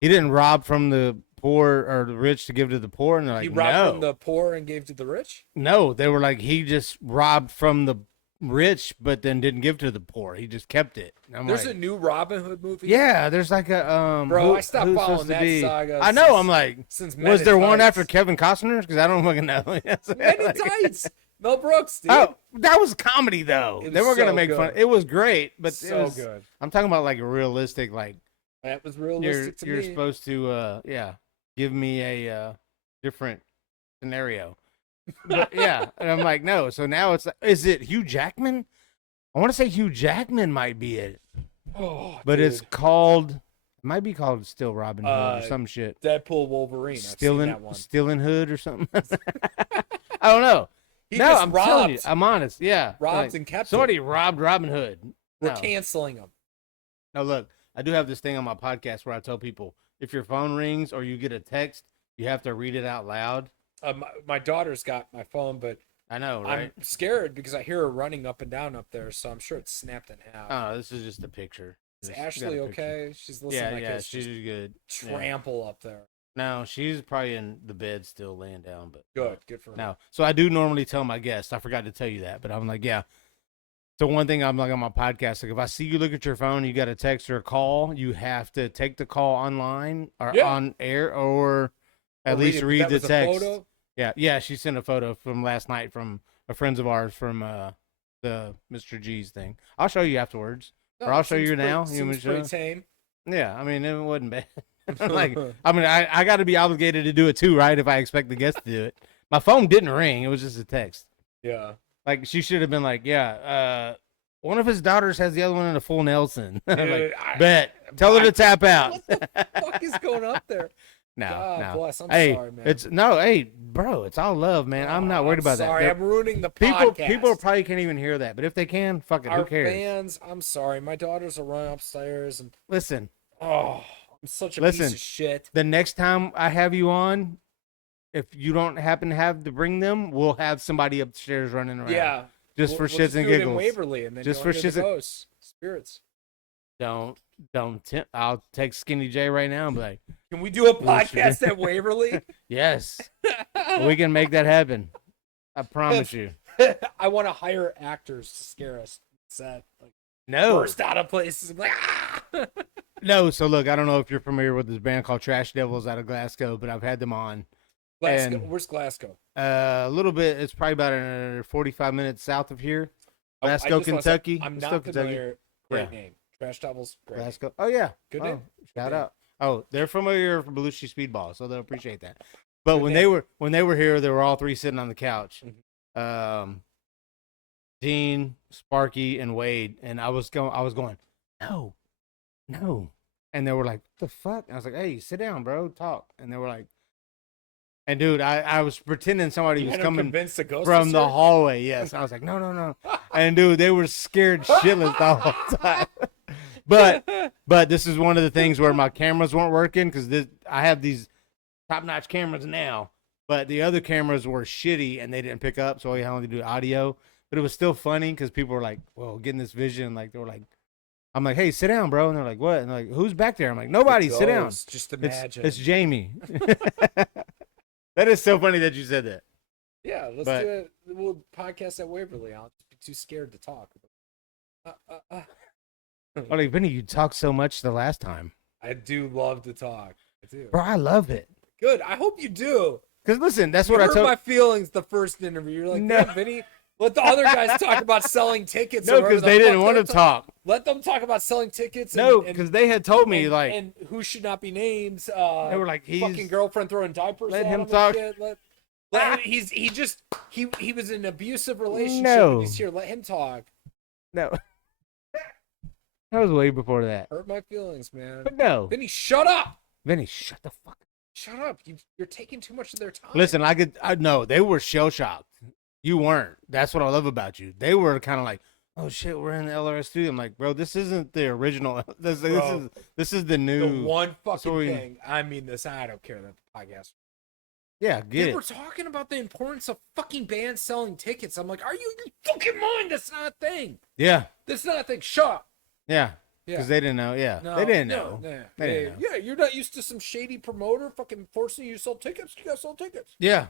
He didn't rob from the poor or the rich to give to the poor, and they're like, He robbed no. from the poor and gave to the rich? No, they were like, he just robbed from the rich, but then didn't give to the poor. He just kept it. And I'm There's like, a new Robin Hood movie? yeah, there's like a Bro, I stopped who's following supposed to that be- saga I know. since- I'm like, Since Men was in there one Tights. after Kevin Costner? Because I don't fucking know. Men in Tights? Mel Brooks, dude. Oh, that was comedy though. It They was were gonna so make fun. good. It was great, but it So was, good. I'm talking about like a realistic, like That was you're realistic to you're me. supposed to, give me a different scenario. But, yeah, and I'm like, no. So now is it Hugh Jackman? I want to say Hugh Jackman might be it, Oh, but dude. it's called. It might be called Still Robin Hood or some shit. Deadpool Wolverine. I've Still seen in that one. Still in Hood or something. I don't know. He no, just I'm telling you, robbed. I'm honest. Yeah, Robbed like, and kept somebody it. robbed Robin Hood. We're No. canceling him. No, look, I do have this thing on my podcast where I tell people if your phone rings or you get a text, you have to read it out loud. My daughter's got my phone, but I know, right? I'm scared because I hear her running up and down up there, so I'm sure it's snapped in half. Oh, this is just a picture. Is Just got a Ashley picture. okay? She's listening Yeah, like yeah, it's she's just good. Yeah. trample up there. No, she's probably in the bed still laying down, but Good for her. no. So I do normally tell my guests. I forgot to tell you that, but I'm like, yeah. So one thing I'm like on my podcast, like if I see you look at your phone, you got a text or a call, you have to take the call online or Yeah. on air, or at Or least it. read That the was a text. photo? Yeah. She sent a photo from last night from a friends of ours from the Mr. G's thing. I'll show you afterwards, No, or I'll it show you seems now. pretty- You want me seems to show? pretty tame. Yeah, I mean it wasn't bad. Like, I mean, I got to be obligated to do it too, right? If I expect the guest to do it. My phone didn't ring; it was just a text. Yeah. Like she should have been like, yeah, one of his daughters has the other one in a full Nelson. I'm like, Dude, bet. Tell her to tap out. What the fuck is going up there? No, God no. bless. I'm hey, sorry, man. it's no, hey, bro, it's all love, man. I'm not worried about sorry, that. I'm ruining the People, podcast. people probably can't even hear that, but if they can, fuck it, Our who cares? fans, I'm sorry. My daughters will run upstairs and Listen, I'm such a Listen. piece of shit. the next time I have you on, if you don't happen to have to bring them, we'll have somebody upstairs running around. Yeah. just for We'll shits and do it in giggles. Waverly and then Just you'll for hear the shits and- ghosts, spirits. Don't I'll text Skinny J right now and be like, Can we do a Well, shit. podcast at Waverly? yes, we can make that happen. I promise you. I want to hire actors to scare us. Set like No, burst out of places. Like, ah! no. So look, I don't know if you're familiar with this band called Trash Devils out of Glasgow, but I've had them on. Glasgow. And- Where's Glasgow? A little bit. It's probably about 45 minutes south of here. Oh, I Glasgow, just wanna say, Kentucky. I'm It's not still Kentucky. familiar. Great Yeah. name. Trash Devils. Great. name. Glasgow. Oh yeah. Good Oh, name. Shout name. out. Oh, they're familiar with Belushi Speed Ball, so they'll appreciate that. But Good when name. they were here, they were all three sitting on the couch. Mm-hmm. Dean, Sparky, and Wade, and I was going, no, and they were like, "What the fuck?" And I was like, "Hey, sit down, bro, talk." And they were like, and dude, I was pretending somebody You was had him coming convinced the ghost from was the here? hallway. Yes, I was like, no, and dude, they were scared shitless the whole time. But this is one of the things where my cameras weren't working because I have these top-notch cameras now, but the other cameras were shitty and they didn't pick up, so I only do audio. But it was still funny because people were like, "Well, getting this vision." Like they were like, "I'm like, hey, sit down, bro," and they're like, "What?" And they're like, "Who's back there?" I'm like, "Nobody, The sit down." ghost, Just imagine. It's Jamie. That is so funny that you said that. Yeah, let's But- do it. We'll podcast at Waverly. I'll just be too scared to talk. I'm like, Vinny, you talked so much the last time, I do love to talk. I do. bro. I love it. Good. I hope you do. Cause listen, that's You what I hurt told. my feelings the first interview. You're like, No. "Damn, Vinny, let the other guys talk about selling tickets." No, or whatever because the they fuck didn't want they're to talk. Let them talk about selling tickets. No, and, because they had told me and, like and who should not be named. they were like, he's Fucking girlfriend throwing diapers. Let at him and talk. shit. Let him, he was in an abusive relationship. No. And he's here. Let him talk. no. That was way before that. Hurt my feelings, man. But no, Vinny, shut up. Vinny, shut the fuck. Shut up! You're taking too much of their time. Listen, I know they were shell shocked. You weren't. That's what I love about you. They were kind of like, oh shit, we're in the LRS studio. I'm like, bro, this isn't the original. This is the new. The one fucking story. thing. I mean, this. I don't care that the podcast. Yeah, They were talking about the importance of fucking bands selling tickets. I'm like, are you your fucking mind? That's not a thing. Yeah, That's not a thing. Shut up. yeah. Yeah. Because they didn't know. Yeah, No, they didn't no, know. no. They didn't know. Yeah, you're not used to some shady promoter fucking forcing you to sell tickets. You gotta sell tickets. Yeah.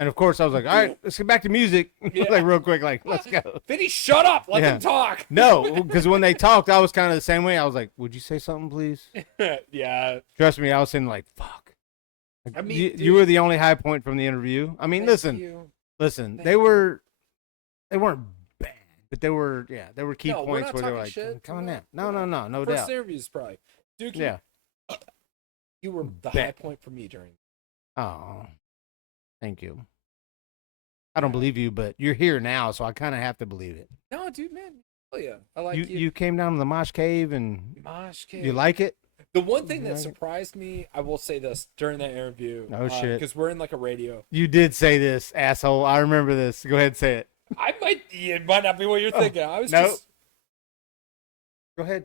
And of course, I was like, all right, let's get back to music. Yeah. Like, real quick, like, let's go. Vinny, shut up. Let them talk. No, because when they talked, I was kind of the same way. I was like, would you say something, please? Yeah. Trust me, I was saying, like, fuck. Like, I mean, you dude, were the only high point from the interview. I mean, listen, Thank they you. weren't bad, but they were key No, we're points not where they were talking like, shit. come on We're now. not- No First doubt. interviews, probably. Dookie, Yeah. you were the Bet. high point for me during. Oh, thank you. I don't believe you, but you're here now, so I kind of have to believe it. No, dude, man. Oh yeah, I like you. You came down to the mosh cave and Mosh you Cave. like it? The one thing You that like it? surprised me, I will say this during that interview. Oh, shit. Because we're in like a radio. You did say this, asshole. I remember this. Go ahead and say it. It might not be what you're thinking. I was no. just, Go ahead.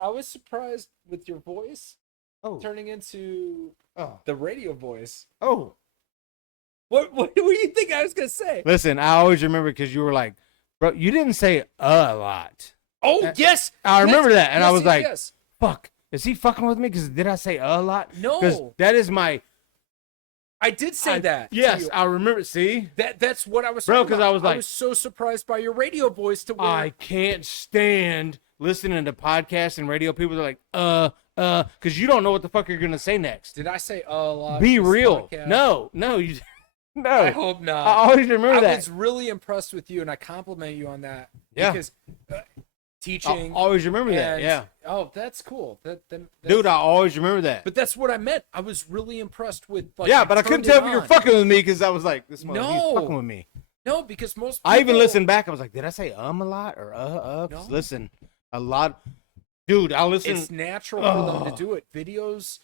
I was surprised with your voice Oh. turning into Oh. the radio voice. Oh. What do you think I was gonna say? Listen, I always remember because you were like, bro, you didn't say a lot. Oh yes, I remember that, and I was like, yes. fuck, is he fucking with me? Because did I say a lot? No. Because that is my. I did say that. to Yes, you. I remember. See? That's what I was. Bro, talking 'cause about. I was like- I was so surprised by your radio voice to where I can't stand listening to podcasts and radio people that are like, because you don't know what the fuck you're going to say next. Did I say a lot? Be in this real. podcast? No, you. No. I hope not. I always remember I that. was really impressed with you, and I compliment you on that. Yeah. Because I teaching. always remember that. and- Yeah. Oh, that's cool. Dude, I always remember that. But that's what I meant. I was really impressed with. Like, yeah, you but I couldn't turned tell it if you're on. fucking with me because I was like, this motherfucker, he's No. fucking with me. No, because most. I even people- listened back. I was like, did I say a lot or 'cause No. listen, a lot. Dude, I listen. It's natural for them Oh. to do it. Videos.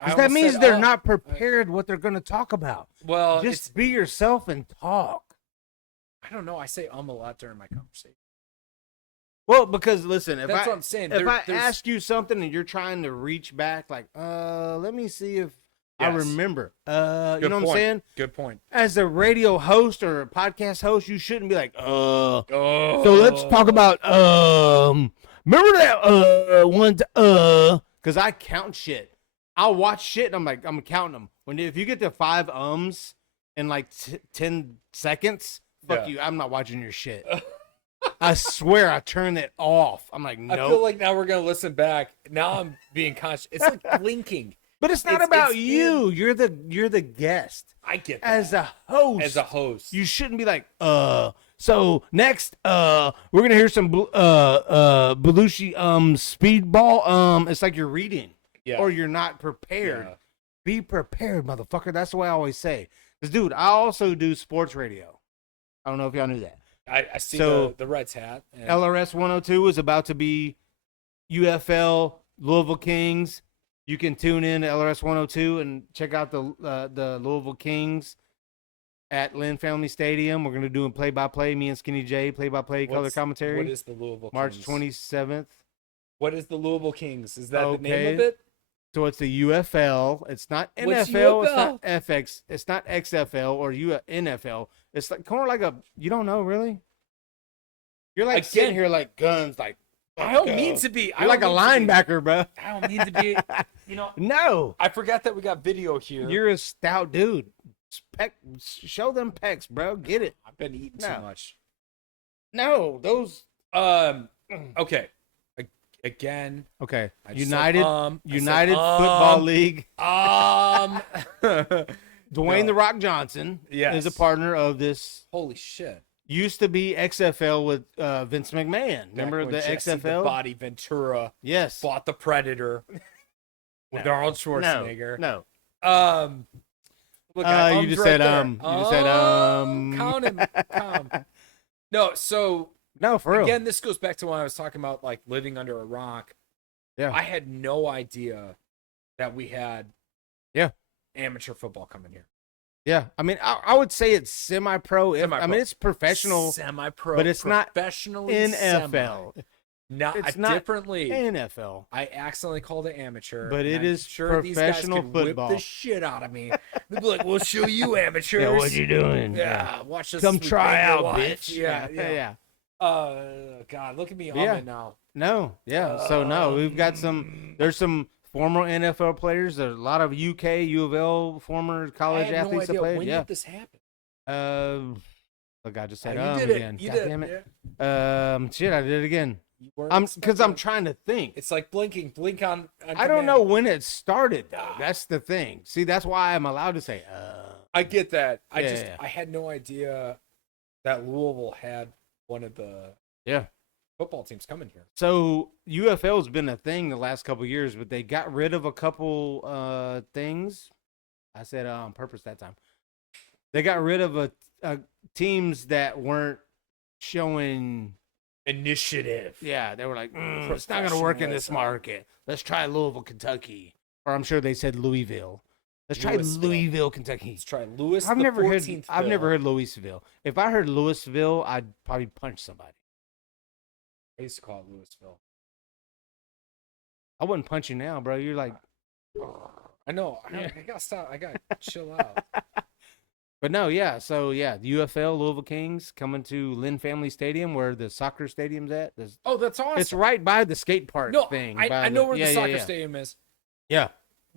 I Because that almost means said, they're "Oh." not prepared what they're going to talk about. Well, Just be yourself and talk. I don't know. I say a lot during my conversation. Well, because listen, if That's I what I'm saying. if I There's- ask you something and you're trying to reach back, like, let me see if I Yes. remember. You Good know what I'm point. saying? Good point. As a radio host or a podcast host, you shouldn't be like, Oh. So let's talk about remember that one because I count shit. I'll watch shit and I'm like, I'm counting them. If you get to 5 in like 10 seconds, fuck Yeah. you. I'm not watching your shit. I swear I turned it off. I'm like, I no. feel like now we're gonna listen back. Now I'm being conscious. It's like blinking. But it's not it's- about it's you. You're the guest. I get that. As a host. As a host. You shouldn't be like, so next, we're gonna hear some Belushi Speed Ball. It's like you're reading. Yeah. Or you're not prepared. Yeah. Be prepared, motherfucker. That's the way I always say. Because, dude, I also do sports radio. I don't know if y'all knew that. I see So- the Reds hat. And LRS 102 is about to be UFL Louisville Kings. You can tune in to LRS 102 and check out the Louisville Kings at Lynn Family Stadium. We're going to do a play-by-play. Me and Skinny J, play-by-play color What's- commentary. What is the Louisville March Kings? 27th. What is the Louisville Kings? Is that the name Okay. of it? So it's the UFL. It's not What's NFL. It's UFL? not FX. It's not XFL or NFL. It's like kind of like a. You don't know really. You're like sitting Again- here like guns. Like I don't go. mean to be. You're like a linebacker, bro. I don't mean to be. You know, No, I forgot that we got video here. you're a stout dude. Show them pecs, bro. Get it. I've been eating No. too much. No, those. Okay. Again. Okay. I just United said, I United said, Football League. Dwayne No. the Rock Johnson is Yes. a partner of this. Holy shit. Used to be XFL with Vince McMahon. Remember Back when the Jesse XFL? Body Ventura Yes. fought the Predator with No. Arnold Schwarzenegger. No. Look, I You just ummed said right You there. just said Count him. Count. No, so No, for real. again, this goes back to when I was talking about like living under a rock. Yeah. I had no idea that we had Yeah. amateur football coming here. Yeah, I mean, I would say it's semi-pro. I Semi-pro. mean, it's professional, Semi-pro, but it's not professionally NFL. Not It's not different league. NFL. I accidentally called it amateur, But and it I'm is sure these guys professional could football. Whip the shit out of me. They'd be like, "We'll show you amateurs." Yeah, what you doing? Yeah, watch this. Come sweet try baby out, watch. bitch. Yeah. yeah. God, look at me on Yeah. it now. No, yeah. So no, we've got some. There's some former NFL players. There's a lot of UK, U of L former college I had athletes no that idea. played. When yeah. did this happen? Look, I just said you did again. it. You God did damn it. it. Shit, I did it again. You weren't Because I'm expecting- trying to think. It's like blinking. Blink on I don't command. know when it started though. That's the thing. See, that's why I'm allowed to say. I get that. Yeah. I had no idea that Louisville had one of the Yeah. football teams coming here. So UFL's been a thing the last couple of years, but they got rid of a couple things. I said on purpose that time. They got rid of teams that weren't showing Initiative. Yeah, they were like, it's not going to work in this market. Let's try Louisville, Kentucky. Or I'm sure they said Louisville. Let's try Louisville, Kentucky. Let's try Louis. I've never heard 14th I've never Bill. heard Louisville. If I heard Louisville, I'd probably punch somebody. I used to call it Louisville. I wouldn't punch you now, bro. You're like, I know. I gotta stop. I gotta chill out. but no, yeah. So yeah, the UFL Louisville Kings coming to Lynn Family Stadium, where the soccer stadium's at. Oh, that's awesome. It's right by the skate park No, thing. I know where the soccer stadium. stadium is. Yeah.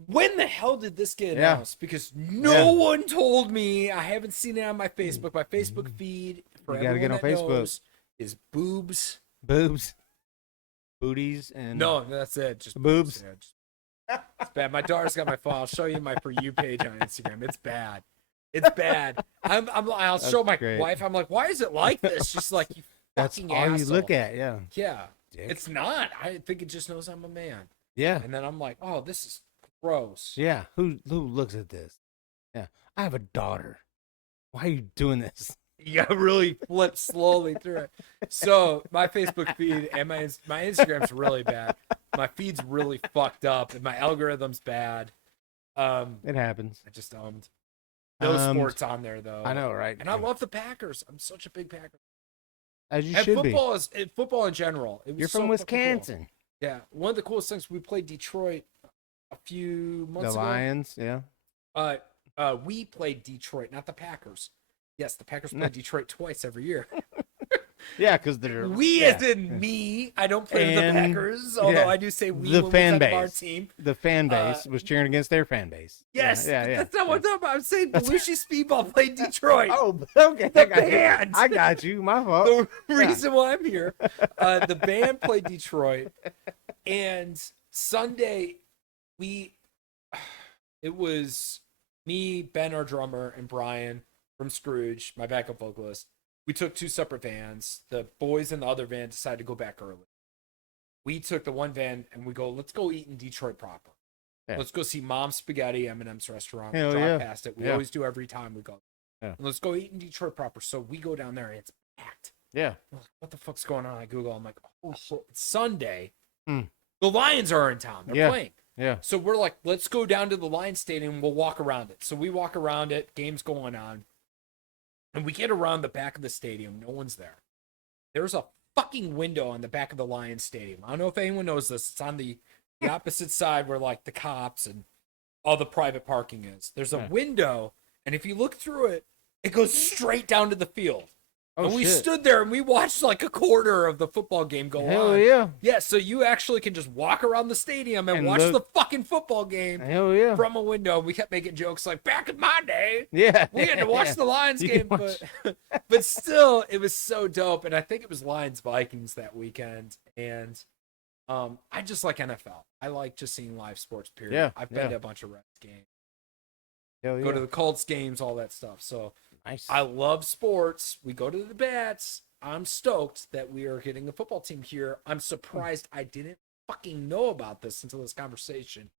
When the hell did this get Yeah. announced? Because no one told me. I haven't seen it on my Facebook. My Facebook feed for You gotta get everyone on that Facebook. knows is boobs. Boobs, booties, and No, that's it. Just Boobs. Yeah, it's bad. My daughter's got my phone. I'll show you my For You page on Instagram. It's bad. It's bad. I'll show my great. wife. I'm like, why is it like this? She's like, you that's fucking all asshole. you look at. Yeah. Yeah. Dick. It's not. I think it just knows I'm a man. Yeah. And then I'm like, oh, this is gross. Yeah. Who looks at this? Yeah. I have a daughter. Why are you doing this? You gotta really flip slowly through it. So my Facebook feed and my Instagram's really bad. My feed's really fucked up, and my algorithm's bad. It happens. I just no sports on there though. I know, right? And I love the Packers. I'm such a big Packer. As you And should be. football in general. It was You're so from fucking cool. Wisconsin. Yeah, one of the coolest things, we played Detroit a few months The ago. Lions. Yeah. We played Detroit, not the Packers. Yes, the Packers play Detroit twice every year. Yeah, because they're As in me. I don't play for the And- Packers, although yeah, I do say we the when fan we talk about our base. team. The fan base was cheering against their fan base. Yes, Yeah. that's not what I'm talking about. I'm saying Belushi Speed Ball played Detroit. Oh, okay. The band. I got you. My fault. The reason why I'm here. The band played Detroit, and Sunday it was me, Ben, our drummer, and Brian from Scrooge, my backup vocalist. We took two separate vans. The boys in the other van decided to go back early. We took the one van and we go, let's go eat in Detroit proper. Yeah. Let's go see Mom's Spaghetti, Eminem's restaurant. Hell We drive yeah. past it. We Yeah. always do every time we go. Yeah. And let's go eat in Detroit proper. So we go down there and it's packed. Yeah. I'm like, what the fuck's going on? I Google. I'm like, oh shit, it's Sunday. Hmm. The Lions are in town. They're Yeah. playing. Yeah. So we're like, let's go down to the Lions Stadium. We'll walk around it. So we walk around it. Game's going on. And we get around the back of the stadium. No one's there. There's a fucking window on the back of the Lions Stadium. I don't know if anyone knows this. It's on the opposite side where like the cops and all the private parking is. There's a window. And if you look through it, it goes straight down to the field. Oh, and we shit. stood there and we watched like a quarter of the football game go Hell on. yeah. Yeah, so you actually can just walk around the stadium and watch the fucking football game Hell yeah. from a window. We kept making jokes like, back in my day, Yeah. we had to watch the Lions You game, can watch- but still, it was so dope. And I think it was Lions Vikings that weekend. And I just like NFL. I like just seeing live sports, period. Yeah, I've been yeah. to a bunch of Reds games, Hell go yeah. to the Colts games, all that stuff. So Nice. I love sports. We go to the bats. I'm stoked that we are getting the football team here. I'm surprised I didn't fucking know about this until this conversation.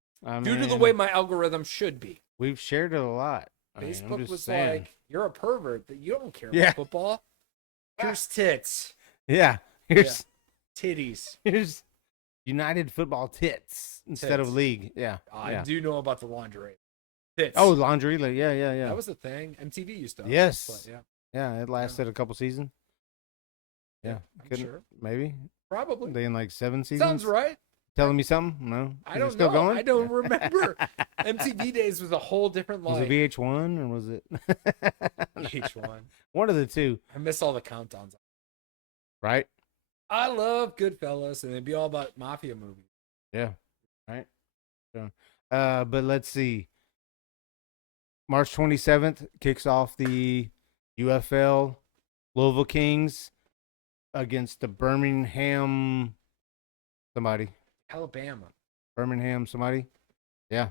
Due to the way my algorithm should be. We've shared it a lot. I mean, I'm Facebook just was saying. like, you're a pervert, that you don't care Yeah. about football. Here's tits. Yeah. Here's Titties. here's United Football Tits instead of Tits. League. Yeah. I yeah. do know about the lingerie. Pits. Oh, laundry. Yeah. That was the thing. MTV used to. Yes. But yeah. Yeah, it lasted a couple seasons. Yeah, I'm sure. Maybe. Probably. They in like 7 seasons. Sounds right. Telling me something? No. I Is it don't still know. going? I don't remember. MTV days was a whole different life. Was it VH1 or was it VH1? One of the two, I miss all the countdowns. right? I love Goodfellas, and it'd be all about mafia movies. Yeah, right. So, but let's see. March 27th kicks off the UFL Louisville Kings against the Birmingham somebody. Alabama. Birmingham somebody. Yeah.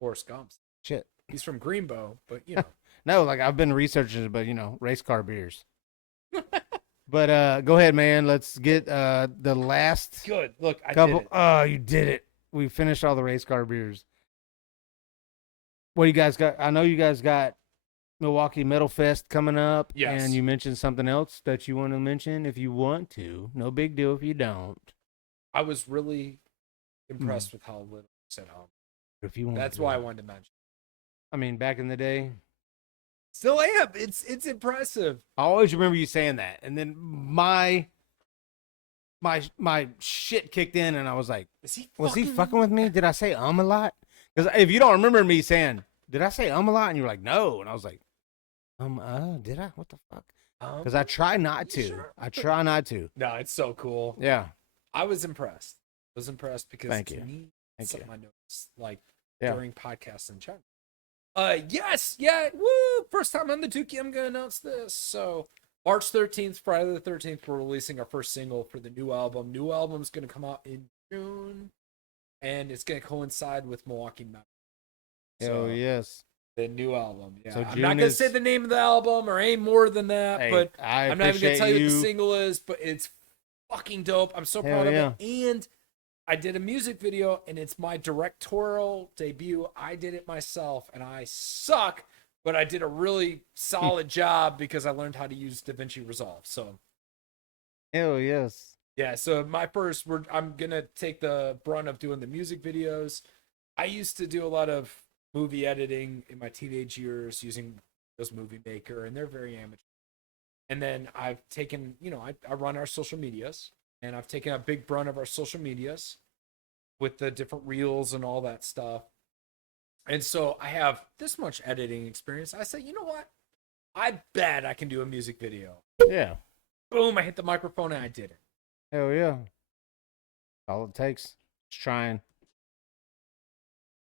Forrest Gump. Shit. He's from Greenbow, but you know. No, like I've been researching it, but race car beers. But go ahead, man. Let's get the last Good. Look, I couple. did it. Oh, you did it. We finished all the race car beers. What do you guys got? I know you guys got Milwaukee Metal Fest coming up. Yes. And you mentioned something else that you want to mention if you want to. No big deal if you don't. I was really impressed with how little you said home. If you want That's to. why I wanted to mention. I mean, back in the day, Still am. It's impressive. I always remember you saying that. And then my shit kicked in and I was like, was he fucking with me? Did I say a lot? Because if you don't remember me saying, did I say a lot? And you're like, no. And I was like, did I? What the fuck? Because I try not to. Sure? I try not to. No, it's so cool. Yeah. I was impressed. I was impressed because Thank to you. me, Thank something you. I noticed like Yeah. during podcasts in general. Yes, yeah, woo! First time on the Dookie, I'm gonna announce this. So March 13th, Friday the 13th, we're releasing our first single for the new album. New album's gonna come out in June, and it's gonna coincide with Milwaukee Metal. Oh, yes. The new album. Yeah. So I'm June not gonna is- say the name of the album or any more than that, Hey, but I I'm not even gonna tell you what the appreciate single is, but it's fucking dope. I'm so Hell proud of yeah. it. And I did a music video, and it's my directorial debut. I did it myself, and I suck, but I did a really solid job because I learned how to use DaVinci Resolve. So Hell yes. yeah, so my first, I'm gonna take the brunt of doing the music videos. I used to do a lot of movie editing in my teenage years using Windows Movie Maker, and they're very amateur. And then I've taken, I run our social medias, and I've taken a big brunt of our social medias with the different reels and all that stuff. And so I have this much editing experience. I say, you know what? I bet I can do a music video. Yeah. Boom, I hit the microphone and I did it. Hell yeah. All it takes. Just trying.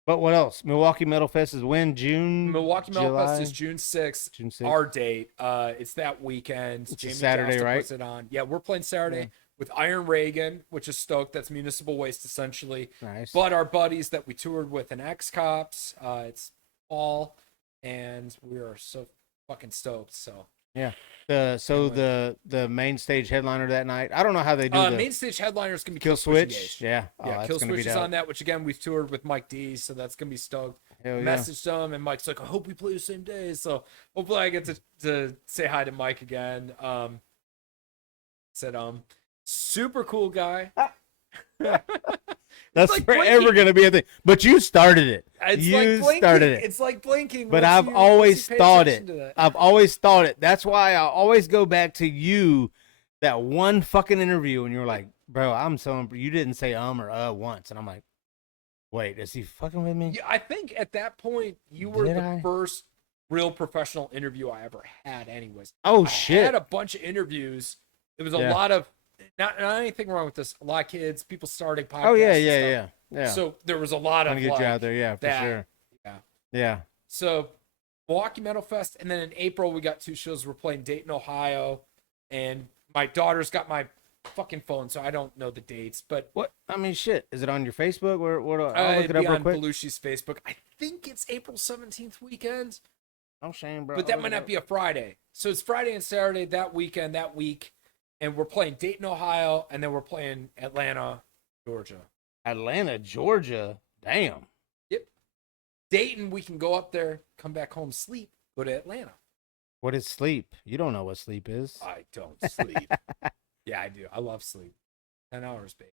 But what else? Milwaukee Metal Fest is when? June? Milwaukee Metal July? Fest is June 6th. June 6th. Our date. It's that weekend. It's a Jamie Saturday, Jasta right? puts it on. Yeah, we're playing Saturday Yeah. with Iron Reagan, which is stoked. That's municipal waste essentially. Nice. But our buddies that we toured with in X-Cops, it's Paul, and we are so fucking stoked. So yeah. The main stage headliner that night. I don't know how they do the main stage headliner is gonna be Kill Switch. Switch. Yeah. Oh, Yeah, that's Kill gonna be Switch is dope. on that, which again we've toured with Mike D, so that's gonna be stoked. Hell yeah. Messaged him, and Mike's like, I hope we play the same day. So hopefully I get to say hi to Mike again. Said super cool guy. That's like forever blinking. gonna be a thing. But you started it. It's you like blinking. started it. It's like blinking. But once I've you- always once you pay thought attention it. to that. I've always thought it. That's why I always go back to you, that one fucking interview, and you're like, bro, I'm so you didn't say or once, and I'm like, wait, is he fucking with me? Yeah, I think at that point you were Did the I? first real professional interview I ever had. Anyways, Oh I shit! had a bunch of interviews. It was a Yeah. lot of not anything wrong with this. A lot of kids, people starting podcasts. Oh yeah, and yeah, stuff. yeah, yeah. So there was a lot Trying of to get like, you out there, yeah, for that. sure. Yeah. Yeah. So Milwaukee Metal Fest, and then in April we got 2 shows. We're playing Dayton, Ohio, and my daughter's got my fucking phone, so I don't know the dates. But What? I mean, shit. Is it on your Facebook? Where? I'll look it'd it up be real on quick. Belushi's Facebook. I think it's April 17th weekend. No shame, bro. But that might not be a Friday. So it's Friday and Saturday that weekend, that week. And we're playing Dayton, Ohio, and then we're playing Atlanta, Georgia. Atlanta, Georgia. Damn. Yep. Dayton, we can go up there, come back home, sleep, go to Atlanta. What is sleep? You don't know what sleep is. I don't sleep. Yeah, I do. I love sleep. 10 hours, babe.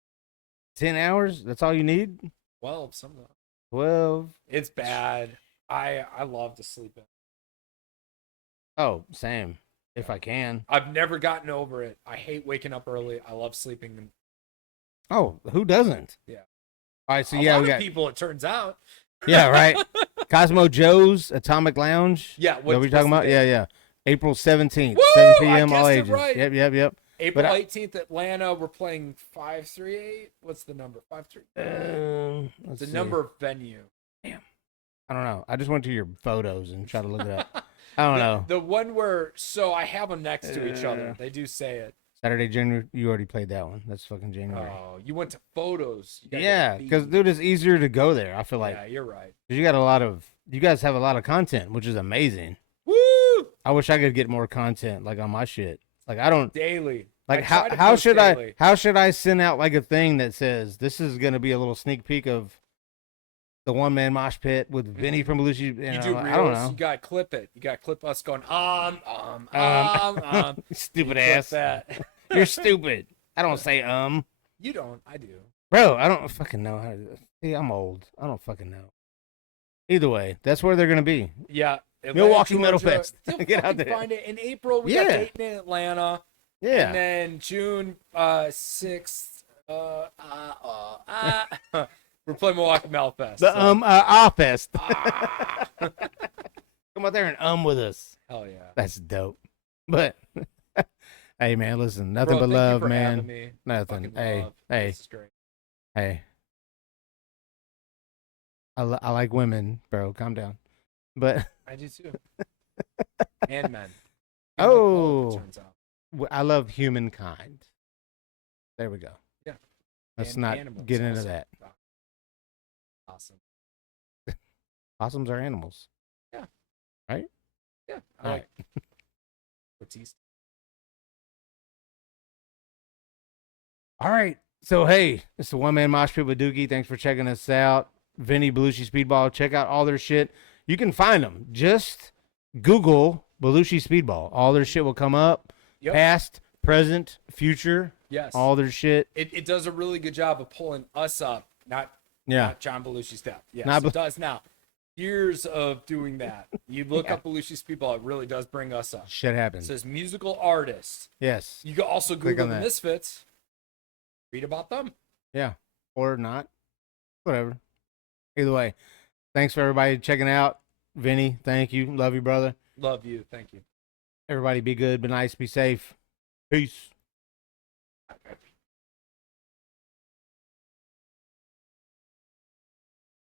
10 hours? That's all you need? 12, something. 12. It's bad. I love to sleep in. Oh, same. If I can. I've never gotten over it. I hate waking up early. I love sleeping in. Oh, who doesn't? Yeah. All right, so A yeah, lot we of got people, it turns out. yeah, right. Cosmo Joe's Atomic Lounge. Yeah, What we talking about? Yeah, yeah. April 17th, Woo! 7 I p.m. all guessed it ages. right. Yep. April But 18th, Atlanta. We're playing 538. What's the number? 538. Let's The see. number of venue. I don't know. I just went to your photos and tried to look it up. I don't know. The one where, so I have them next to each other. They do say it. Saturday, January. You already played that one. That's fucking January. Oh, you went to photos. You gotta Yeah, get because beat. dude, it's easier to go there. I feel like Yeah, you're right. 'cause you guys have a lot of content, which is amazing. Woo! I wish I could get more content like on my shit. Like I don't Daily. like I try to how post should daily. how should I send out like a thing that says this is gonna be a little sneak peek of the One Man Mosh Pit with Vinny from Belushi? You do reels. I don't know. You gotta clip it. You gotta clip us going Stupid You clip ass. that. You're stupid. I don't say You don't. I do. bro. I don't fucking know how to. See, I'm old. I don't fucking know. Either way, that's where they're gonna be. Yeah. Atlanta, Milwaukee Metal Georgia. Fest. You'll Get out fucking there. Find it in April. We Yeah. got Dayton in Atlanta. Yeah. And then June 6th. We're playing Milwaukee Metal Fest. The fest. Ah. Come out there and with us. Hell yeah. That's dope. But hey, man, listen, nothing Bro, but thank you love, for having man. me. Nothing. Fucking Hey, love. hey, This is great. hey. I like women, bro. Calm down. But I do too. And men. Oh. It turns out. I love humankind. There we go. Yeah. Let's And not animals get into also. that. Awesome. Possums are animals. Yeah. Right? Yeah. All right. Batista. All right. So, hey, it's the One Man Mosh Pit with Dookie. Thanks for checking us out. Vinny, Belushi Speed Ball. Check out all their shit. You can find them. Just Google Belushi Speed Ball. All their shit will come up. Yep. Past, present, future. Yes. All their shit. It does a really good job of pulling us up, not John Belushi's step. Yes, Not it does now. Years of doing that. You look Yeah. up Belushi Speed Ball, it really does bring us up. Shit It happens. says musical artist. Yes. You can also Click Google on the that. Misfits. Read about them. Yeah. Or not. Whatever. Either way. Thanks for everybody checking out. Vinny, thank you. Love you, brother. Love you. Thank you. Everybody be good, be nice, be safe. Peace. Okay.